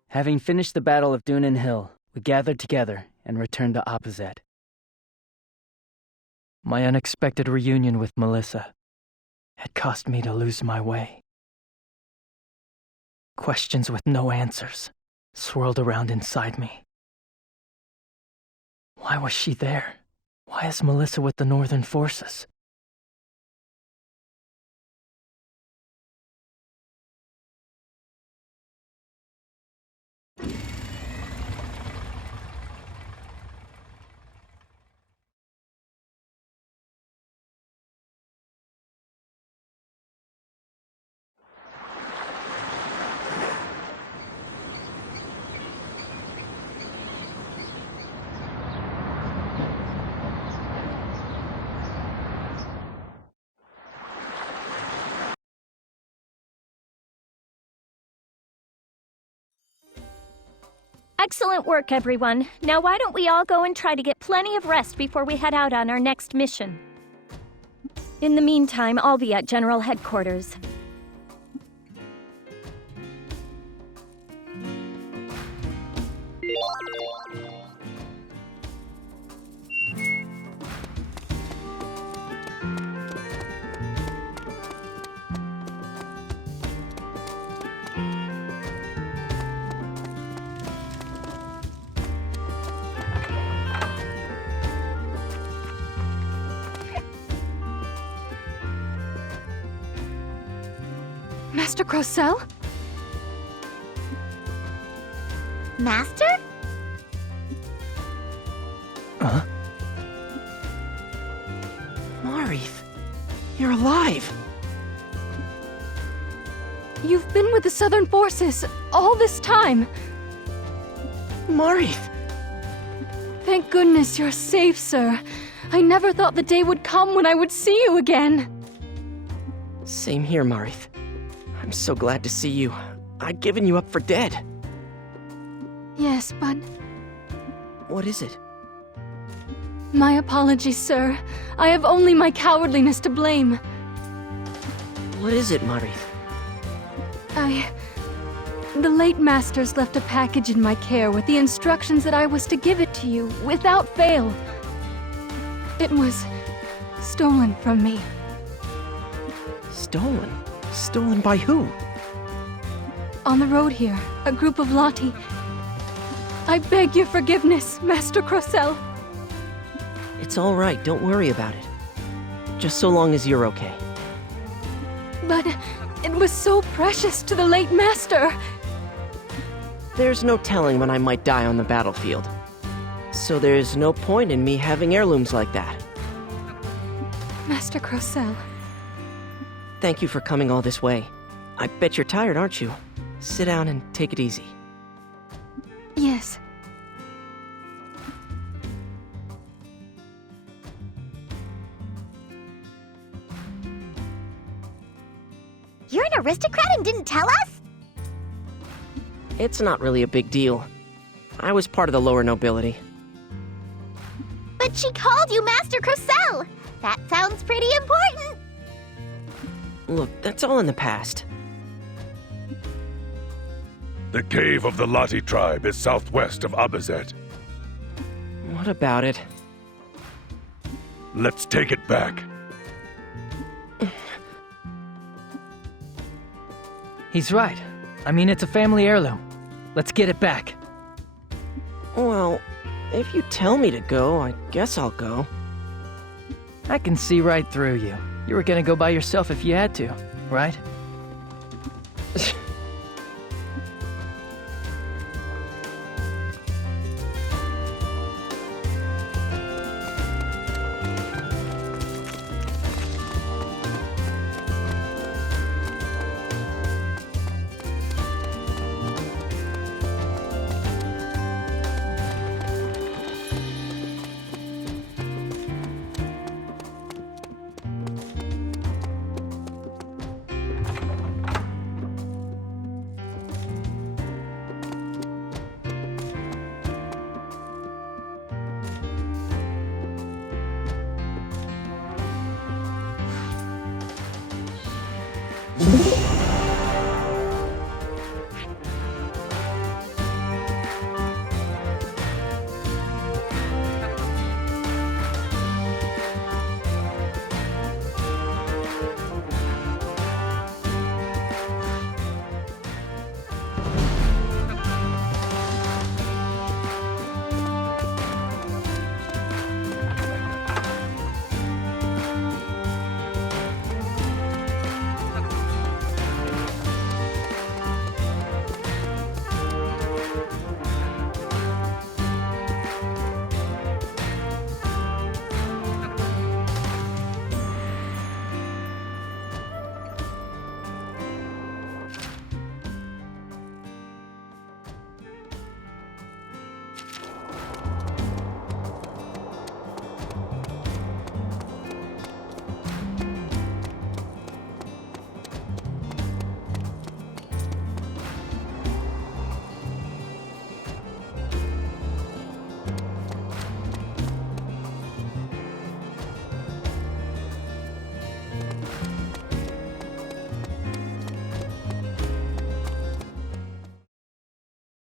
Having finished the Battle of Dunan Hill, we gathered together and returned to Opposite. My unexpected reunion with Melissa had caused me to lose my way. Questions with no answers swirled around inside me. Why was she there? Why is Melissa with the Northern Forces? Excellent work, everyone. Now why don't we all go and try to get plenty of rest before we head out on our next mission? In the meantime, I'll be at General Headquarters. Master Crocell? Master? Huh? Marith, you're alive! You've been with the Southern Forces all this time! Marith! Thank goodness you're safe, sir. I never thought the day would come when I would see you again. Same here, Marith. I'm so glad to see you. I'd given you up for dead. Yes, but... What is it? My apologies, sir. I have only my cowardliness to blame. What is it, Marith? The late Masters left a package in my care with the instructions that I was to give it to you, without fail. It was stolen from me. Stolen? Stolen by who? On the road here, a group of Lati. I beg your forgiveness, Master Crocell. It's all right, don't worry about it. Just so long as you're okay. But it was so precious to the late Master. There's no telling when I might die on the battlefield. So there's no point in me having heirlooms like that. Master Crocell. Thank you for coming all this way. I bet you're tired, aren't you? Sit down and take it easy. Yes. You're an aristocrat and didn't tell us? It's not really a big deal. I was part of the lower nobility. But she called you Master Crocell! That sounds pretty important! Look, that's all in the past. The cave of the Lati tribe is southwest of Abazet. What about it? Let's take it back. He's right. I mean, it's a family heirloom. Let's get it back. Well, if you tell me to go, I guess I'll go. I can see right through you. You were gonna go by yourself if you had to, right?